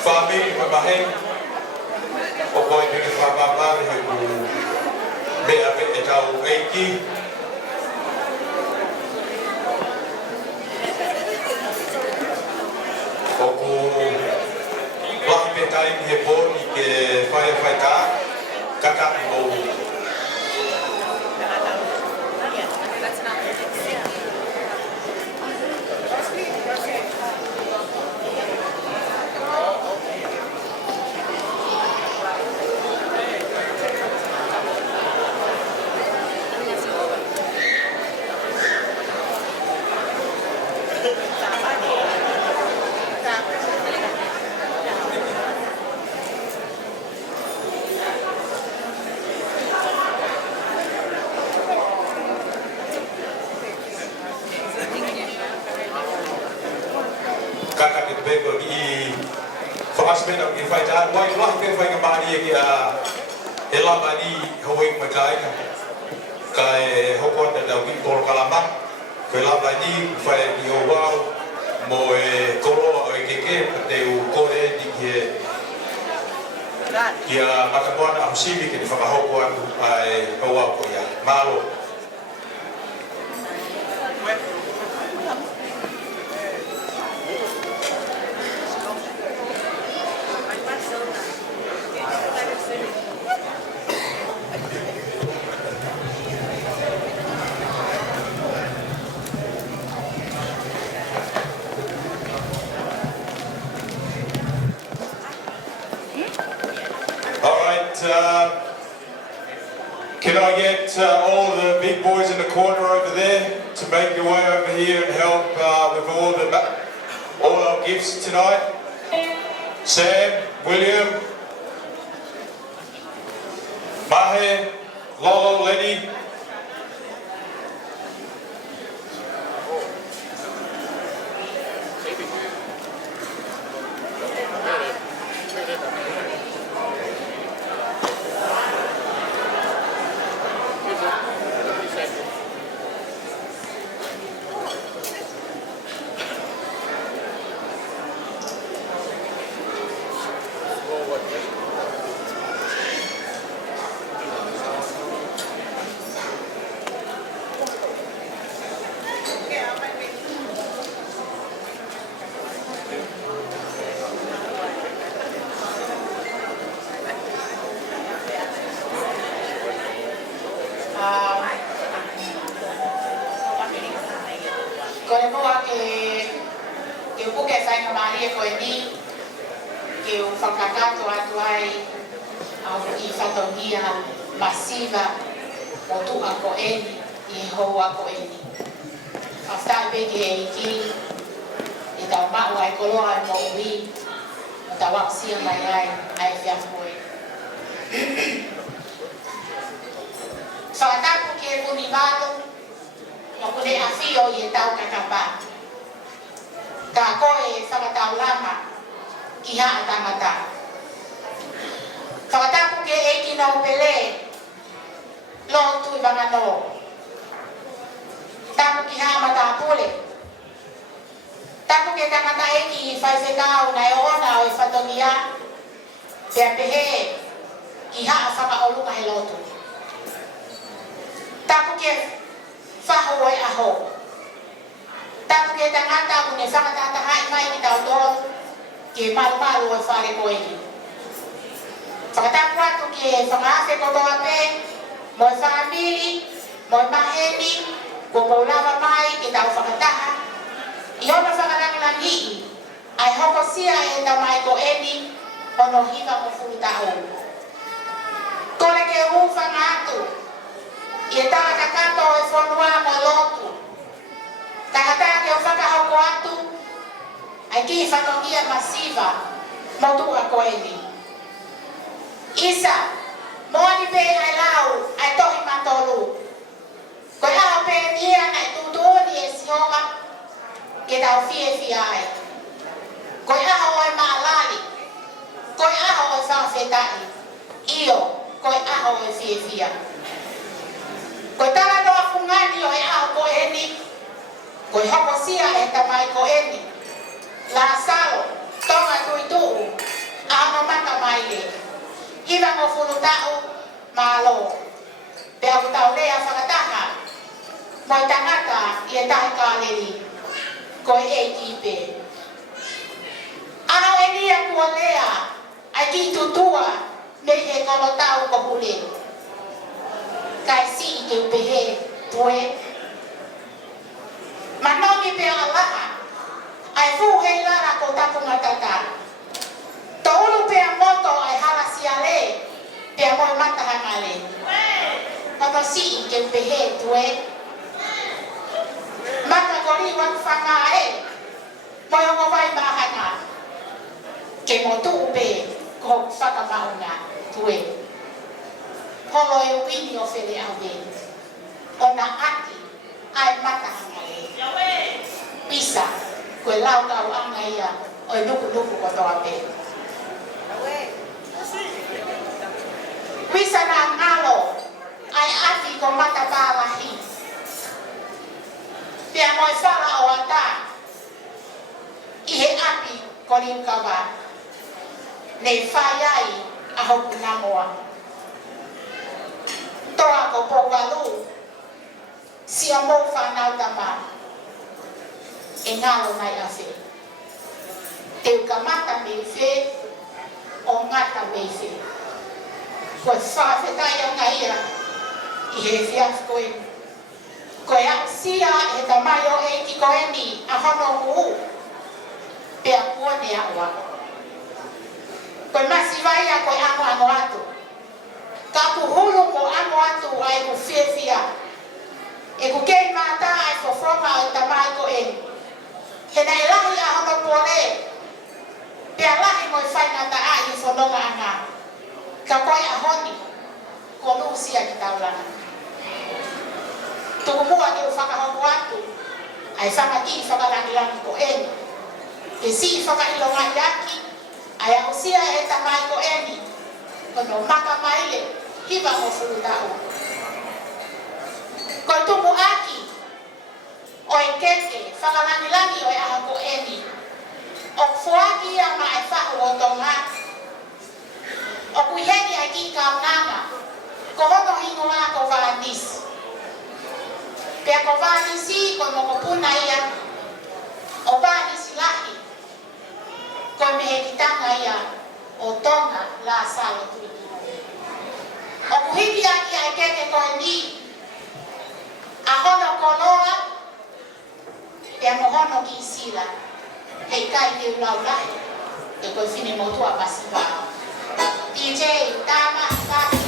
family mamahen o koi peke whapapare he ku mea pe e tau eiki. O ku wahi pe tai he pōni ke whai tā kaka ki mou. Kaka ki beko i whakasmena ki whai tā wai wahi pe whai ka maari e ki a e lama ni hawai matai ka e hokota tau ki polo kalama koe lama ni whai ki o wau mo e koroa o e keke pa te u kore ni ki e ki a makapuana a husimi ki ni whakahoko atu a e hawau ko ia malo. Can I get all the big boys in the corner over there to make your way over here and help with all our gifts tonight? Sam, William, Mahe, Lolo, Lenny. Masiva motu ako eni Yehowa ko eni afta be ke iki ita ma wa ko lo ai mo wi ta wa si mai ai fia foi fa ta ku ke bunivalo mo ku le afio ye tau kakapa ka ko e fa ta lama ki ha ta mata fa ta ku ke iki na pele lo tu bangano tamu ki hama ta pule tamu ke kata eki fai se kau na ona o fatonia te pehe ki ha fa ka olu ka helotu tamu ke fa ho ai aho tamu ke tangata ku ne fa ka ta hai mai ni ta do ke mal mal o fa re ko eki fa ta kwa tu ke fa ma se ko to ape mo family, mo maheni, ko lava mai ke tau whakataha. I ona whakarangi ai hoko sia e ta mai ko eni, ono hiva mo furutao. Kore ke ufa ngatu, i e taha kakato e whanua mo lotu. Tahata ke o whakahoko atu, ai ki whanongia masiva, mo tua ko eni. Isa, Moni pe ai lau, ai tohi matolu. Ko ia pe ia na tutu'u ni esionga ke tau fie ai. Ko ia ho ai maalali. Ko ia ho ai whawhetai. Io, ko ia ho ai fie. Ko tala noa fungani o ia ho ko eni, Koe hoko sia e tamai ko eni. La salo, tonga tuitu'u, ano mata mai le. Hiva mo fulu tau, malo. Pea ku tau lea whakataha. Moi tangata i e tahi kāleri. Koe e kipe. Ano e nia kua lea, ai ki tutua, nei e kolo tau ko hule. Kai si i ke upehe, tue. Manongi pea alaha, ai fu hei lara ko tapu ngatata. Toulu pea moto ai hala siale, pea moi mata hangale. Mata si i ke upehe, tue. Mata kori wak whanga e, moi ongo vai mahanga. Ke mo tu upe, ko whakamaunga, tue. Holo e uini o whele awe. Ona ati, ai mata hangale. Pisa, koe lau kau anga ia, o e nuku ko toa pe. Pisa na ngalo, ai ati ko mata pālahi. Pea moi whala o ata, i he api ko rinkawa. Nei whai ai a hoku namoa. Toa ko pōwalu, sia mō whanau tama. E ngalo nai a whi. Te uka mata me whi, o ngata me whi. Koe whawhetai a ngaia, i he whiaf koe. Koe au sia e tamai o e ki koe ni a hono uu. Pea kuone a ua. Koe masi vai a koe amo atu. Ka ku hulu ko amo atu ai ku whiawhia. E ku kei mata ai whawhonga o tamai ko e. He nei lahi a hono pole. Pea lahi moi whainata a i whanonga anga. Ka koe a honi. Ko lusia ki taurana. Tuku mua ki u whakahoku atu. Ai whakati whakarangirangi ko e. Ke si whakailonga i aki. Ai au sia e tamai ko eni. Kono maka maile. Hiva mo furutau. Koe tuku aki. O e keke, whakalangilangi o e aha ko eni. O fuaki ia ma e whahu o tonga. O kuiheni ai ki kaunanga. Ko hono hingo nga ko vānisi. Pea ko vānisi, ko moko puna ia. O vānisi lahi. Ko mehe kitanga ia. O tonga la salo tuitu'u. O kuhiki aki ai keke ko ni. A hono koloa. Pea mohono ki sila. Hei kai te ulau lahi. E koe whine motua pasi wao. DJ, tama, taki.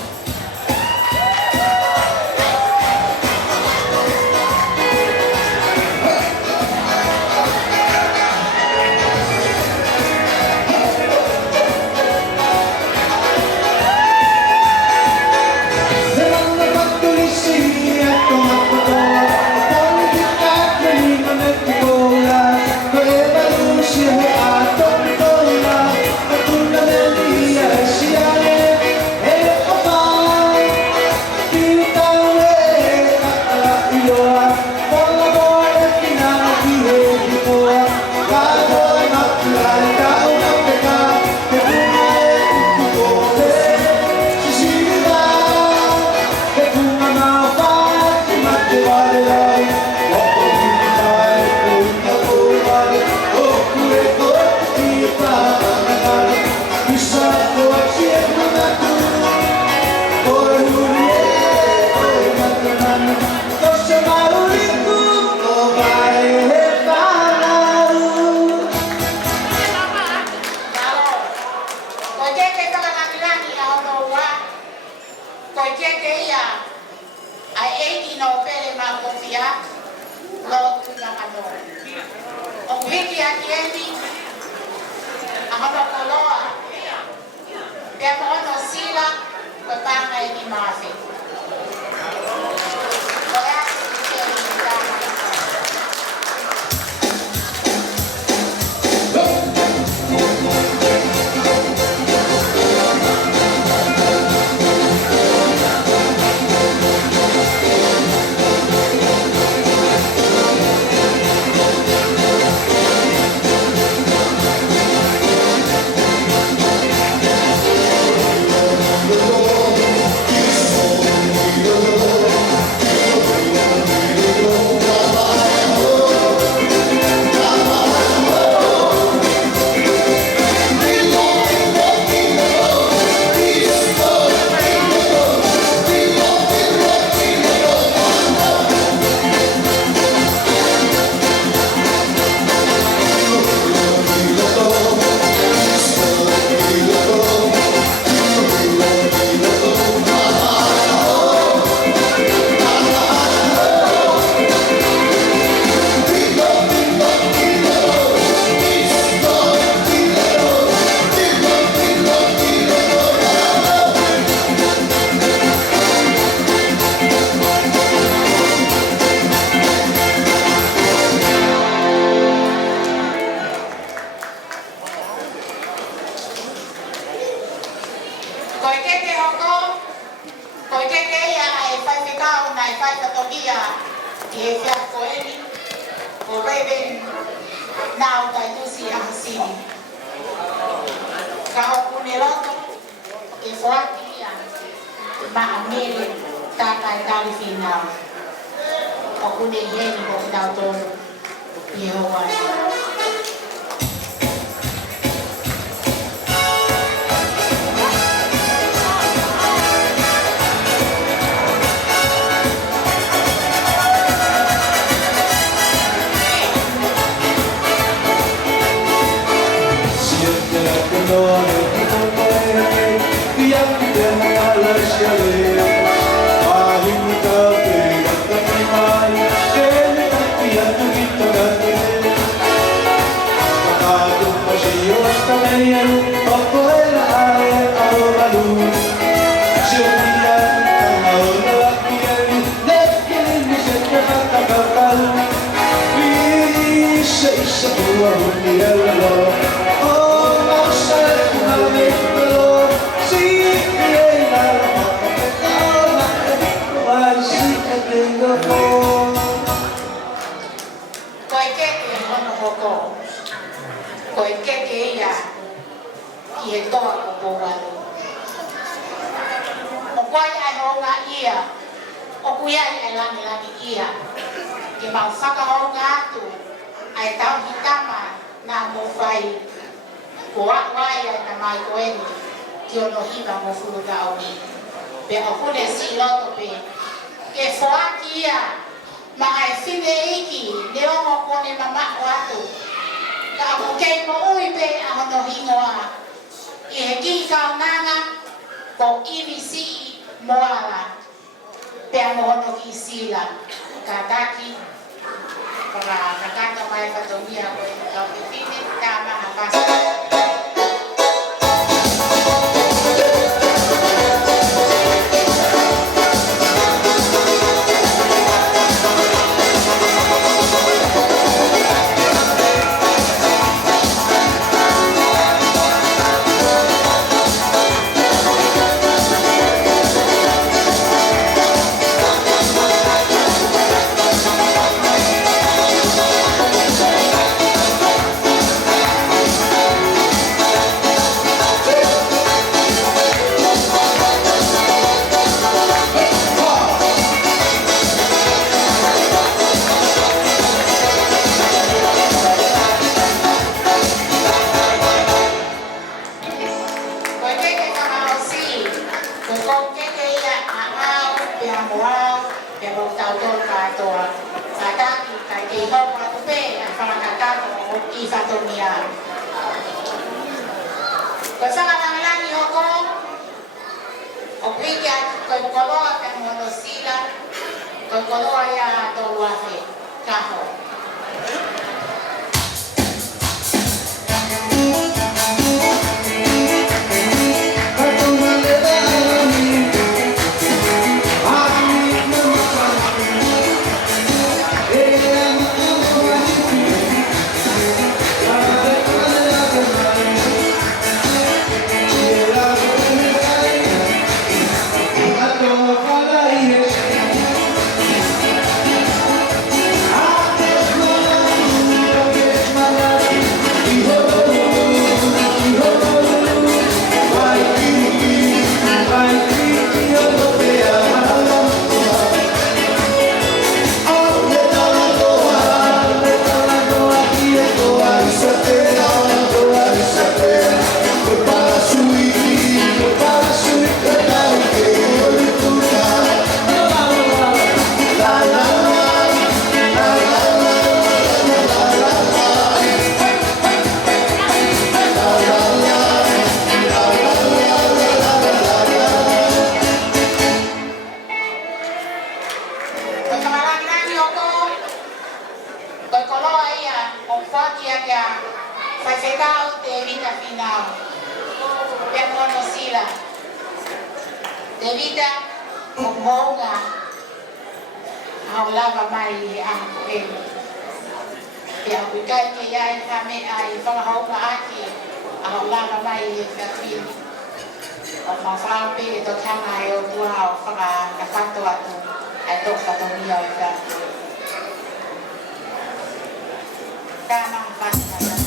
o reben now tai tu si ahasi ka o kuneloto e fuati ya ma amele ta kai tali final o kuneheni ko tau tonu Yehovah. Tama ang pasipasa.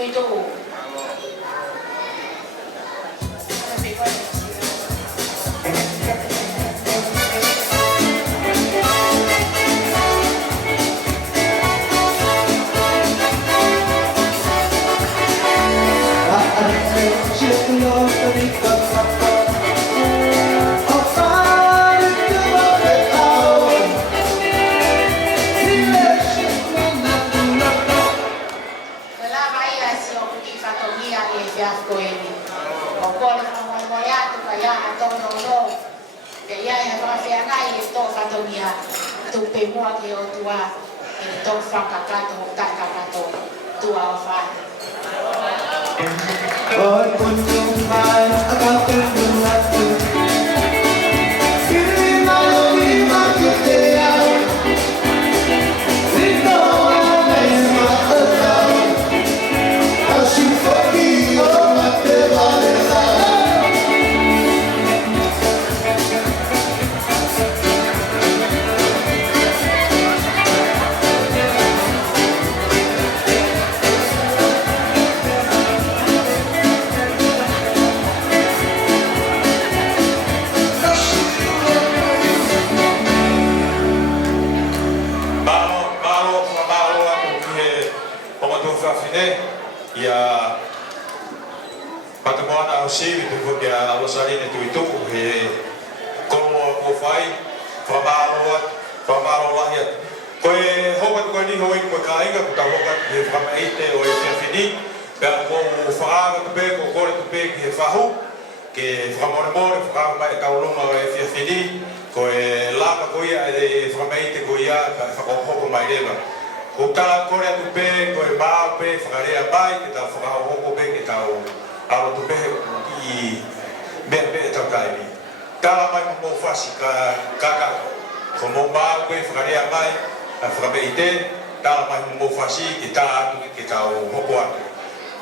Tuitu'u.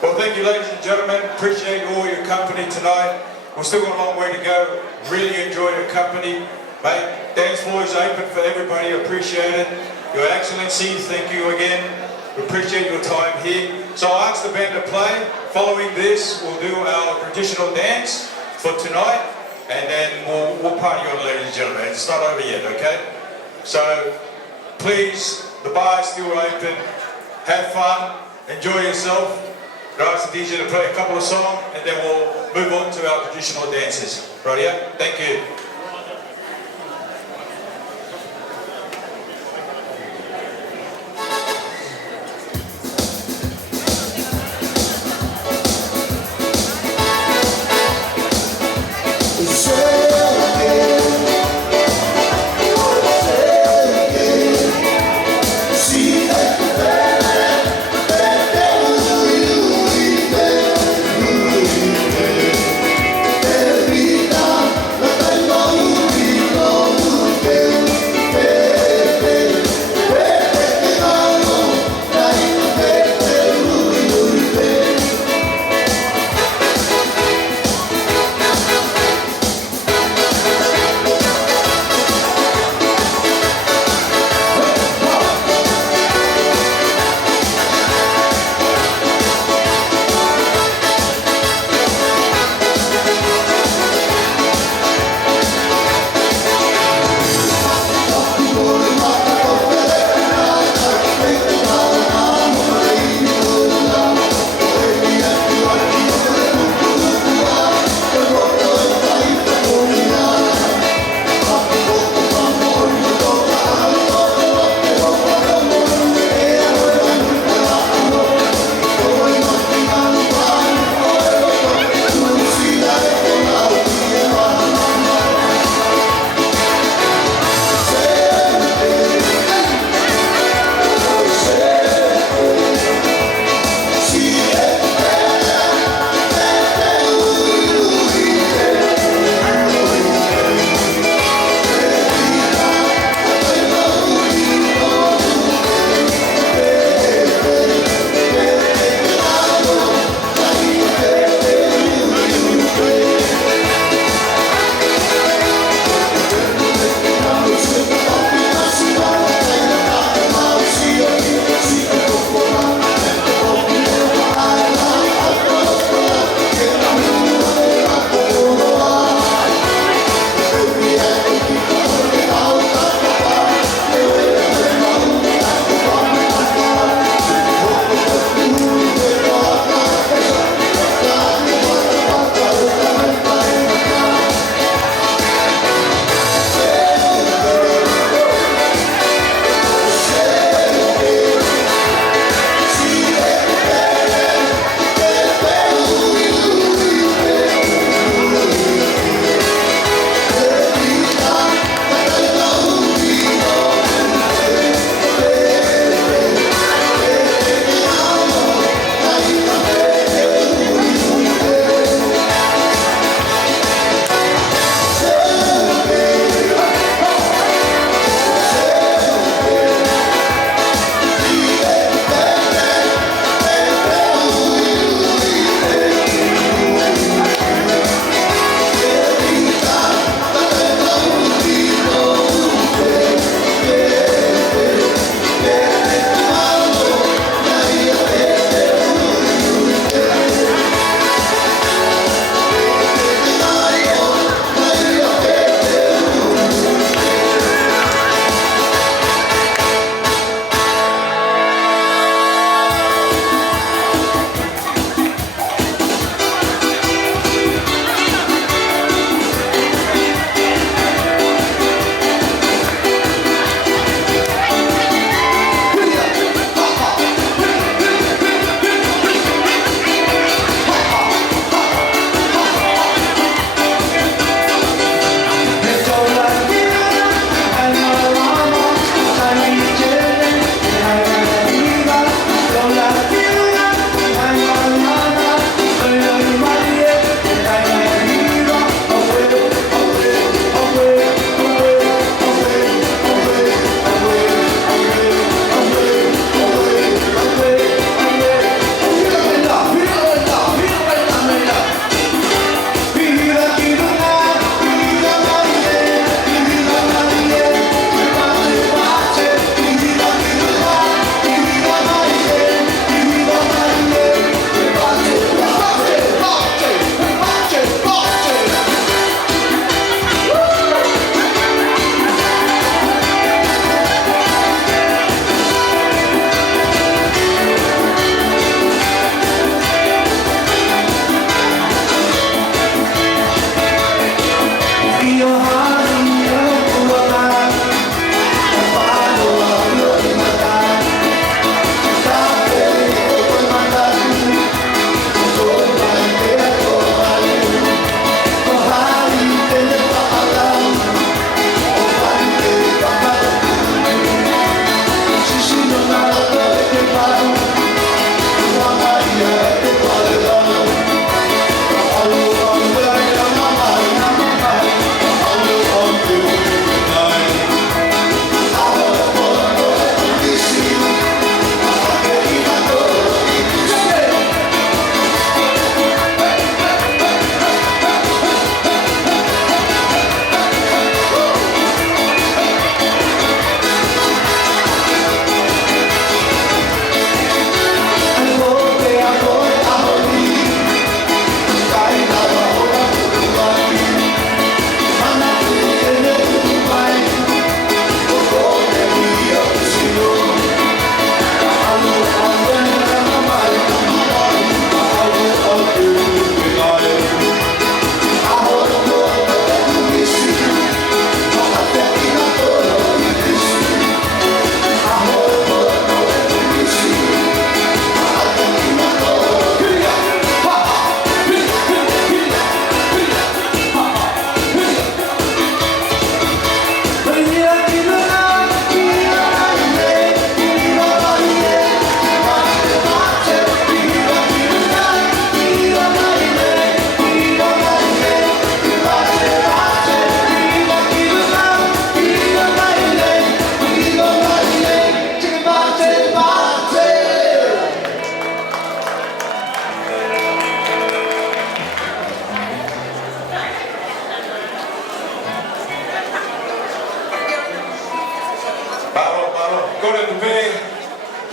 Well, thank you, ladies and gentlemen. Appreciate all your company tonight. We've still got a long way to go. Really enjoy your company. Mate, dance floor is open for everybody. Appreciate it. Your Excellencies, thank you again. We appreciate your time here. So I'll ask the band to play. Following this, we'll do our traditional dance for tonight, and then we'll party on, ladies and gentlemen. It's not over yet, okay? So please, the bar is still open. Have fun. Enjoy yourself. I'll ask the DJ to play a couple of songs, and then we'll move on to our traditional dances. Right here? Thank you. Tengo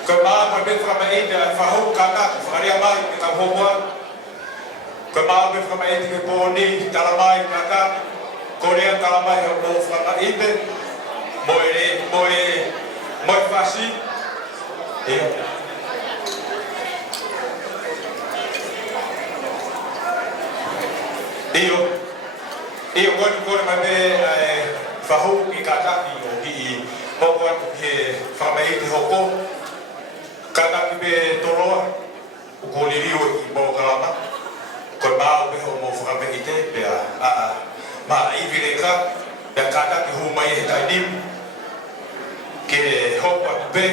Koe maa koe me whakamaite ai whahau kātaki whakaria mai ke tau homoa. Koe maa me whakamaite ke pōni talamai kātaki. Korea talamai hau mō whakamaite. Moe whasi. Ia. Iyo kore mai me whahau ki kātaki o ki i hoko atu he whakamaite hoko. Kātaki me toroa, o kōririu i mō kalama. Koe maa upe ho mō whakamaite, pia maa iwireka, pia kātaki hu mai he tainimu. Ke hoko atu pe,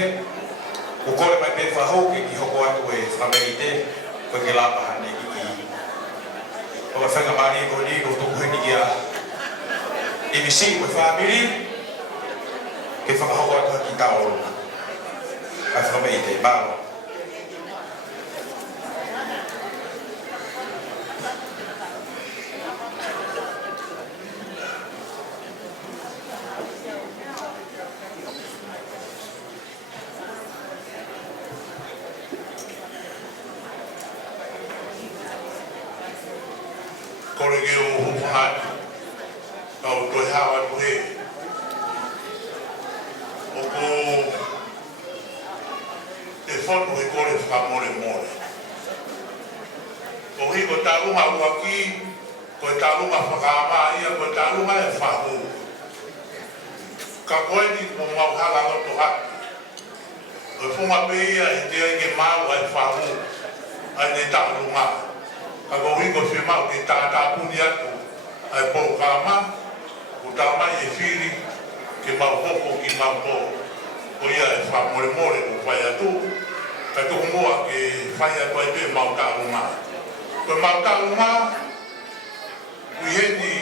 o kore mai me whahau ke ki hoko atu e whakamaite, koe ke lapa hane ki i. O ka whakamari ko ni ko tuku heni kia i misi koe whamiri, ke whakahoko atu ki tāoro. Ai whakamaite, mālo. Kore ke o hupungat, kau toi hawa tuhe. Oko te whonu he kore whakamore more. Ko hi ko tarunga uaki, ko tarunga whakaama ia, ko tarunga e whahu. Ka koe ni mo mau hala no to haki. Ko whunga pe ia e te ainge mau ai whahu, ai ne tarunga. Ka koe ko whimau ki tātā puni atu ai pō kāma, ko tāmai e whiri ki mau hoko ki mau pō. Ko ia e whamore more ko whai atu, ka tuku mua ki whai atu ai pe mau tāunga. Ko mau tāunga, kui heni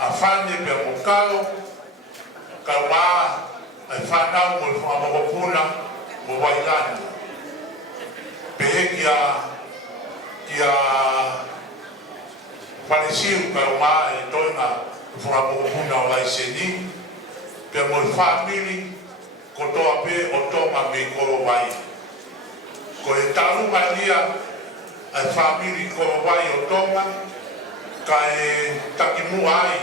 a whane pia mo kālo, ka wā ai whanau mo i whamawapuna mo wailani. Pehe kia whanesiu ka maa e toinga whamawapuna o laiseni, pia mo i whamiri ko toa pe o tonga me koro wai. Ko e tarunga lia ai whamiri koro wai o tonga, ka e takimu ai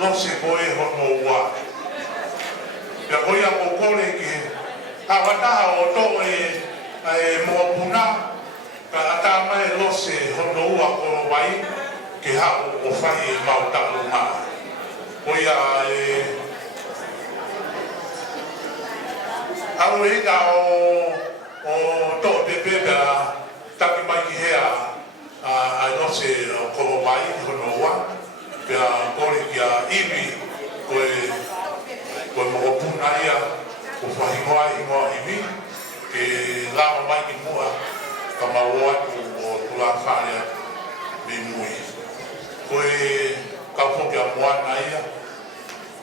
lose koe hono ua. Pia koe a kokore ki awataha o to e moapuna, ka atama e lose hono ua koro wai, ke hao o whai e mautaru maa. Koe a au e ka o to pepe pia taki mai ki hea a lose koro wai hono ua. Pia kore ki a iwi koe moapuna ia o whahingoa iwi ke lama mai ki mua ka maua atu o tula wharea me mui. Koe ka whoki a moana ia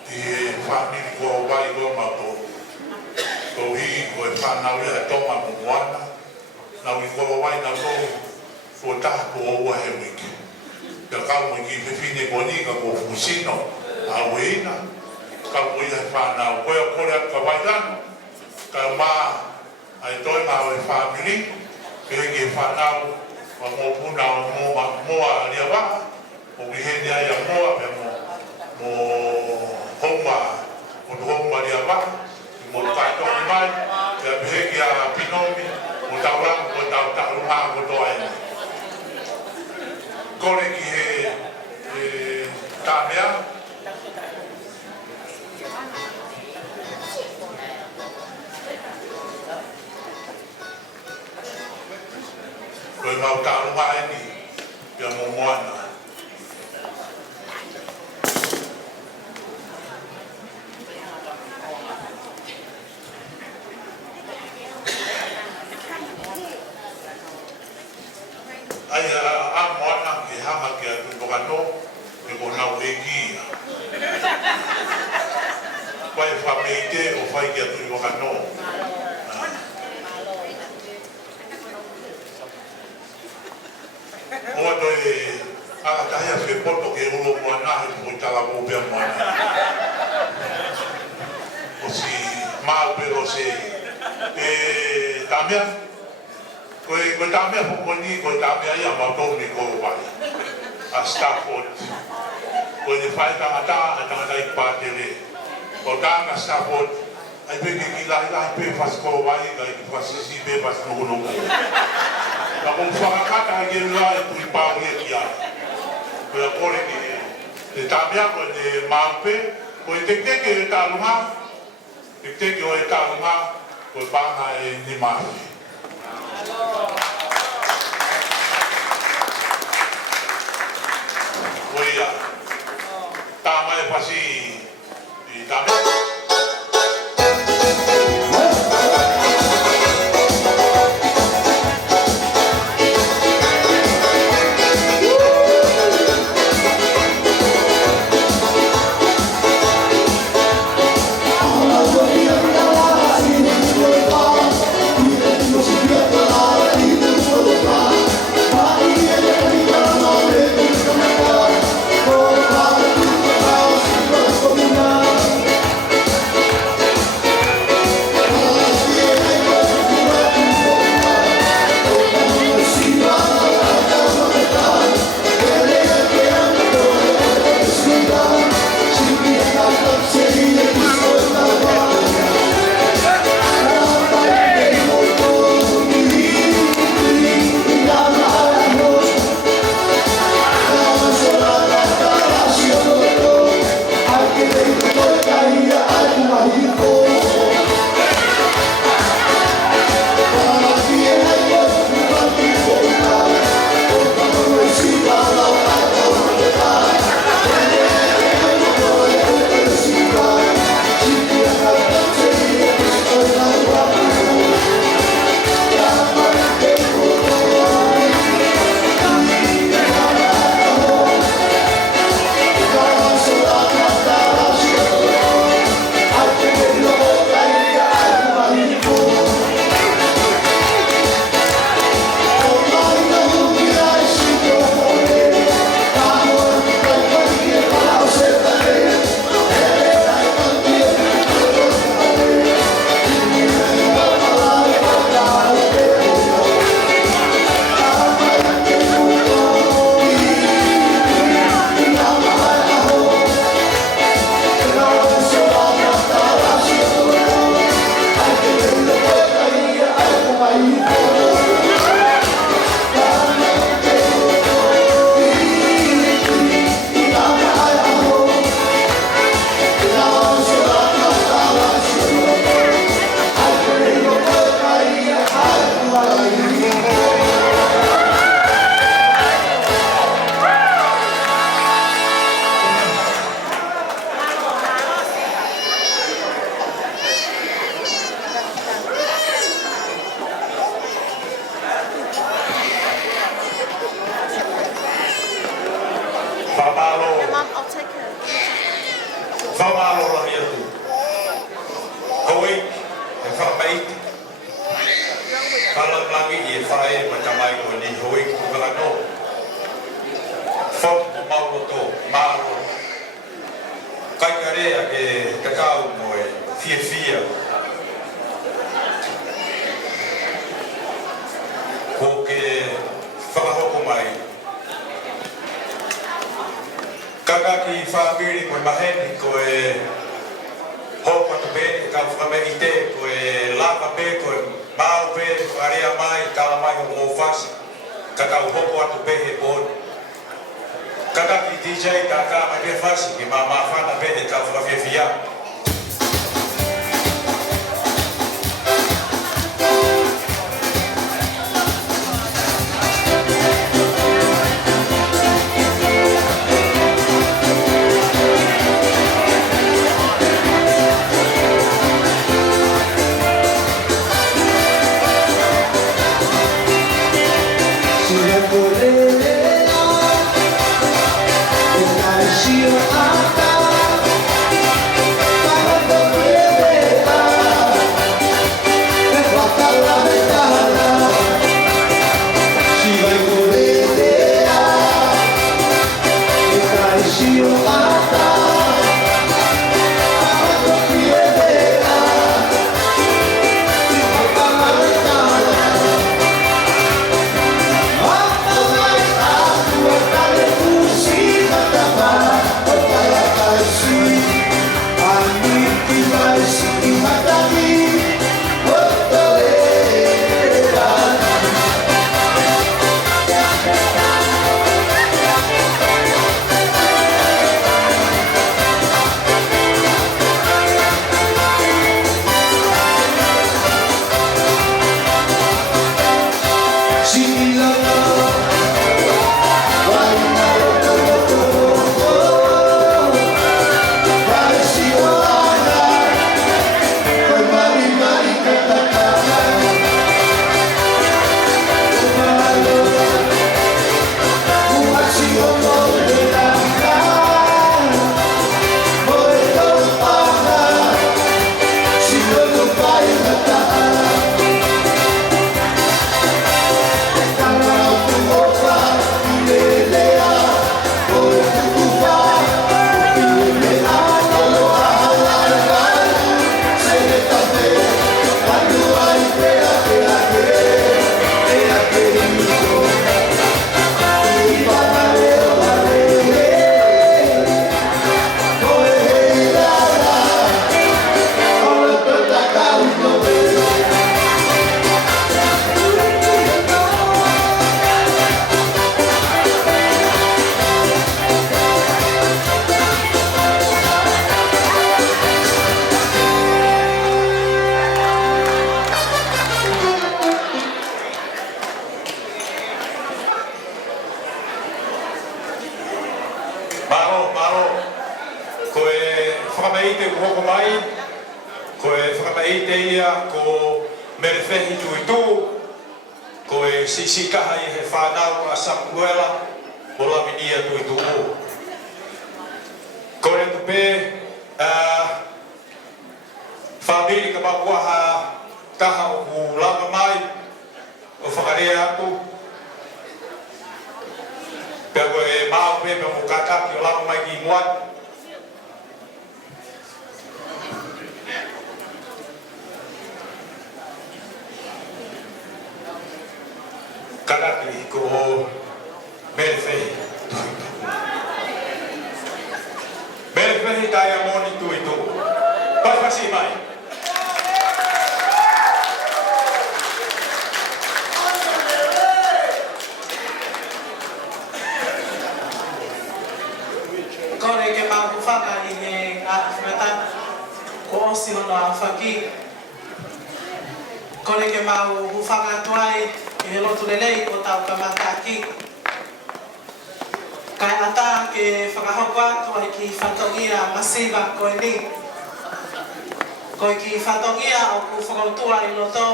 ti he whamiri kua wai kua mato. Ko hi koe whanau ia tonga mo moana, nau i kua wai na tō kua taha kua ua he wiki. Ka kau mo ki whiwhine koni ka kua fusino a weina, ka kua ia whanau. Koe a kore atu ka wailano, ka maa ai toi ngā o e whamiri, ke heke whanau wa mōpuna o moa ria waha, o wihene ai a moa pe mo honga, o honga ria waha, mo kātoki mai, ke a heke a pinomi, mo tauranga, mo taurunga, mo toaina. Kore ki he tāmea, koe mau tāunga e ni, pia mo moana. Ai a moana ki hama ki a tutukano, ki ko nau e kia. Koe whameite o whai ki a tutukano. Oa toi akatahia whi poto ke ulo moana he pui tala mo bea moana. O si mau pero se tamia ko tamia ko ni ko tamia ya ma to ni ko wa a Stafford ko ni fai ta i patele ko tanga Stafford ai pe ki la pe pas ko wa i pas si be pas no no la con fa kata ge la i pa ni ya ko ya ko ni tamia ko ni mampe ko te ke ta lunga te ke o ta lunga ko banga ni ma Oia, tama e pasi i tama. She ia ko merefehi Tuitu'u ko e sisikaha i he whanau a Samuela o laminia Tuitu'u. Ko re tupe whamiri ka makuaha taha o lama mai o whakarea atu. Pea ko e mao pepe mo kakaki o lama mai ki muat. Kakaki ko merefehi Tuitu'u. Merefehi tai amoni Tuitu'u. Pasipasi mai. Kore ke mau whaka i he whakata ko osi ono a whaki. Kore ke mau whaka tuai i he lotu lelei o tau kamataki. Kai ata ke whakahoko atu ai ki whatongia masiva koe ni. Koe ki whatongia o ku whakautua i loto.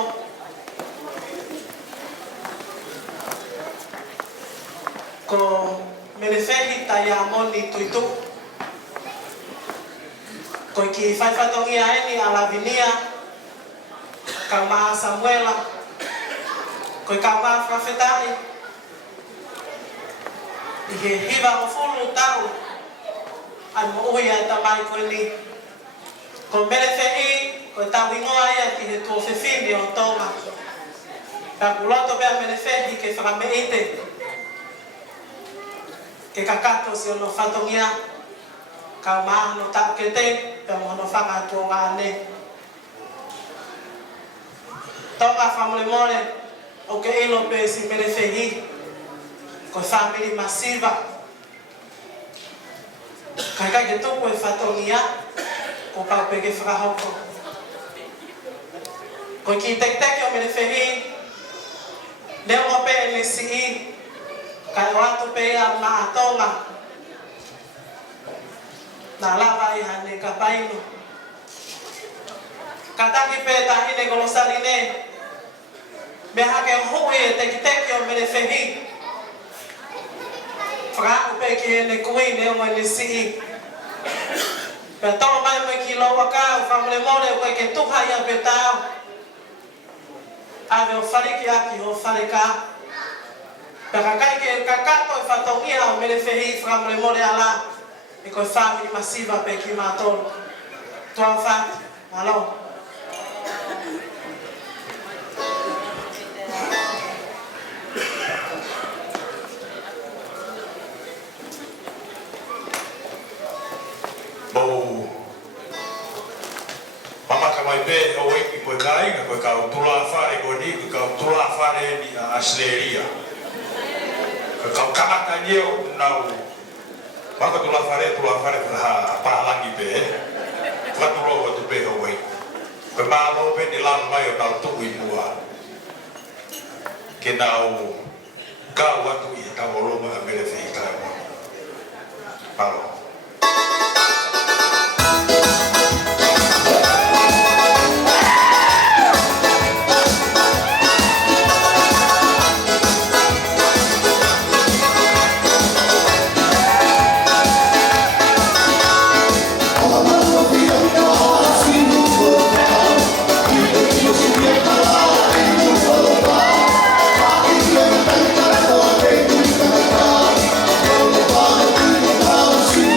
Ko merefehi tai a moni Tuitu'u. Koe ki whaiwhatongia eni a lavinia. Kau maa Samuela. Koe kau maa whawhetai. I he hiwa o fulu tau. Ai mo uhi ai tamai koe ni. Ko merefehi, koe tau ingoa ia ki he tuo whewhini o Tonga. Pea kuloto pea merefehi ke whakameite. Ke kakato si ono whatongia. Kau maa no tau ke te, pea mo ono whakatu o ngāne. Tonga whamole mole, o ke ilo pe si merefehi. Ko family masiva. Kai kai ke tupu e whatongia, ko kau pe ke whakahoko. Ko ki tek o merefehi, leo o pe e si i, kai o atu pe a maa Tonga. Nā lava i hane ka paino. Kataki pe tahine kolosari ne, me hake hui e teki o merefehi. Whakaaku pe ki hene kui ne o ne si i. Pea tolo mai mo ki loa kau, whamole more o ke tuha ia pe tau. Ave o whare ki aki o whare ka. Pea kakai ke kakato e whatongia o merefehi whamole more ala. E koe family masiva pe ki mātolo. Tua whati, malo. Mama ka mai pe o eki koe kai, ka koe kau tula whare koe ni, koe kau tula whare ni a Asleria. Koe kau kamata nieo nau. Maka tula whare kaha pahalangi pe he. Koe tula o tu pe o eki. Koe mālo pe ni lana mai o nau tuku i mua. Ke nau kau atu i tau o loma a merefehi kai mo. Malo. See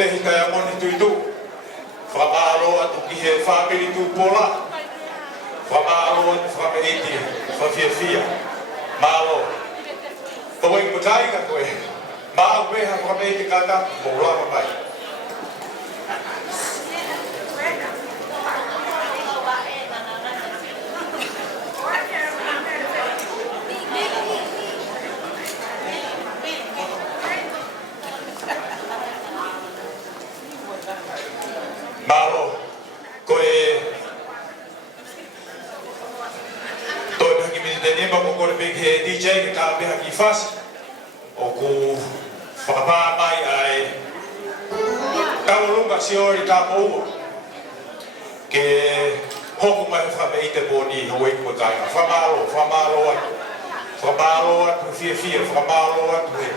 pehi kai amoni tuitu'u. Whamaro atu ki he whapiri tūpola. Whamaro atu whapeiti, whawhiawhia. Malo. Pawai kutai ka koe. Maa weha whapeiti kata, mo lama mai. Malo, koe toi pihaki mini te nema ko kore peki he DJ ki tā pihaki whas o ku whakapā mai ai kaurunga si ori tā moua ke hoku mai whame i te pōni hoi kua kainga whamalo atu whiawhia whamalo atu he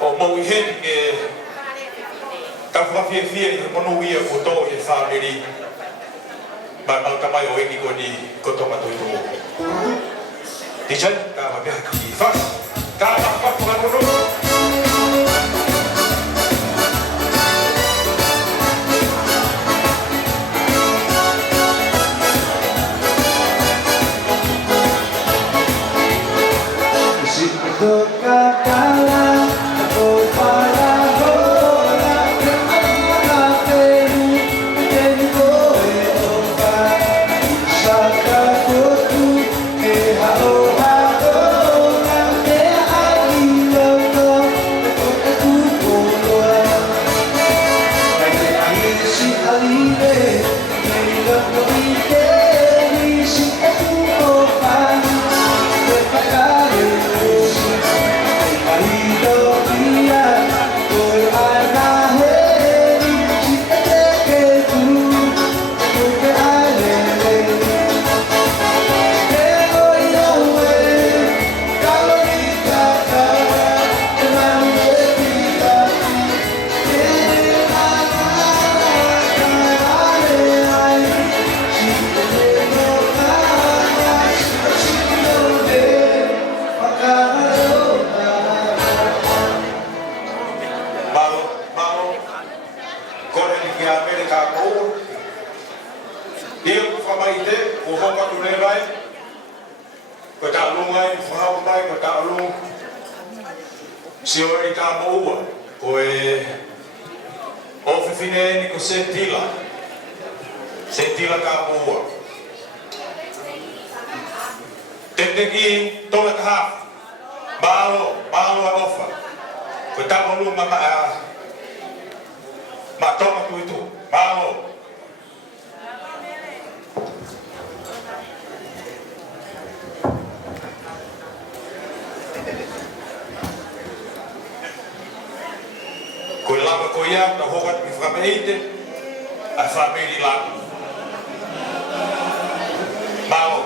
o mau i heni ke ka whawhiawhia i te mono ia ko tō i whamiri mai mau tamai o eni ko ni ko Tonga Tuitu'u. DJ, ka mapia ki whas, ka whakapatu nganono. Si ori ka moua, koe ofifine ni ko sentila ka moua. Tenteki tola ka haf, malo a ofa, koe tamolu ma Tonga Tuitu'u, malo. Koe lava koe ia, ta hokat mi whameite, a whamiri laku. Malo.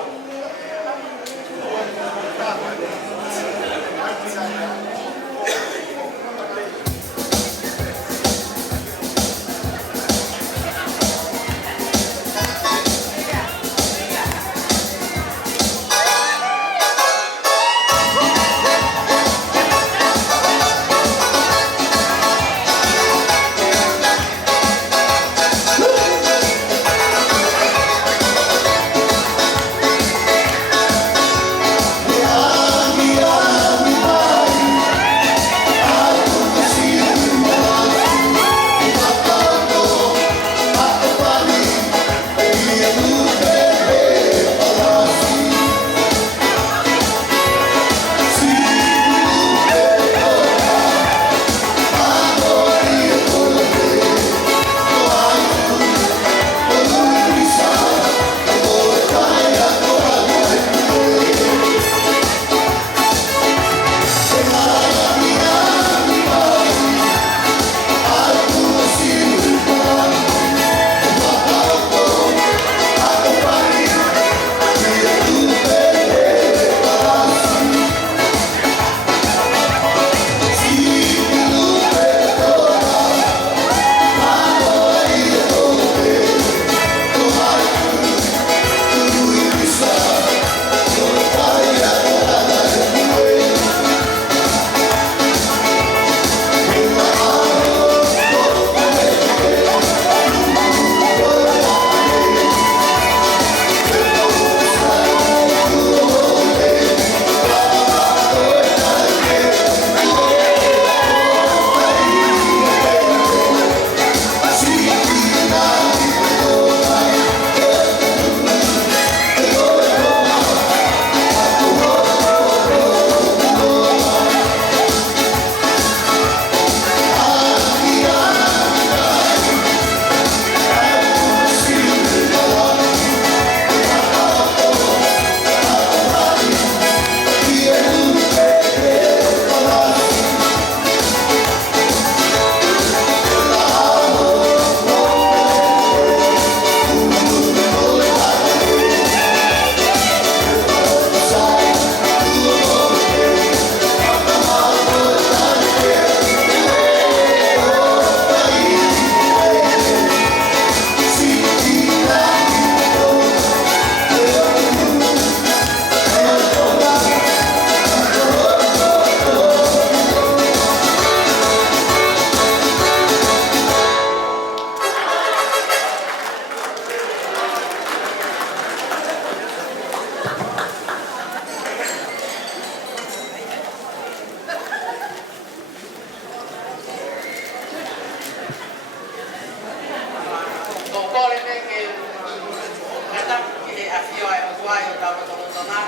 whai o tau tōtona.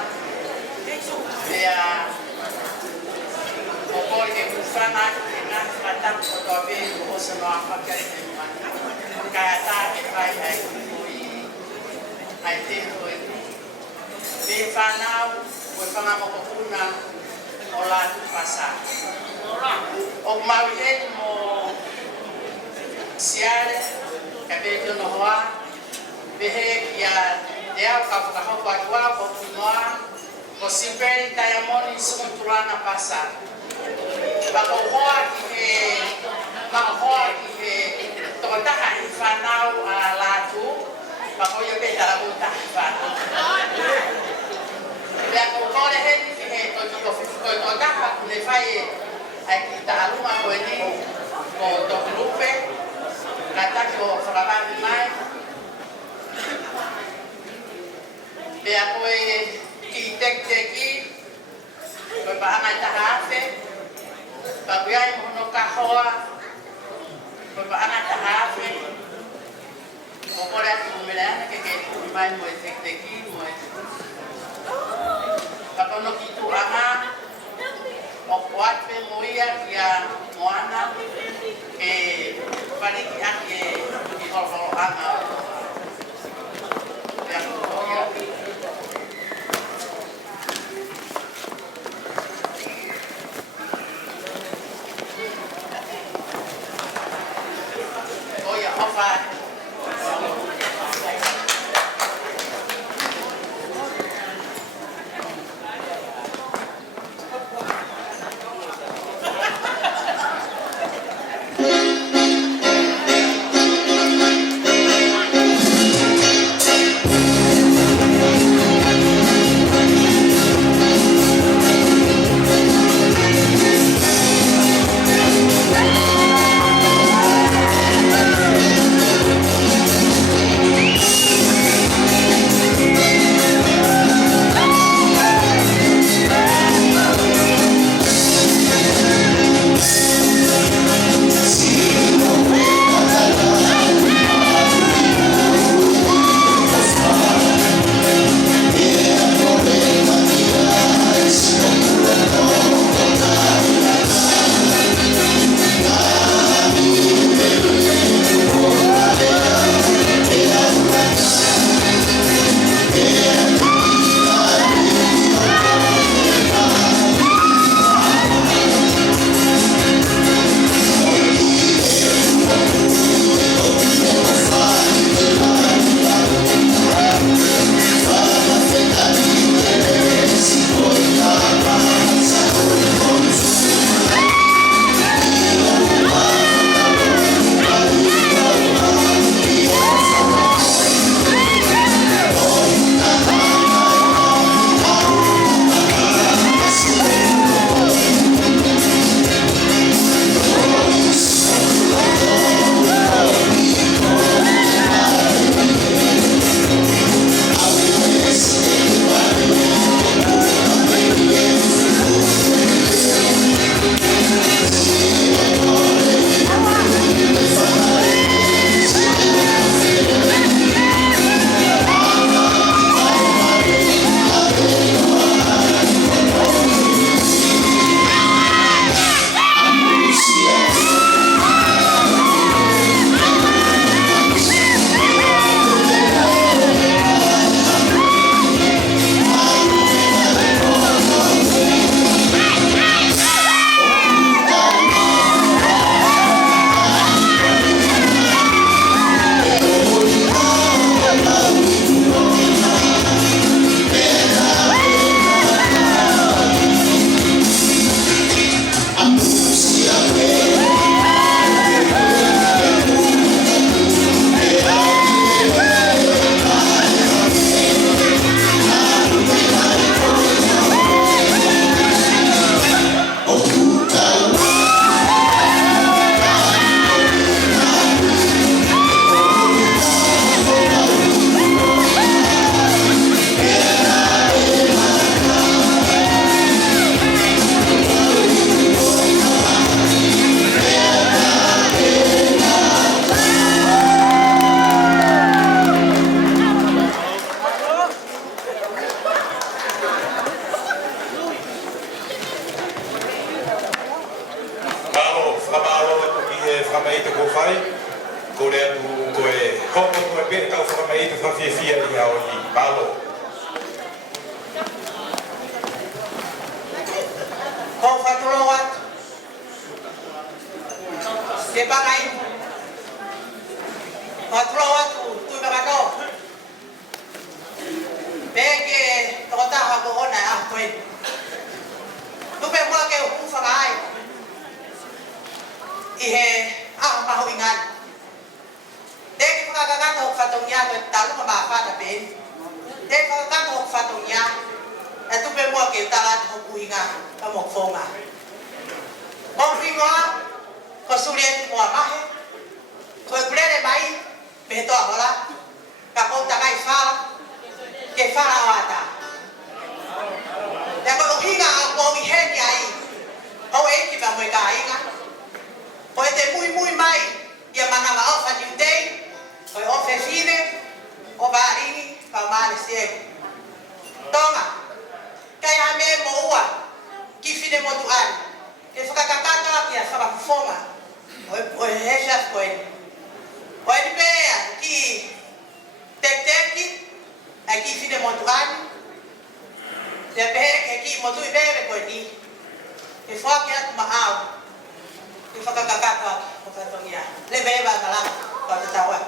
Pea o kore ke kuwhana ki ngā whataku o tō pēru o se noa whakare me mani. Kai a tā ke whai ai kui ai te hoi. Me whanau o e whangamoko puna o lātu whasa. O maui he mo siare, ka pētio no hoa, pehe ki a te au ka whakahoko atua, ko kunoa, ko siperi taiamoni sumuturana pasa. Pako hoa ki he tokotaka i whanau a lātu, pako ia pētara uta i whanau. Pea ko kore he ki he tokotaka kune whai ai ki ta aluma koe ni ko toku lupe, ka taki o whakawami mai. Pea koe ki tek-teki, koe paana i taha afe, pa kuiai mohono ka hoa, koe paana i taha afe, o kore atu kumere ana ke kuri mai mo e tek-teki, mo e pa kono ki tuanga, o kuatpe mo ia ki a moana, e pariki ake ki horhoro ana. Pea kukoia. Oia, ofa. whawhiawhia i hao i malo. Ko whaturo atu. Te pangai. Whaturo atu tui makato. Peke tokotaha ko ona a koe. Tupe mua ke ufa mai. Ihe mahu ingan. Dek kagagato fatongya ko talu mapapa pen. Dek kagagato fatongya. Tupe mua ke talat ko inga kamok fonga. Monfinga ko sulien mua mahe. Ko kulere mai beto ahola. Kako takai fala. Ke fala wata. Ya ko hinga ko ihenya ai. O eki ba mo inga. O te muy mai ia mananga ofa ni day. O ofe fine o barini pa male sie. Tonga. Kaya me mo ua ki fine mo tuan. Ke whakakakata kia whakafonga. O hesha koe. O e pea ki teki a ki fine mo tuan. Te pea ke ki mo tui bebe koe ni. Ke whake atu maau. Ke whakakakata o katongia. Le beba kalaka o te tawa.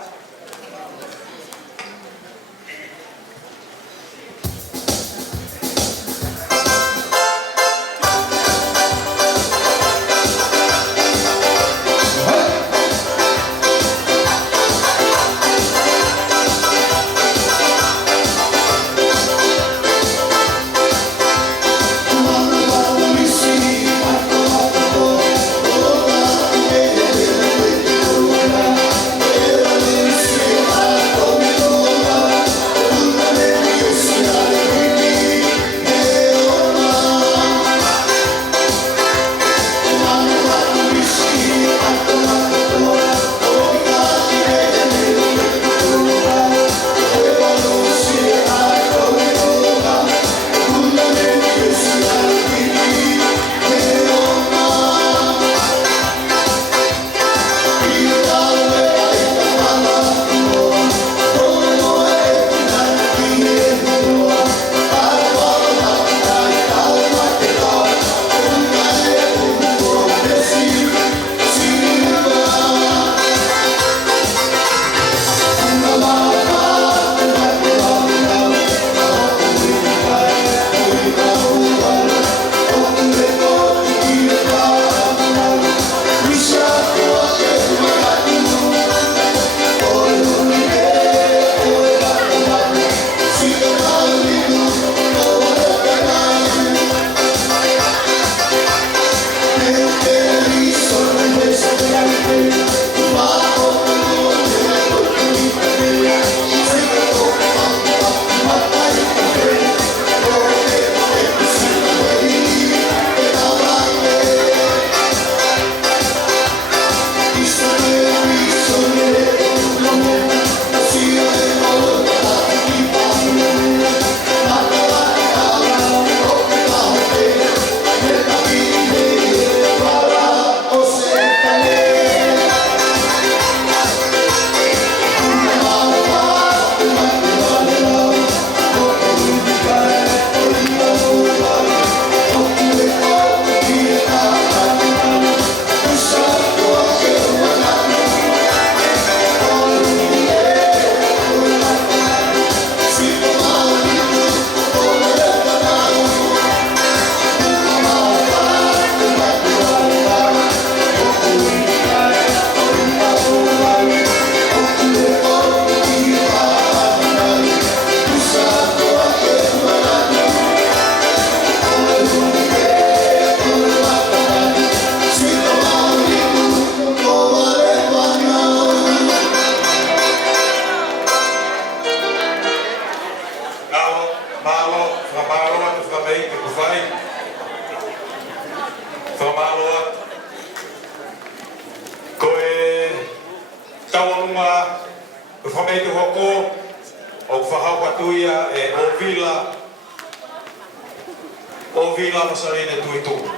O vila masarene Tuitu'u.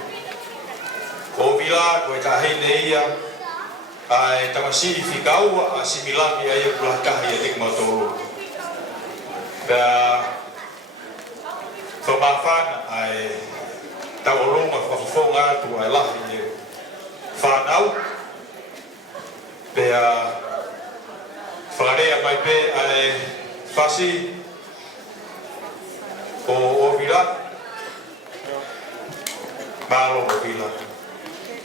O vila koe ka hei ia ai tamasi fikaua a similami ai pulakahi e te mautoro. Pea whamawhana ai tau ronga whawhonga atu ai lahi e whanau. Pea whakarea mai pe ai whasi o vila. Malo o vila.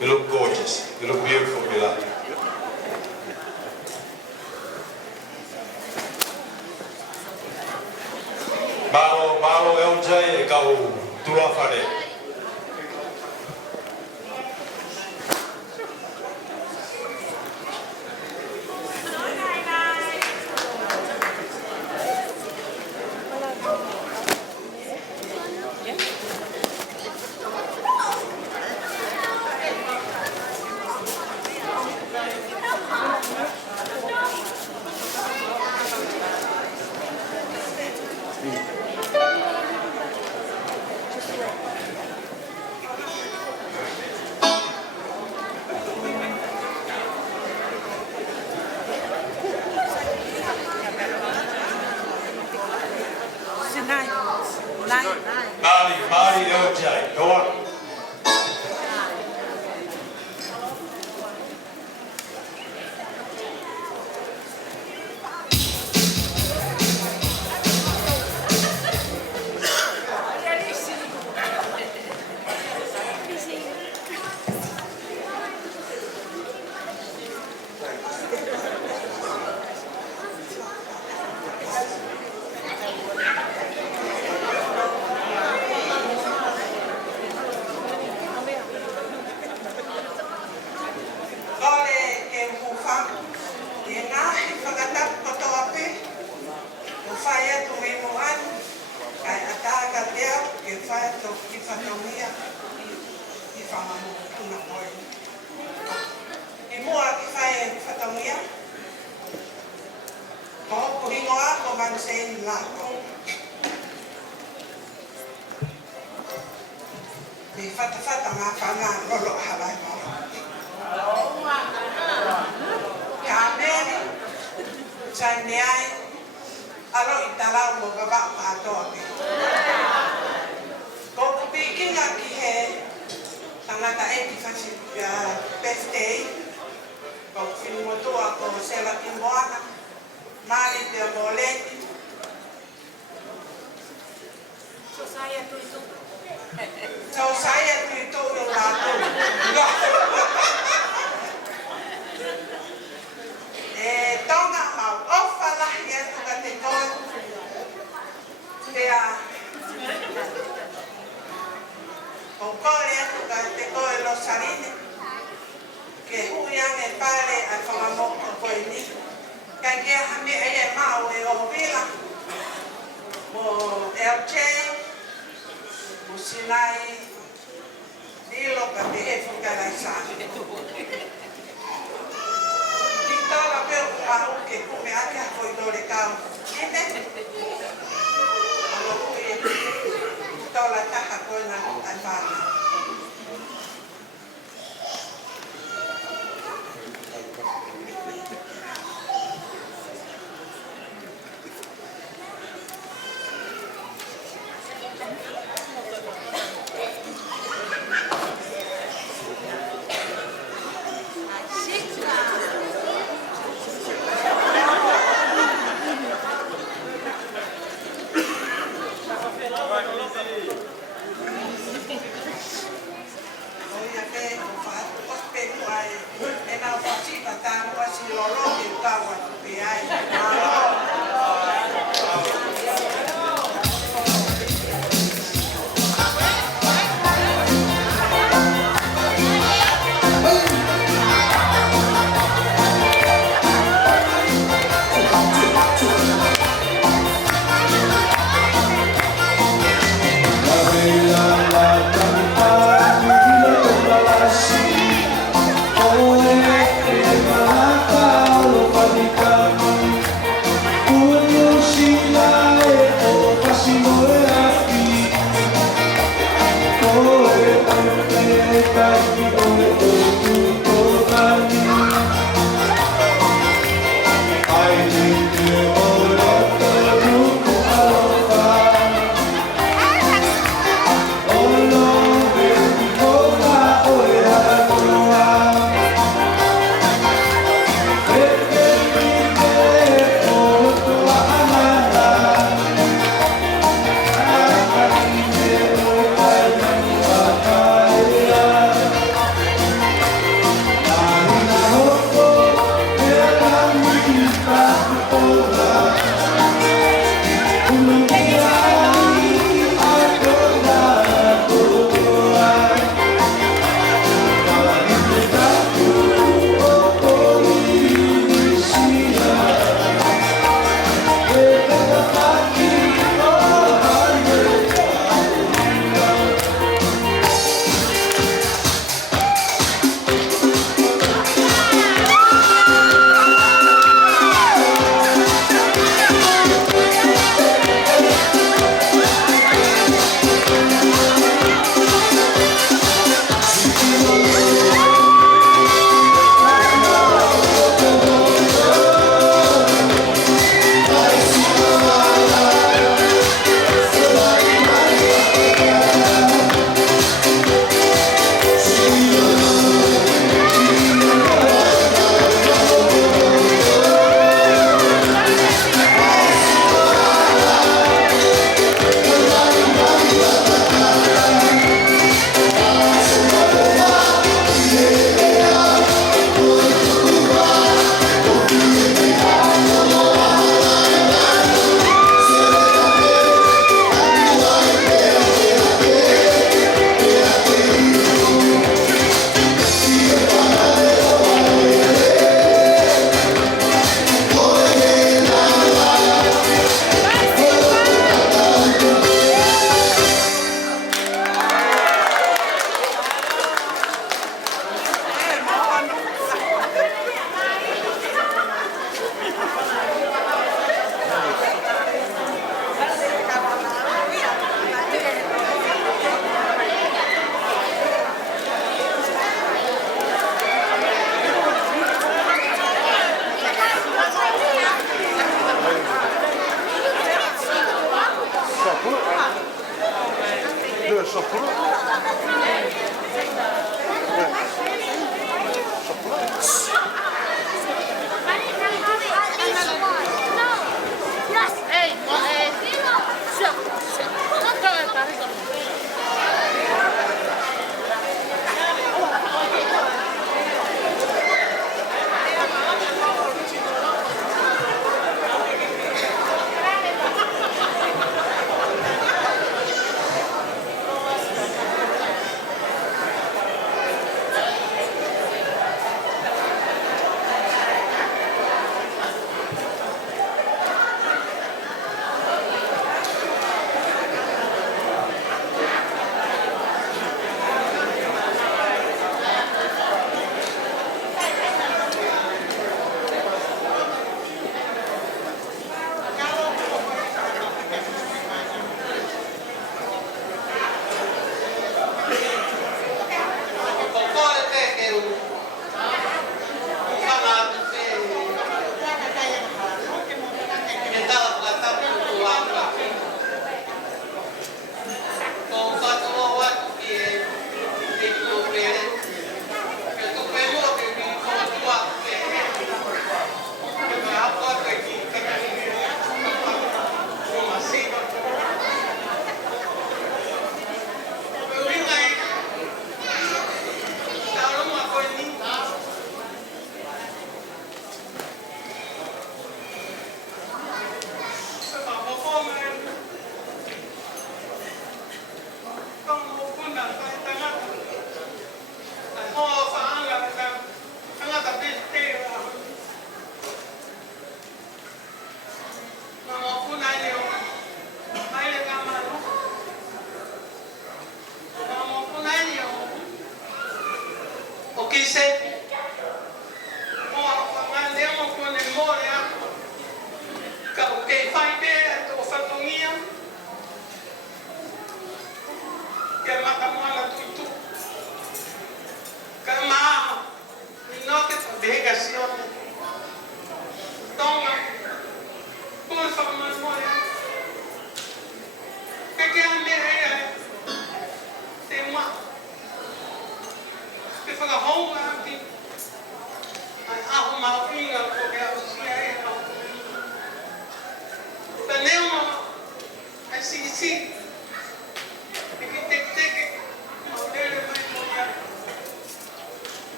You look gorgeous. You look beautiful, vila. Malo LJ e kau tura whare. Mari LJ, go on. Saya Tuitu'u 90th. Tonga mau ofa lah ya tuka te kon. Pea Pokore tuka te koe lo sarine. Ke huiang e pare a whamamoko koe ni. Kai kia hame e mau e o vila. Mo LJ. Mo Sinai. Dilo ka te e whakarai sāne. Tala pero aru ke kume ake a koi dore kau. Ene? Ano kuye. Tala taha koi na anwana.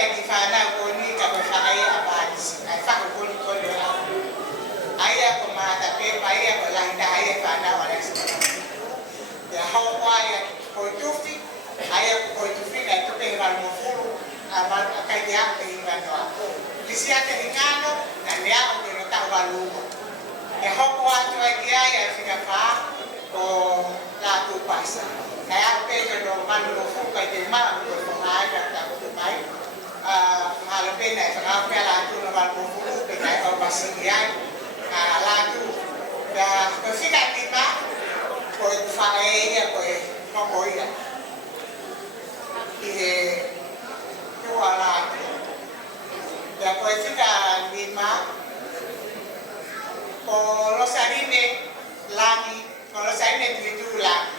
lagi whanau ko ni ka koe whakai a pātisi. Ai whakakoni koni o lau. Aia ko mata pepa, aia ko laita, aia whanau a resi. Ia hau aia koe tuwhi, aia ko koe tuwhi kai tupe he wala mofuru, a kai te ako te hinganoa. Kisi ate hingano, na nea o te no tau waluko. Ia hau atu ai ki aia whika wha, o lātu pasa. Kai ako pepe no manu mofuru kai te maa, ko te maa aia ka te mai. Mahalo pena e whakao pia lātu no wala mofuru, pe kai o pasiki ai. Lātu, koe whika tima, koe whae ia, koe moko ia. I he tua lātu. Ia koe whika tima, ko losarine langi, ko losarine tuitu'u langi.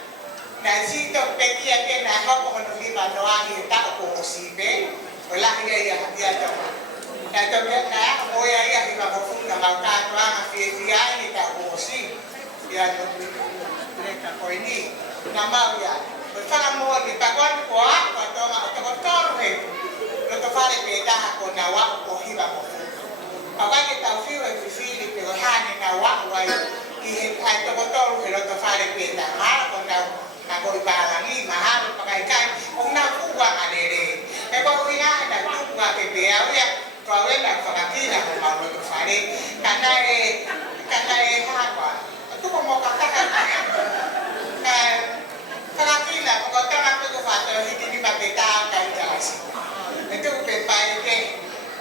Nā sito pekia ke nā hoko hono whiwa noahi e tako ko o sipe, ko lahi ia tonga. Nā tokia nā oia ia hiwa hofunga mau kātuanga whiawhiai ni tā uosi. Ia leka koe ni. Nā mau ia. Koe whakamoa ni pakoni ko ako tonga o toko toru he. Roto whare pētaha ko nā wako ko hiwa hofunga. Pawake tau whiwa e whiwhiri pe o hane nā wako wai ki he ai toko toru he roto whare pētaha. Hara ko nā koe pālangi, mahalo pakaikai. O nā kuwa ngarere. E koe uia nā kuwa ke pēa uia. Kau nak fakakina ko mau to fare kana e hapa tu ko mo katakan fakakina ko tama ko fato hiti ni mapeta kai jas itu pe pai ke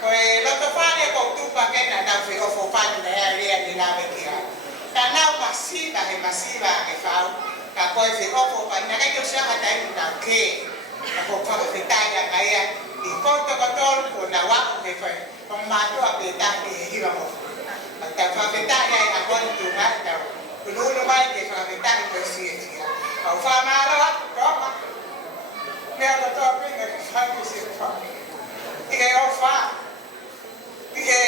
ko lo to fare ko tu pa ke na na fi ofo pa na area ni na mekia kana masiva ke fau ka ko fi ofo pa na ke yo sa hata na ke ko fa feta ya kaya I konto katol ko na wako ke fai pamato a peta ke hiwa mo ta fa peta ya na konto na ta kuno mai ke fa peta ko si au fa mara ko ma me a to pe ke fa ke si fa ike o fa ike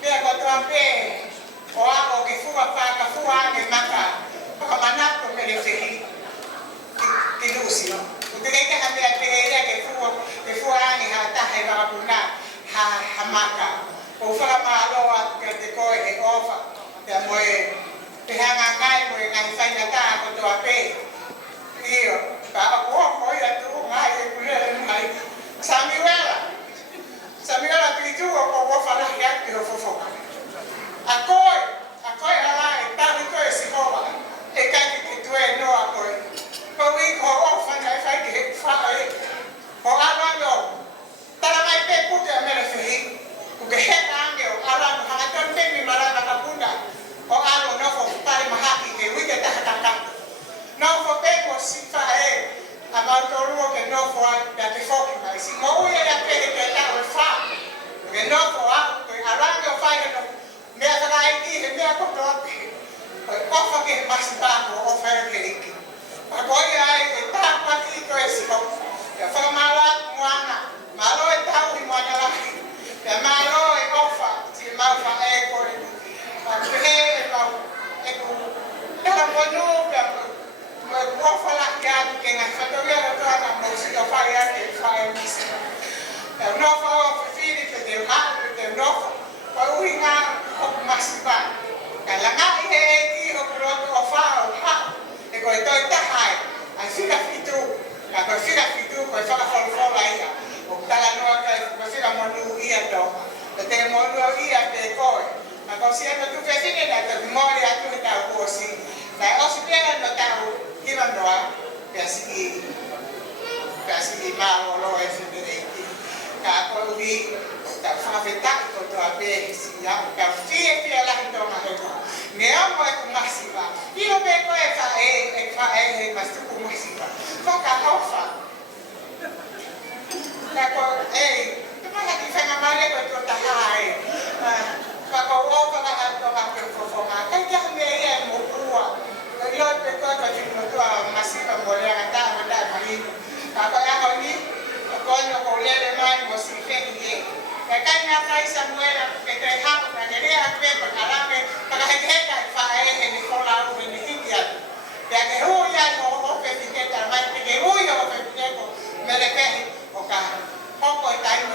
me a to pe o ako ke fuwa fa ka fuwa ke maka pa manato me le fehi ke lusi Porque que a minha pereira que foi ani hata he varapuna ha maka o fala malo a que te coi e ofa te moe te hanga ngai moe ngai sai na ta ko to ape io pa o ko ia tu ngai e kule ngai Samuela tu o fala ya que o fofo a koi ala e ta ni ko e si hoba e ka que tu e no a koi Kau ini kau offan saya ke fai, kau alam yo, tanah mai peku dia merefehi, kuke hena yo alam hangatkan pemi marana kapunda, kau alam nofo pari mahaki ke wike tahataka, nofo peku sifa amal toruo ke nofo ya ke foki mai si mau ya pehe ke tahu fa, ke nofo ke alam yo fai ke me akai ki me akoto, offa ke masih bago offer ke iki. Agora é tá aqui com esse pão. Eu falo malo é tal e moana lá. É malo é ofa, se mal fa é por. Porque é mal é com ela quando eu vou falar que na fotografia eu tô na música eu faria que faz isso. Eu não vou filho que deu rápido, deu novo. Para o ringar o masiva. Ela não é que o pronto ofa o e koe toi tahai, ai whika whitu, ka koe whika whitu, koe whakawhorowhora ia. O tala noa koe whika monu ia toka. Te te monu ia te koe. Ka koe si anu tu whewhine na te mori atu he tau kuosi. Kai osi pia no tau kiwa noa, pia si maa olo e whine eiki. Ka koe uhi, tau whakawhetaki ko toa pehe si ia. Ka whie lahi tonga heko. Me amo e kumasiva. Io pego e fa mas tu kumasiva. Faka ofa. Kako tu mana ki fanga mare ko to tahai. Kako ofa la to ma ko fofoma. Kai ya me e mo kuwa. Lo pe ko ti no to masiva mo le ata mo da mari. Kako ya ko ni ko no ko le mai mo si fe ni. Kai na kai Samuela que te ha na nerea pe para alame para heka fa ni kola u ni hikia. Ya que hoy ya no que fiqueta mai que hoy o que fiqueto me le peje o ka. Poco está en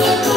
We'll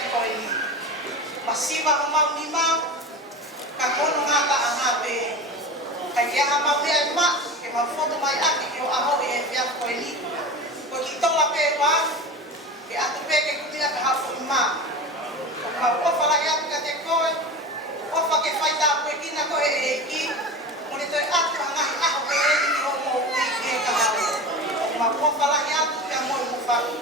ki ko i. Masiwa ka mau ni mau, ka kono ngata anga pe. Kai kia ha mau rea ma, ke mau foto mai aki ki o aho e via ko i. Ko ki tola pe wa, ke atu pe ke kutia ka hapo i ma. Ko mau ofa la ia ka te koe, ofa ke whaita koe kina koe e ki. Mone toi atu anga hi aho pe e ni o mo ui ke ka hau. Ko mau ofa la ia tu ka moi mo whaku.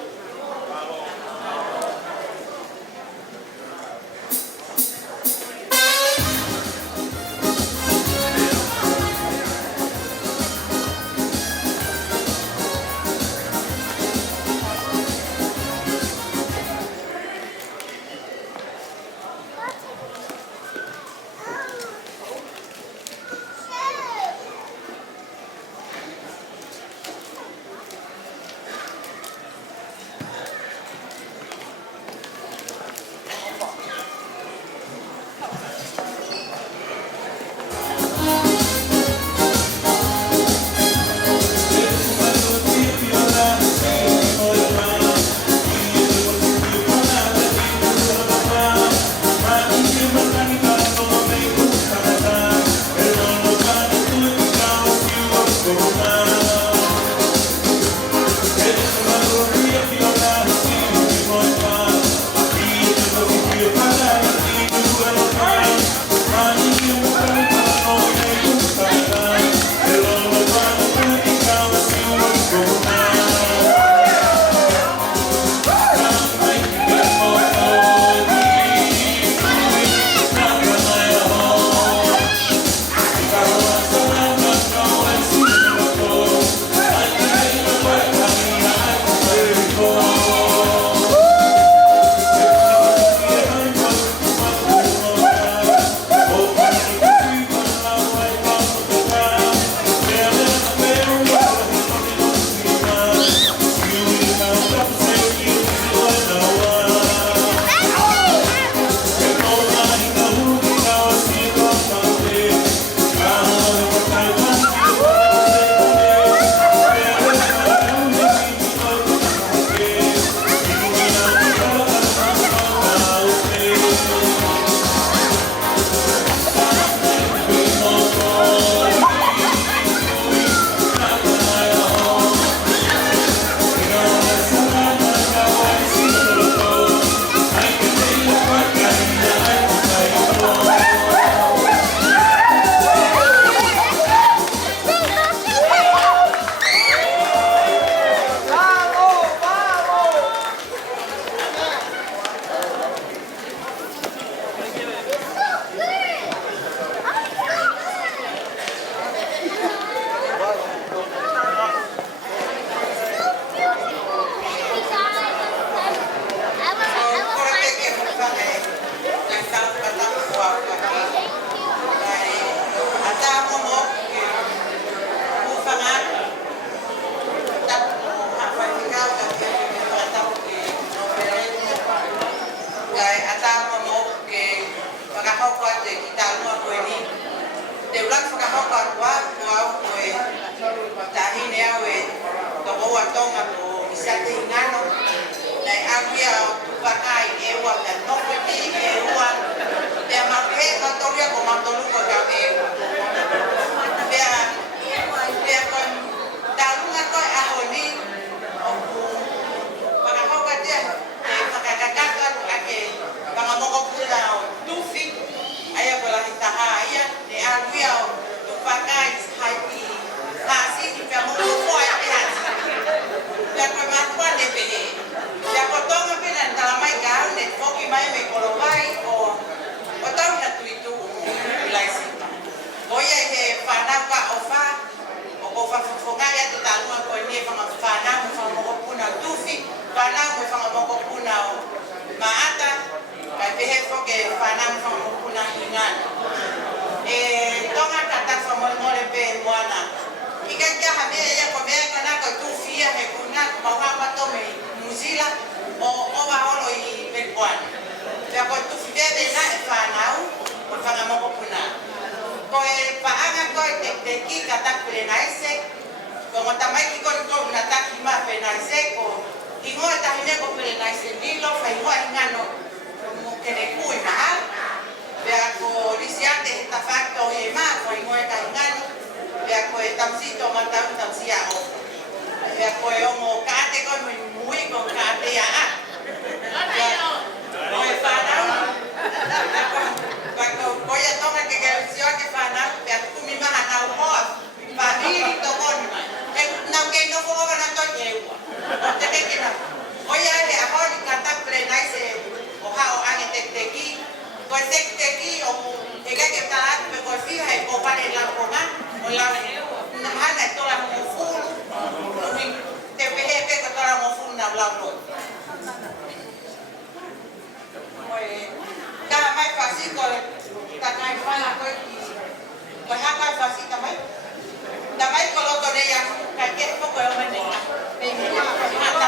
Tonga kata famol mole pe moana. Ika kia hame ya komea kana ko tu fia he kuna mawa pato me muzila o ova olo I Pepuan. Ya ko tu fia de na fanau o fanga mo kuna. Ko e paanga ko te ki kata plenaise ko tamai ki ko na taki ma plenaise ko ingo ta hine ko plenaise ni lo fa ingo ingano mai wala ko ki. Ko haka fasi tamai. Tamai ko lo to de ya ka ke ko ko yo mane. Pe mi ma ta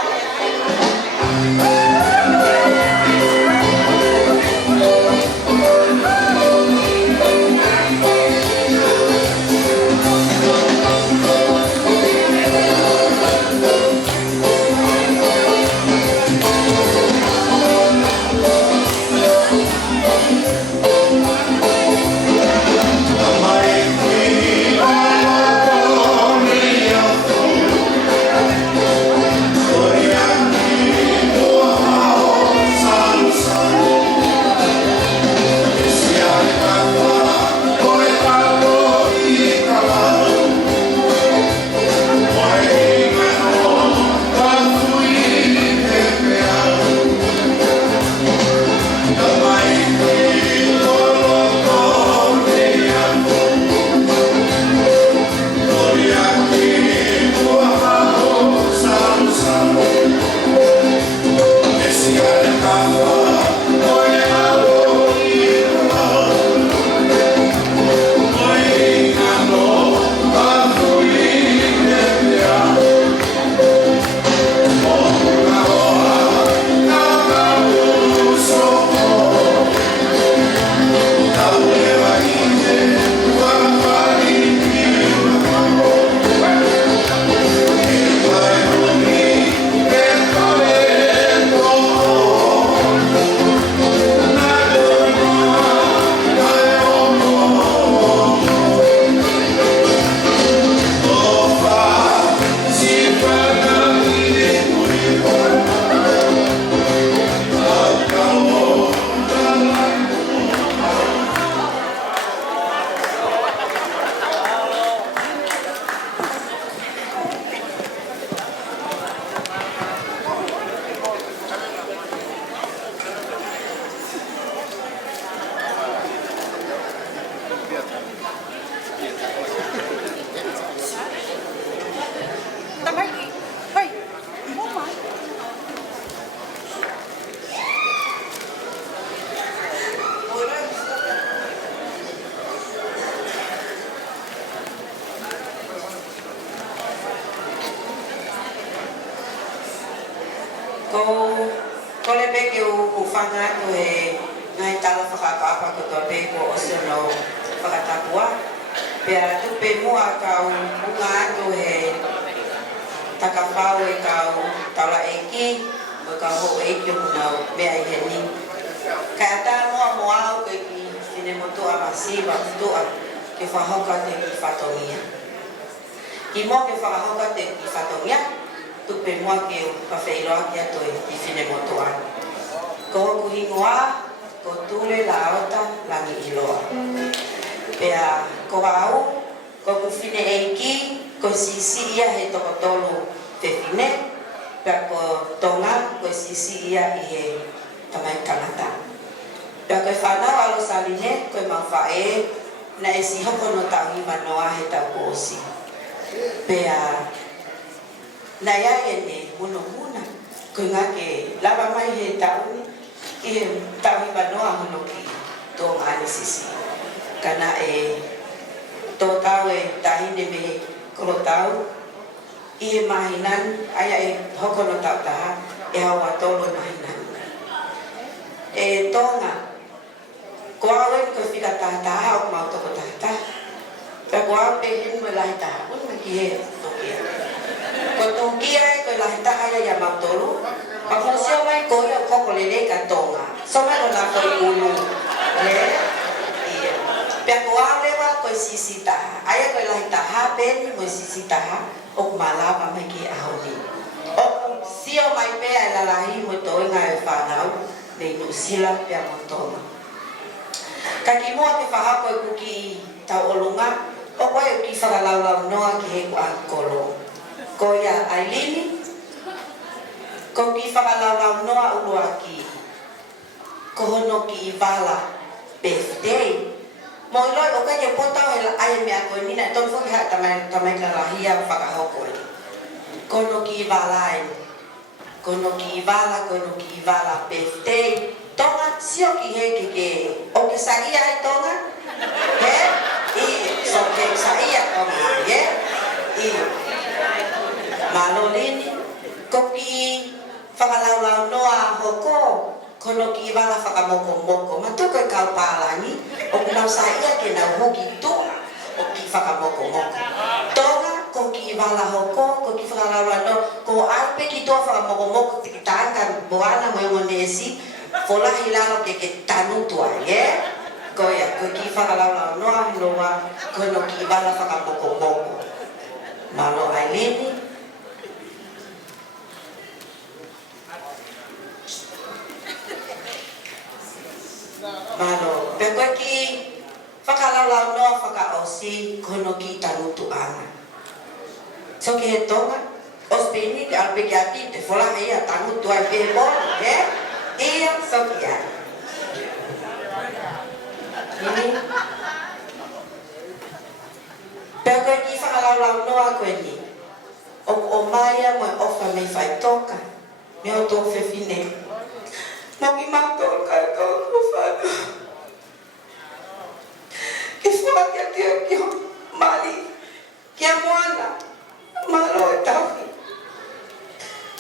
ko le be ke o fanga to e ngai tala whakakapa ko to pe ko o se no whakatapua pea tu pe mua ka o unga to he takawhau e ka o tala e ki mo ka ho e ki o kunau mea i he ni ka ata mua moa o ke ki sine motua masiva toa ke whahoka te ki whatongia ki mo ke whahoka te ki whatongia tupe mua ke o pawhairoa ki ato e ki whine motoa. Ko kuhi ngoa, ko tule la ota langi iloa. Pea ko au, ko kuwhine e ki, ko sisi ia he toko tolu te whine, pea ko tonga, ko sisi ia i he tamai kanata. Pea koe whanau alo saline, koe mawhae, na e si hoko no tau hi manoa he tau koosi. Pea na ia e ne muna koe ngā ke lava mai he tau ni ki he tau i wanoa hono ki tō ngāne sisi kana e tō tau e tahine me kolo tau i he mahinan aia e hoko no tau taha e hawa tolo mahinan e tōnga ko awe koe whika taha taha o mau toko taha taha pea ko awe pe henu e lahi taha una ki he tokia ko tukia e koe lahi taha ia mau tolu pa fungsia mai koe o koko lele ka tonga so mai no na koe ulu le ia pea ko awe wa koe sisi taha aia koe lahi taha peni mo sisi taha o malava mai ki ahoni o sio mai pea e lalahi mo toi ngai e whanau nei no sila pea mo tonga ka ki mua ke whahako e kuki tau olunga o koe o ki whakalaulau noa ki he ku ankolo ko ia Ailini, ko ki whakalau noa urua ki, ko hono ki i wala birthday. Mo iloi o kai e potau e aia mea koe nina, tonu whuki hea tamai ka lahia whakahoko e. Kono ki i wala e, kono ki i wala birthday. Tonga sio ki he ke o ke sa ia ai Tonga he I so ke sa ia Tonga he I malolini ko ki whakalau noa hoko kono ki wala whakamoko matuko e kau pālangi o kunau sa ia ke nau huki tua o ki whakamoko Tonga ko ki wala hoko ko ki whakalau no ko arpe ki tua whakamoko ki tāngan boana mo yung nesi Fola hilalo ke tanu tua ye ko ya ko ki whakalau noa kono ki wala whakamoko malo ailini malo peko ki whakalau noa whakaosi kono ki tanu tuanga so ki he Tonga ospeni ki alpe ki ati te fola hea tanu tua pe bona he Ia Sofia. Ini. Pego ni whakalau noa koe ni. O maia mo ofa me whai toka. Me o tō whewhine. Mo ki mātou kai kau whawhana. Ki whakia ki ho mali. Kia moana. Malo e tauhi.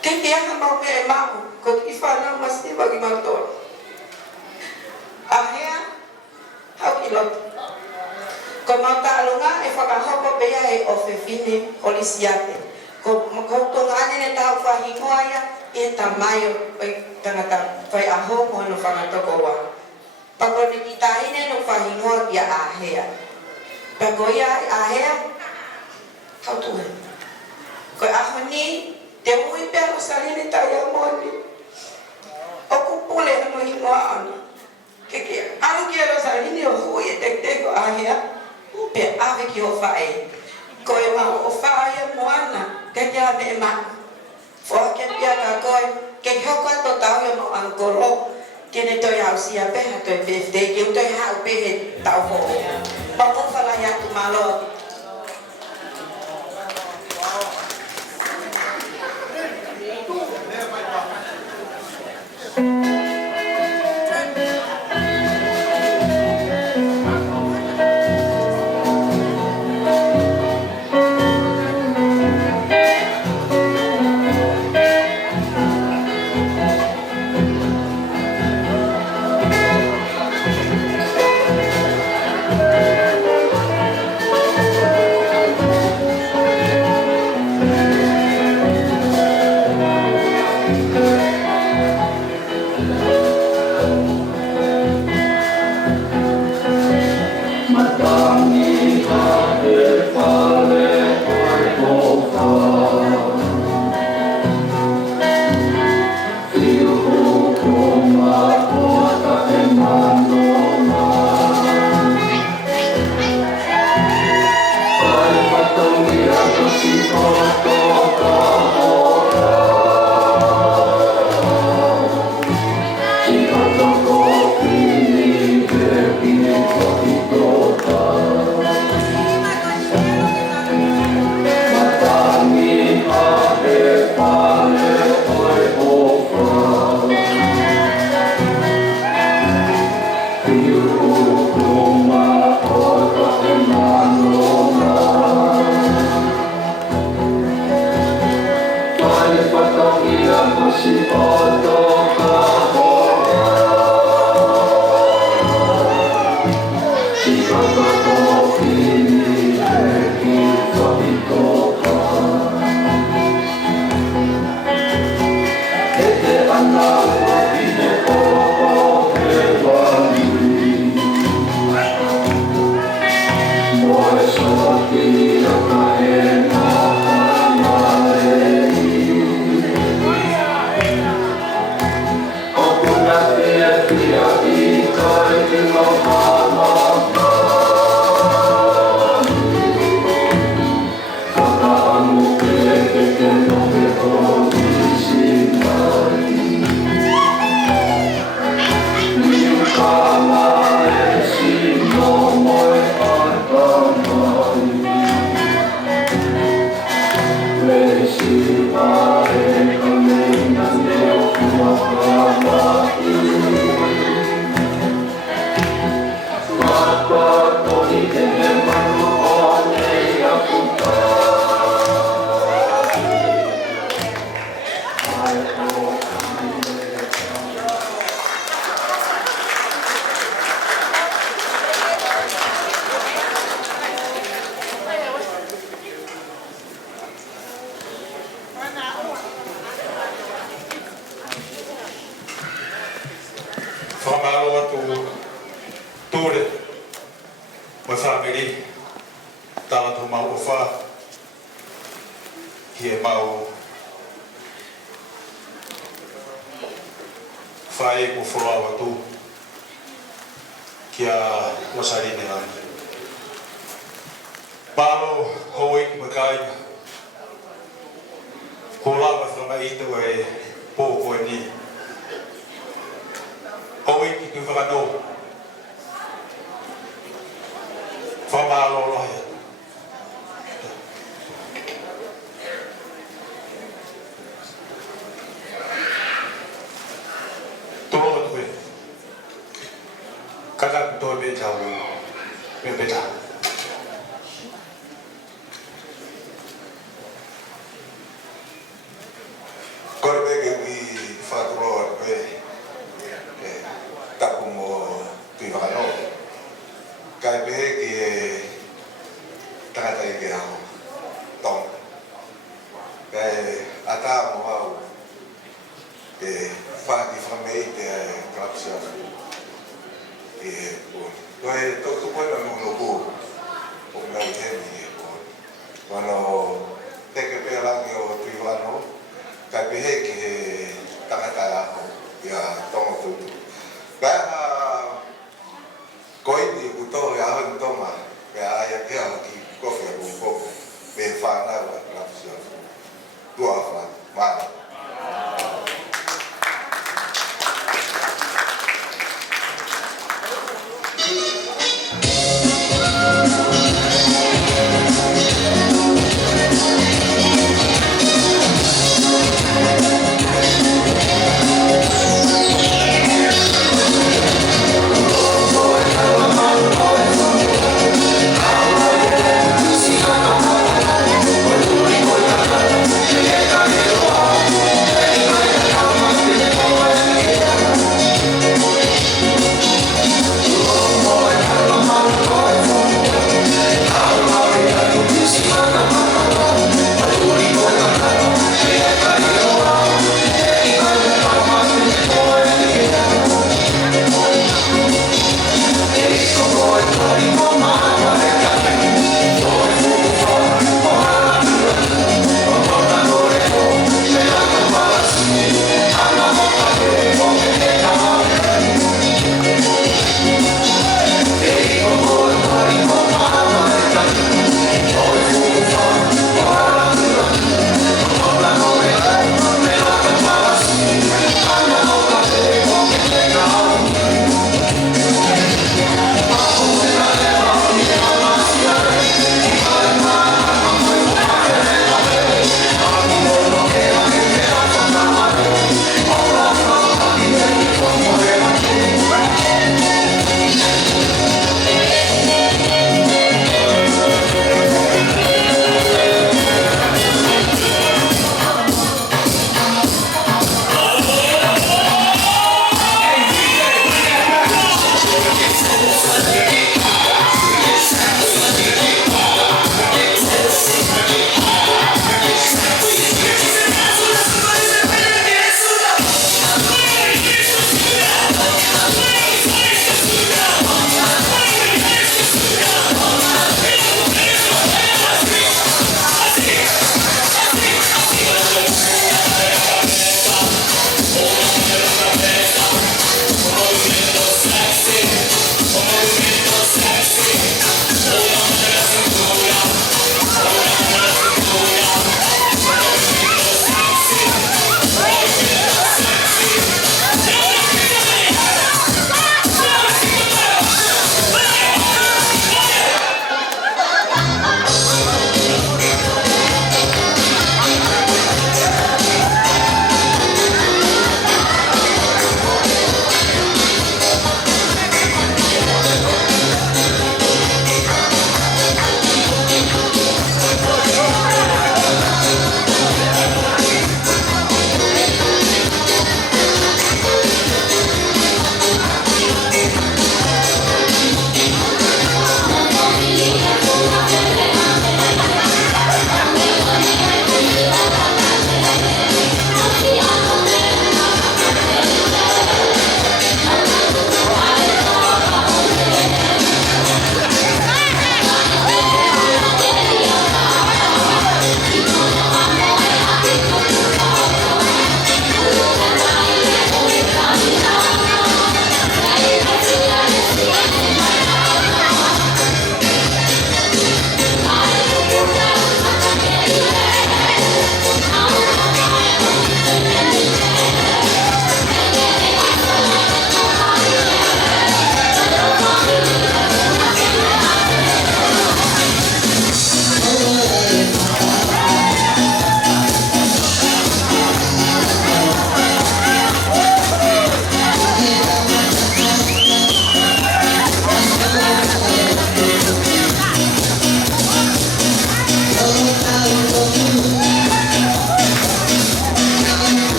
Ke aha mau me e mahu. Ko ki whanau masi wagi mātou. Ahea, hau ki lotu. Ko mauta alunga e whakahoko pea e o whewhine o lisiate. Ko tonga ane ne tau whahingoa ia e ta maio oi tangata whai aho mo no whangatoko wa. Pako ni ki tahine no whahingoa ia ahea. Pako ia ahea, hau tuhe. Ko aho ni, te ui pia o sarine tau ia moni. O kupule no hingoa ana. Keke anu ki alo sarine o hui e tek o ahea. Pe ave ki o whae. Ko e mau o whae moana. Keke a me e maku. Fua ke pia ka koe. Ke hoko ato tau ia mo angkoro. Kene toi au sia peha toi birthday. Ke utoi hau pehe tau ho. Ma o whala ia tu malo. whamalo atu tūre mai whamiri tala tu mau o wha ki e mau whae ko whalawa tu ki a wasarine ani. Palo hoi ki makai ko lawa whama i tu e pōko e ni. Hoi ki tu whakano whamalo lohi. Tolo tu e kaka kutoe be tau me beta. Korbege i whakuro e tapu mo tui whakano. Kai pehe ki e tangata i ke hao Tonga. Kai ata mo hau e whaki whamei te klapsia e pōni. Koe tōku koe na nungo kō o ngau hemi e pōni. Wano teke pēr rangi o tui wano kai pehe ki he tangata ako i a Tonga Tuitu'u. Kai ha koini kuto e ahon Tonga kai aia ke aho ki kofi a kōkoko me whanau a klapsia tua wha mana.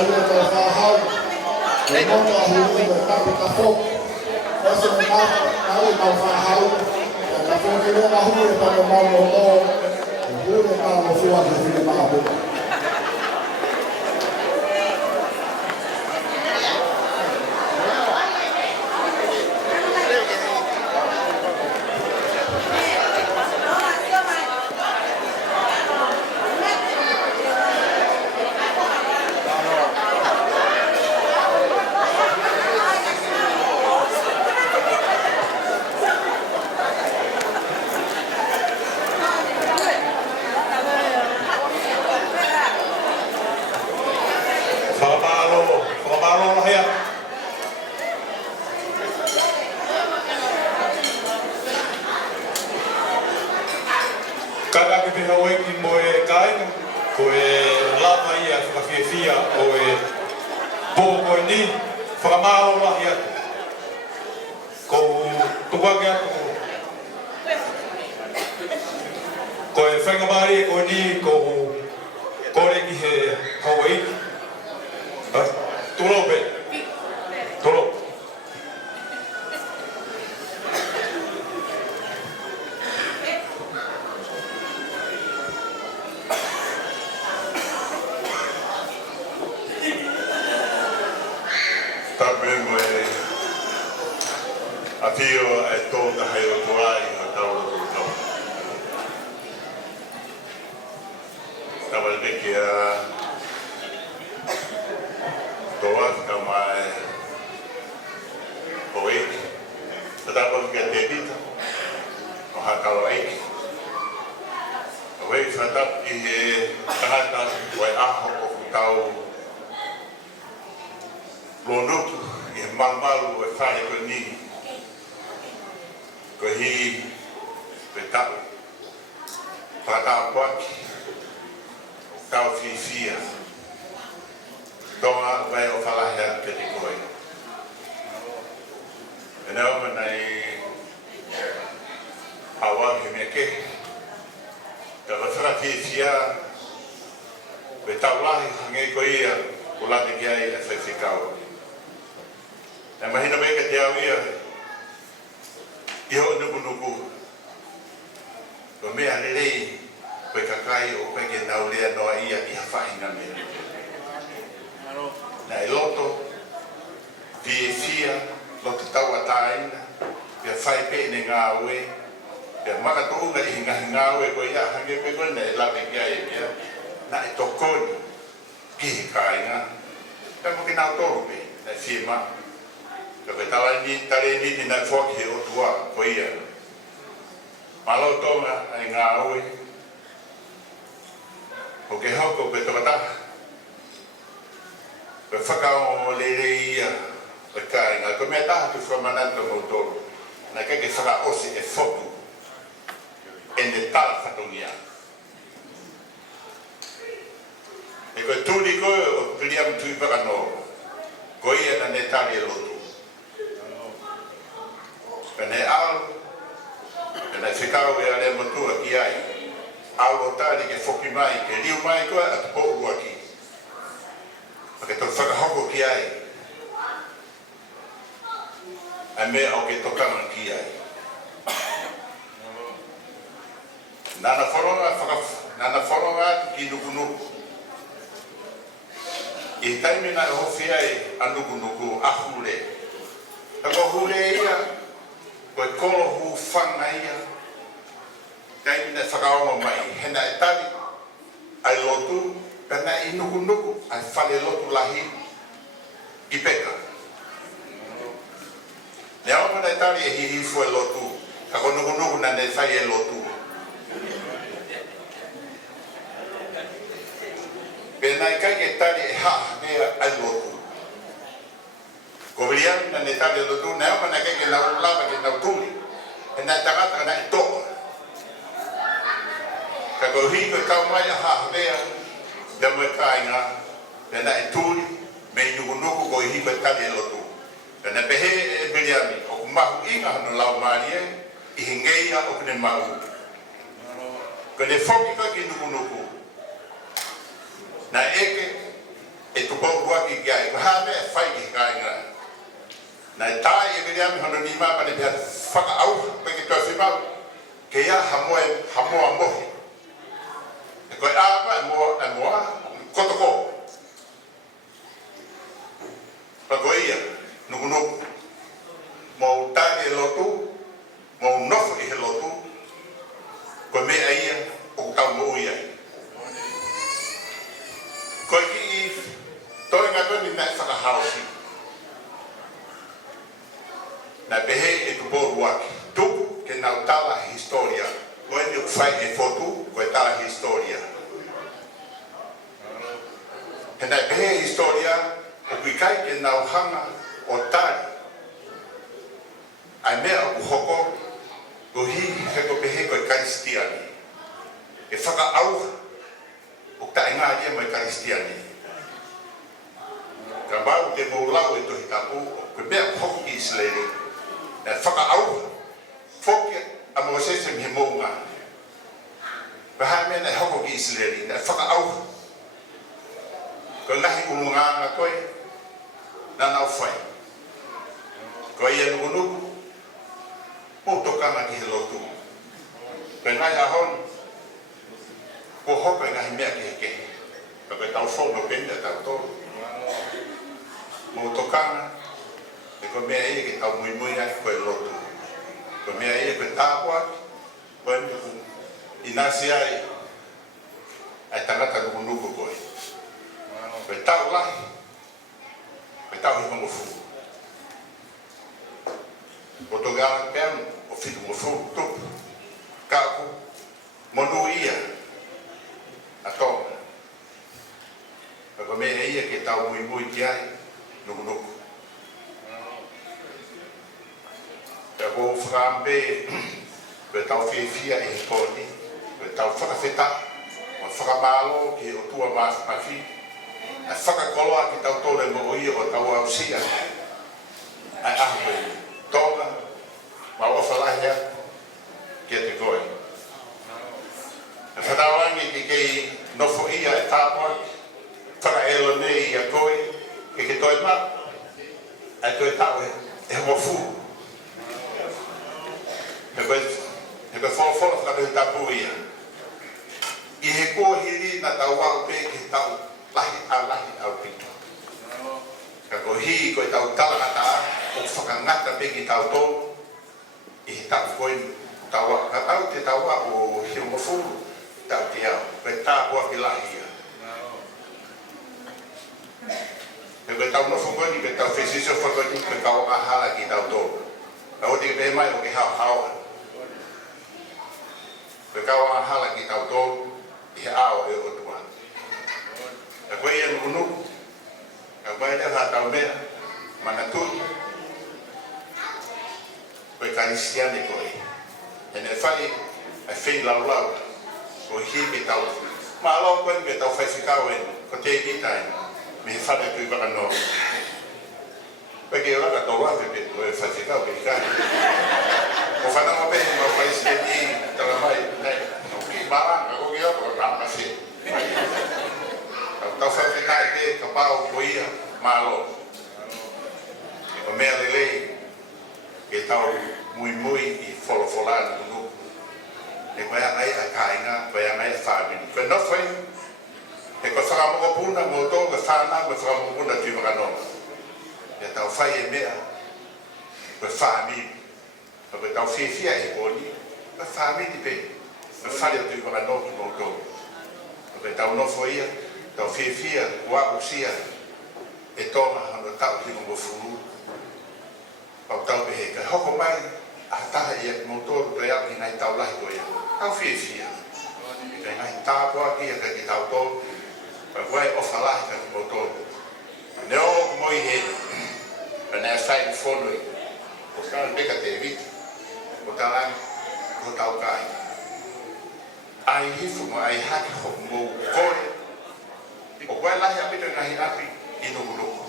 ai o tau whahau. E moto a huru e tapu ka fok. Ose me nāta au e tau whahau. E ka fok e rena hu e tau mau o tō. E hu e tau o fua ke whine māpuna. tu pau bua ki gai ko ha me fai ki gai nga na tai e me ami hono ni ma pa ne pia whaka au pe ki toi whima ke ia hamoa mohi e koe āpa e moa kotoko pa koe ia nuku nuku mau tani e lotu mau nofo i he lotu koe mea ia o tau mo ia koe ki i toi ngā toni me whakahausi na pehe e tu pōru aki tuku ke nau tala historia koe ni whai e fotu koe tala historia he nai pehe historia o kuikai ke nau hanga o tari ai mea o hoko ko hi he ko pehe koe karistiani e whaka auha o tae ngā ia mai karistiani ka mau te maulau e tohi tapu koe mea hoko ki Israeli e whaka auha whokia a mo sesem he mounga ka hai mea nei hoko ki Israeli e whaka auha ko nahi umunganga koe na nau whai koe ia nukunuku o tokanga ki he lotu. Koe ngai ahon, ko hoka i ngahi mea ki he kehe. Koe tau whono penda tau tōru. Mo tokanga, e koe mea ia ki tau mui mui ai koe lotu. Koe mea ia koe tāpua, koe nuku i nasi ai, ai tangata nuku nuku koe. Koe tau lahi, koe tau hima mofu. O to gara peam o fitu mo fu tupu kaku monu ia a Tonga ka mea ia ke tau mui mui ki ai nuku nuku ka ko whakambe koe tau whiawhia i he pōni koe tau whakawheta o whakamalo ki o tua mafi a whakakoloa ki tau tōle mo ia o tau au sia ai ahu koe Tonga, ma whalahi hea, kia te koe. E whatawangi ki kei nofo ia e tāpua, whakaelo nei ia koe, ke toi ma, ai koe tau e hofu. He koe whawhawha whakatoi tapu ia. I he koe hiri na tau wau pe ke tau lahi au pito. Ka ko hi koe tau talangata o whakangata pe ki tau tō i he tau koe taua. Ka tau te taua o hiu mawhuru tau te au. Koe tāpua ki lahi ia. Koe tau nofo koe ni koe tau whesiso whakoni koe kau ahala ki tau tō. Ka o te pe mai o ke hao hao. Koe kau ahala ki tau tō i he ao e o tuan. Ka koe ia nukunuku. Ka koe te whatau mea, mana tui. Koe karistiane koe. E ne whai, e whi lau lau. Koe hi me tau. Ma alo koe me tau whaiwhikau e, ko te itai. Me he whane tui waka no. Koe ke waka tau wafe pe, koe whaiwhikau pe ikai. Ko whanama pe, ma whaisiani, tala mai, nei. No ki maranga, ko ki au, ko rama whi. Tau whawhikai te, ka pāo ko ia, mālo. E ko mea lelei, ke tau mui mui i wholawholani kunu. E koe angai a kāinga, koe angai a whāmini. Koe nofai, e koe whakamokopuna mō tō, koe whāna, koe whakamokopuna tui wakanoma. E tau whai e mea, koe whāmini. Koe tau whiawhia e kōni, koe whāmini pe. Koe whare tui wakanoma mō tō. Koe tau nofo ia, tau whiawhia, kua usia, e Tonga hana tau ki mo furu. Pau tau pehe, ka hoko mai, a taha ia motoru toi au ki ngai tau lahi koe ia. Tau whiawhia. Ka ngai tāpua ki a ka ki tau tō, ka koe ofa lahi ka ki motoru. Ne o moi he, ka nea sai ni whonui, o kāna peka te vita, o tālangi, o tau kai. Ai hifu mo ai haki hoku mou kore, o koe lahi apita ngahi api, i nuku nuku.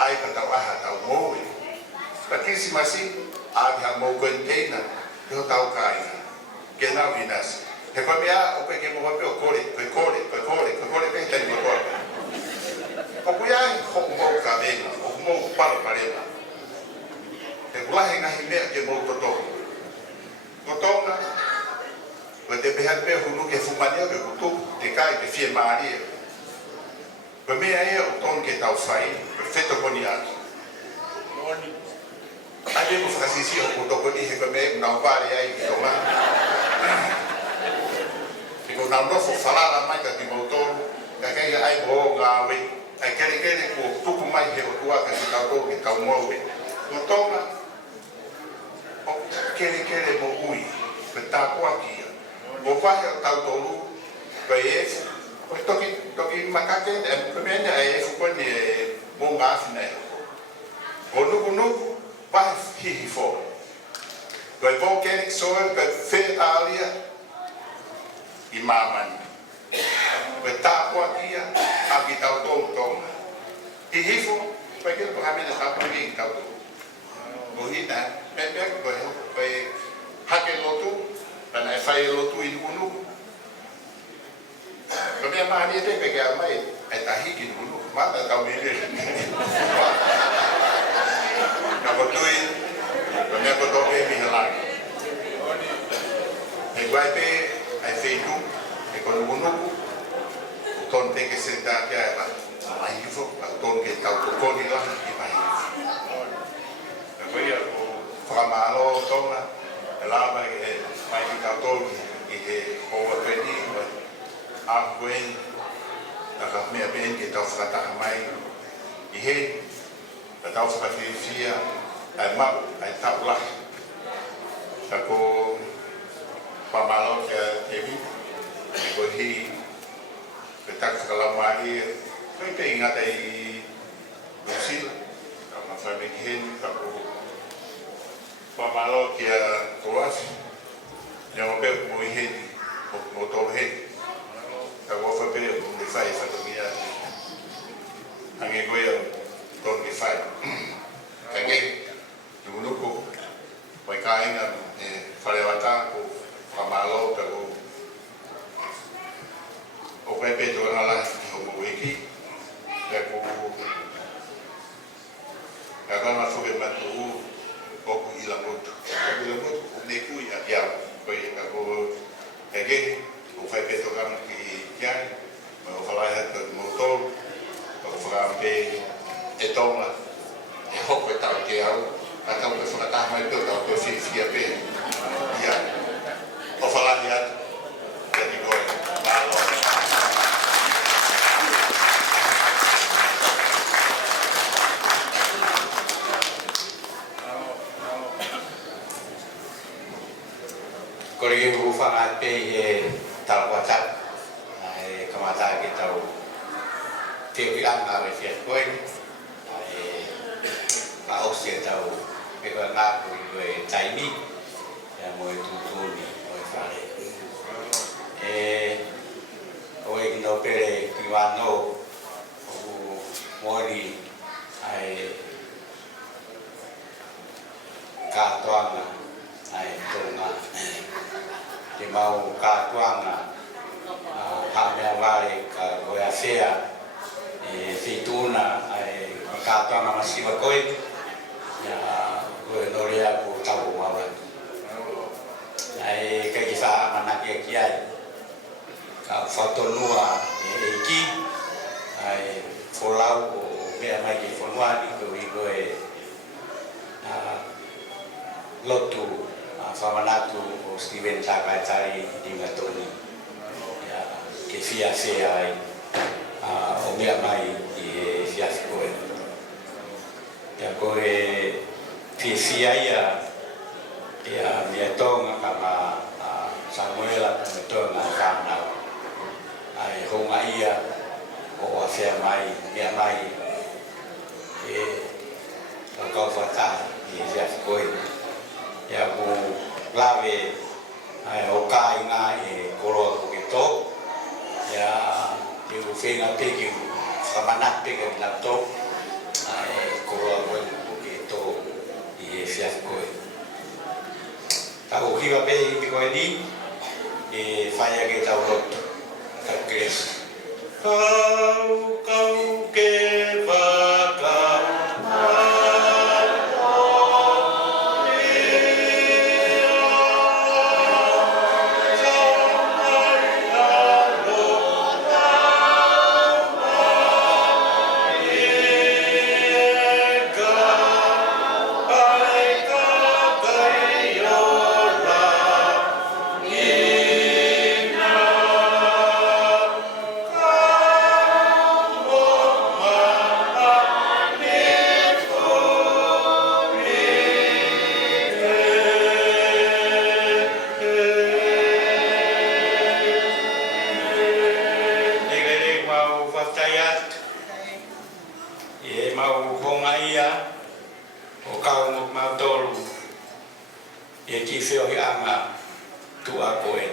Ai ka tau aha tau moe. Ka kisi masi, avi ha mou koe teina, te ho tau kāinga. Ke nau i nasi. He koe mea, o koe ke mo wape o kore, koe kore, pe tani mo koe. O kuia ho mo ka venga, o mo para parema. E kulahi ngahi mea ke mo toto. Ko Tonga, ko te peha pe hulu ke fumania ke kutu, te kai ke fie maari. Ko mea e o ton ke tau fai, perfetto koni aki. Ade mo fakasisi o kuto koni he kame na upare ai ki tonga. Ko na nofo falala mai ka ki mo tolu, ka kai ai mo ngawe, ai kere ko tuku mai he o tua ka ki tau tolu ke tau moe. Ko Tonga, o kere mo ui, pe tā kua kia. O wahe o tau tolu, pe efu, o toki makake, pe mene a efu koni e mo ngāwhina e. O nuku, wahe hihi fō. Ko e volcanic soil, pe whee tālia, I mamani. Pe tā kua kia, a ki tau tolu Tonga. I hifo, pe kira po hamena tāpua ki tau tolu. Ko hina, pe hake lotu, pana e whai lotu I nuku. Ko mea mahani e te pe kia mai, e tahiki nuku, mata tau mire. Ka kotui, ko mea kotoke mihalaki. E guai pe, ai wheitu, e kono nuku, o ton teke se tā kia e mai hifo, a ton ke tau kokoni la, I mai hifo. Ka koia, whakamalo Tonga, e lava e mai ki tau tolu I he hoa peni, a koen, na ka mea peni ke tau whakataka mai I he, ka tau whakawhiwhia, ai mau, ai tau lahi. Ka ko pamalo ke tewi, ko hi, ke tak whakalamari, ko te ingata I Greenfield, ka mawhame ki hen, ka ko pamalo kia toasi, ne o peo mo I hen, mo tolu hen, ka wofa peo mo ni whai whakamia, hange goia tolu ni whai. Ka ngei, nuku, wai ka inga wharewata ko whamalo ka o kai peto na la Ki ho mo wiki, ka kana whuke matu oku I la motu. I la motu, o ne kui a kiawa. Koe ka ko ege, o kai peto kana ki kiai, ma o whalai hata mo tolu, o whakampe e Tonga, e hoko e tau ke au, a tau pe whakataha mai peo tau pe whiwhia pe. Ia, o whalai atu, te ni koe, malo. Kori hu whangat pe he tau watak, e kamata ki tau te anga me whiat koe, ka osia tau pe koe ngāku I koe taimi, ia moe tūtūni moe whare. Oe ki no pere ki wano o mori ai kātoanga ai Tonga. Te mau kātoanga ha mea wale ka koe a whea whituna ai kātoanga masiwa koe. Ia koe norea ko tau mawa. Ai kai ki wha manaki ki ai. Ka whatonua ki. Ai wholau o mea mai ki whanua ni ko I koe lotu whamanatu o Steven Takaitari I Ngatoni. Ia ke whia ai o mea mai I whiafi koe. Ia koe whia ia mea tonga ka ma Samuela ka me tonga whanau. Ai honga ia o a whia mai, mea mai ka kau whata I whiafi koe. Ia ko lawe ai o kai ngā koroa ko ke tō. Ia te u whenga peki whamanat peki na tō. Ai koroa koe ko ke tō I whiafi koe. Ka o hiwa pehi ki koe ni, whaia ke tau roto. Ka kres. Kau ke e mau honga ia o kau mo mau tolu e ki feo hi anga tu a koe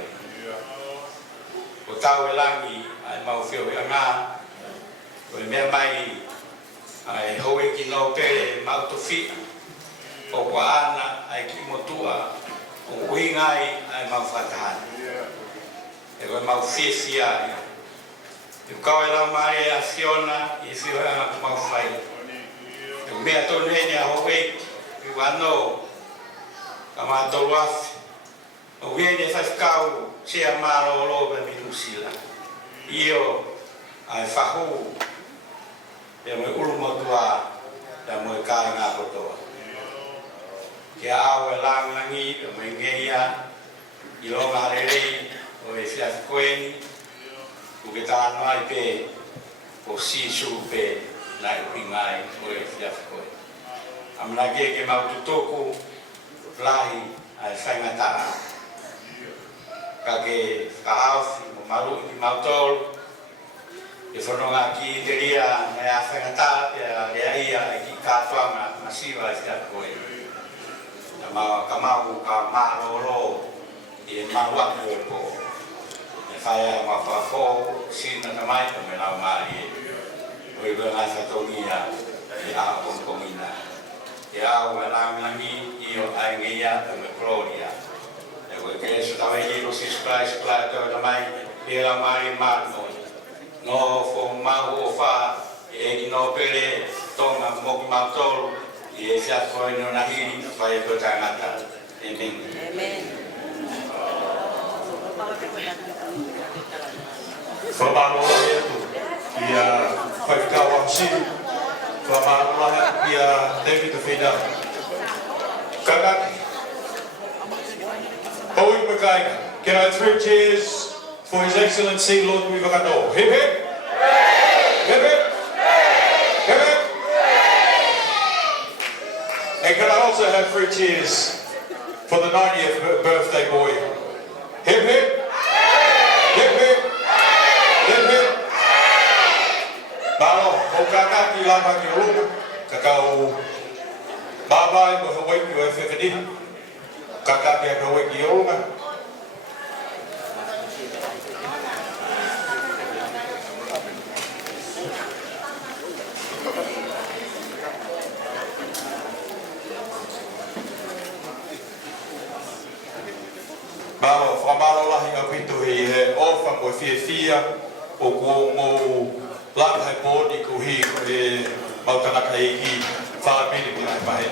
o tau e langi ai mau feo hi anga o mea mai ai hoe ki no pere mau to fi o kwa ana ai ki mo tua o uingai ai mau whatahan e koe mau fia e kau e lau mai a fiona i fio e anga mau whai e mea tonu hene a hoe i wano ka maa tolu afi o hene whaifikau sea maro lo pe mi usila io ai whahu e mo ulu motua e mo e kai ngā kotoa kia au e langangi e mo e ngeia i longa rerei o e whiafi koeni u ke tāno ai pe o sisu pe nai uhi ngai o e whiafi koeni amana ke mau tutoku lahi ai whaingataa ka ke whahauwhi mo maru i mau tolu e whanonga ki te ria me a whangata te a rea ia e ki kātuanga masiwa e whia koe. Ka mau ka māroro e maruatu e po. E whaia ma whawho, sina ta mai ka me lau maari e. Oi koe ngai whatongia e a kongkongina. E au e langangi i o aingeia e me Gloria. E koe ke so tawe i lo si splai tawe ta mai e lau maari marno. No fo mau o fa e no pere tonga mo ma tolu e sia ko no na hiri fa e to tangata amen Fa malo ia tu ia fa ka wa si fa malo ia David the Fida kakak Oi Makaika, can I have 3 cheers for His Excellency Lord Mivakano? Hip hip! Hip hip! Hip hip! And can I also have 3 cheers for the 90th birthday boy? Hip hip! Hip hip! Hip hip! Malo, o kakaki lama ki runga, kakao babai mo hawai ki o e whewhedina, kakaki a hawai ki runga. Malo, whamalo lahi a pitu he ofa mo fia o ko mo laka he pōni ko hi ko he mautanaka e ki whaamini ki nai pahe.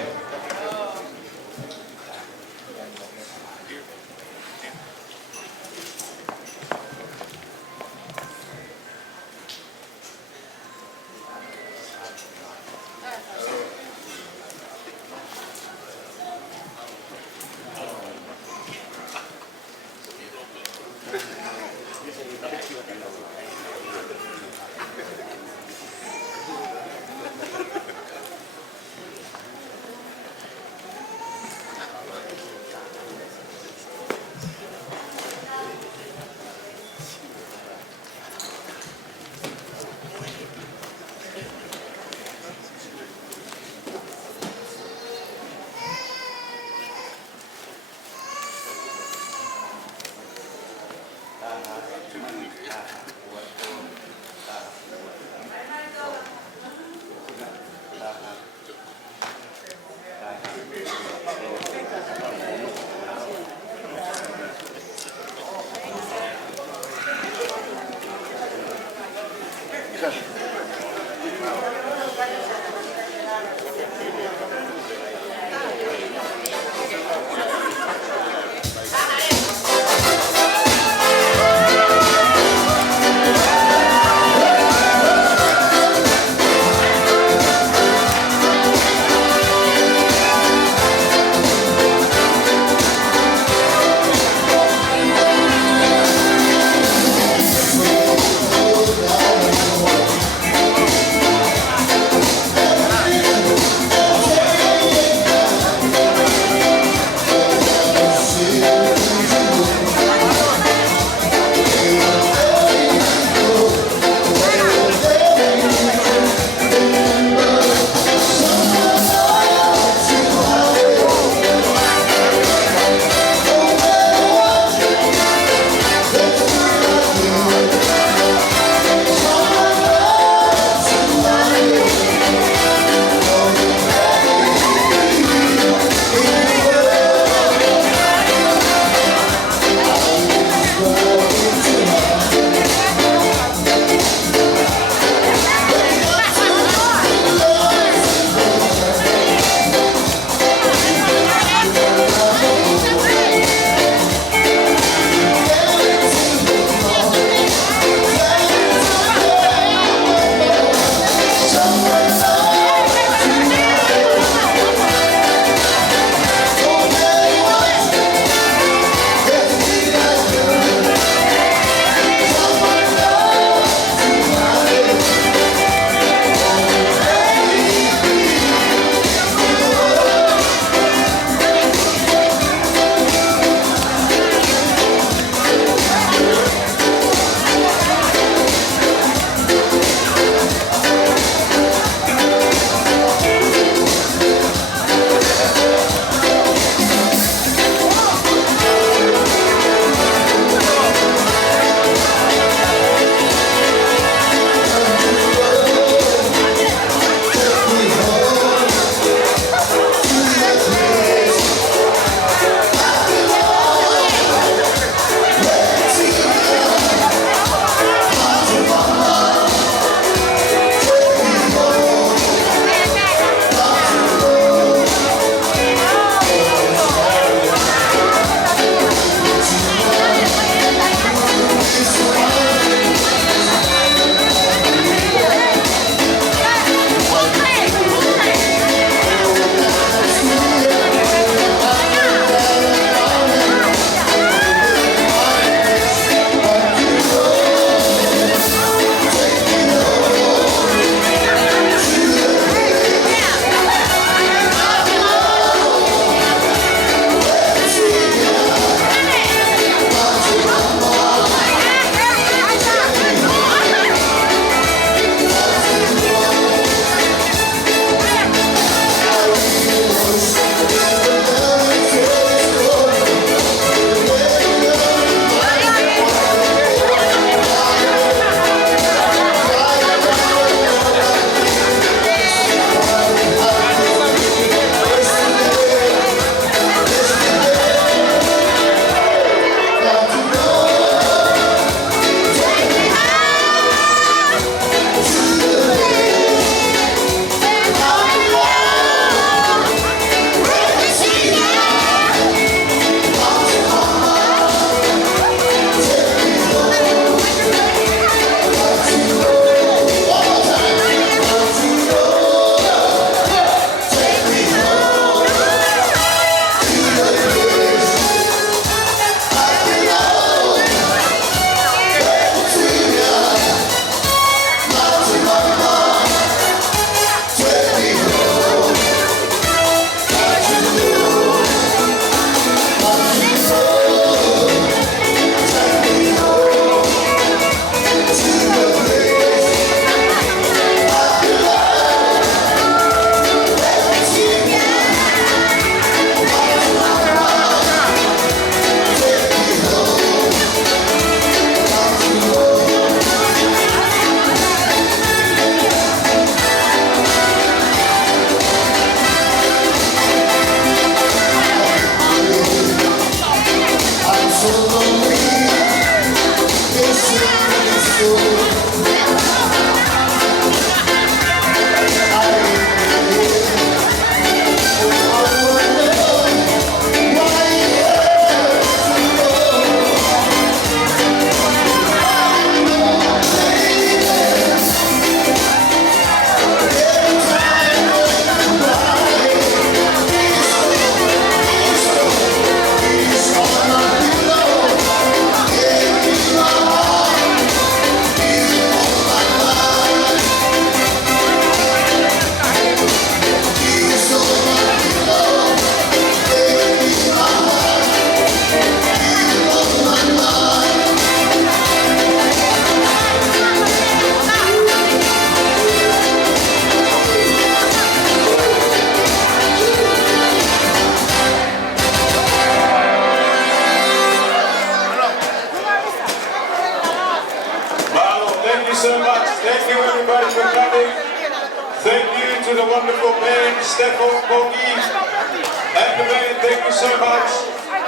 to the wonderful band, Stefan, Bogi, and the band. Thank you so much.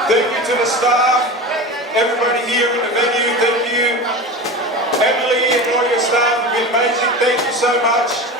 Thank you to the staff, everybody here in the venue. Thank you. Emily and all your staff have been amazing. Thank you so much.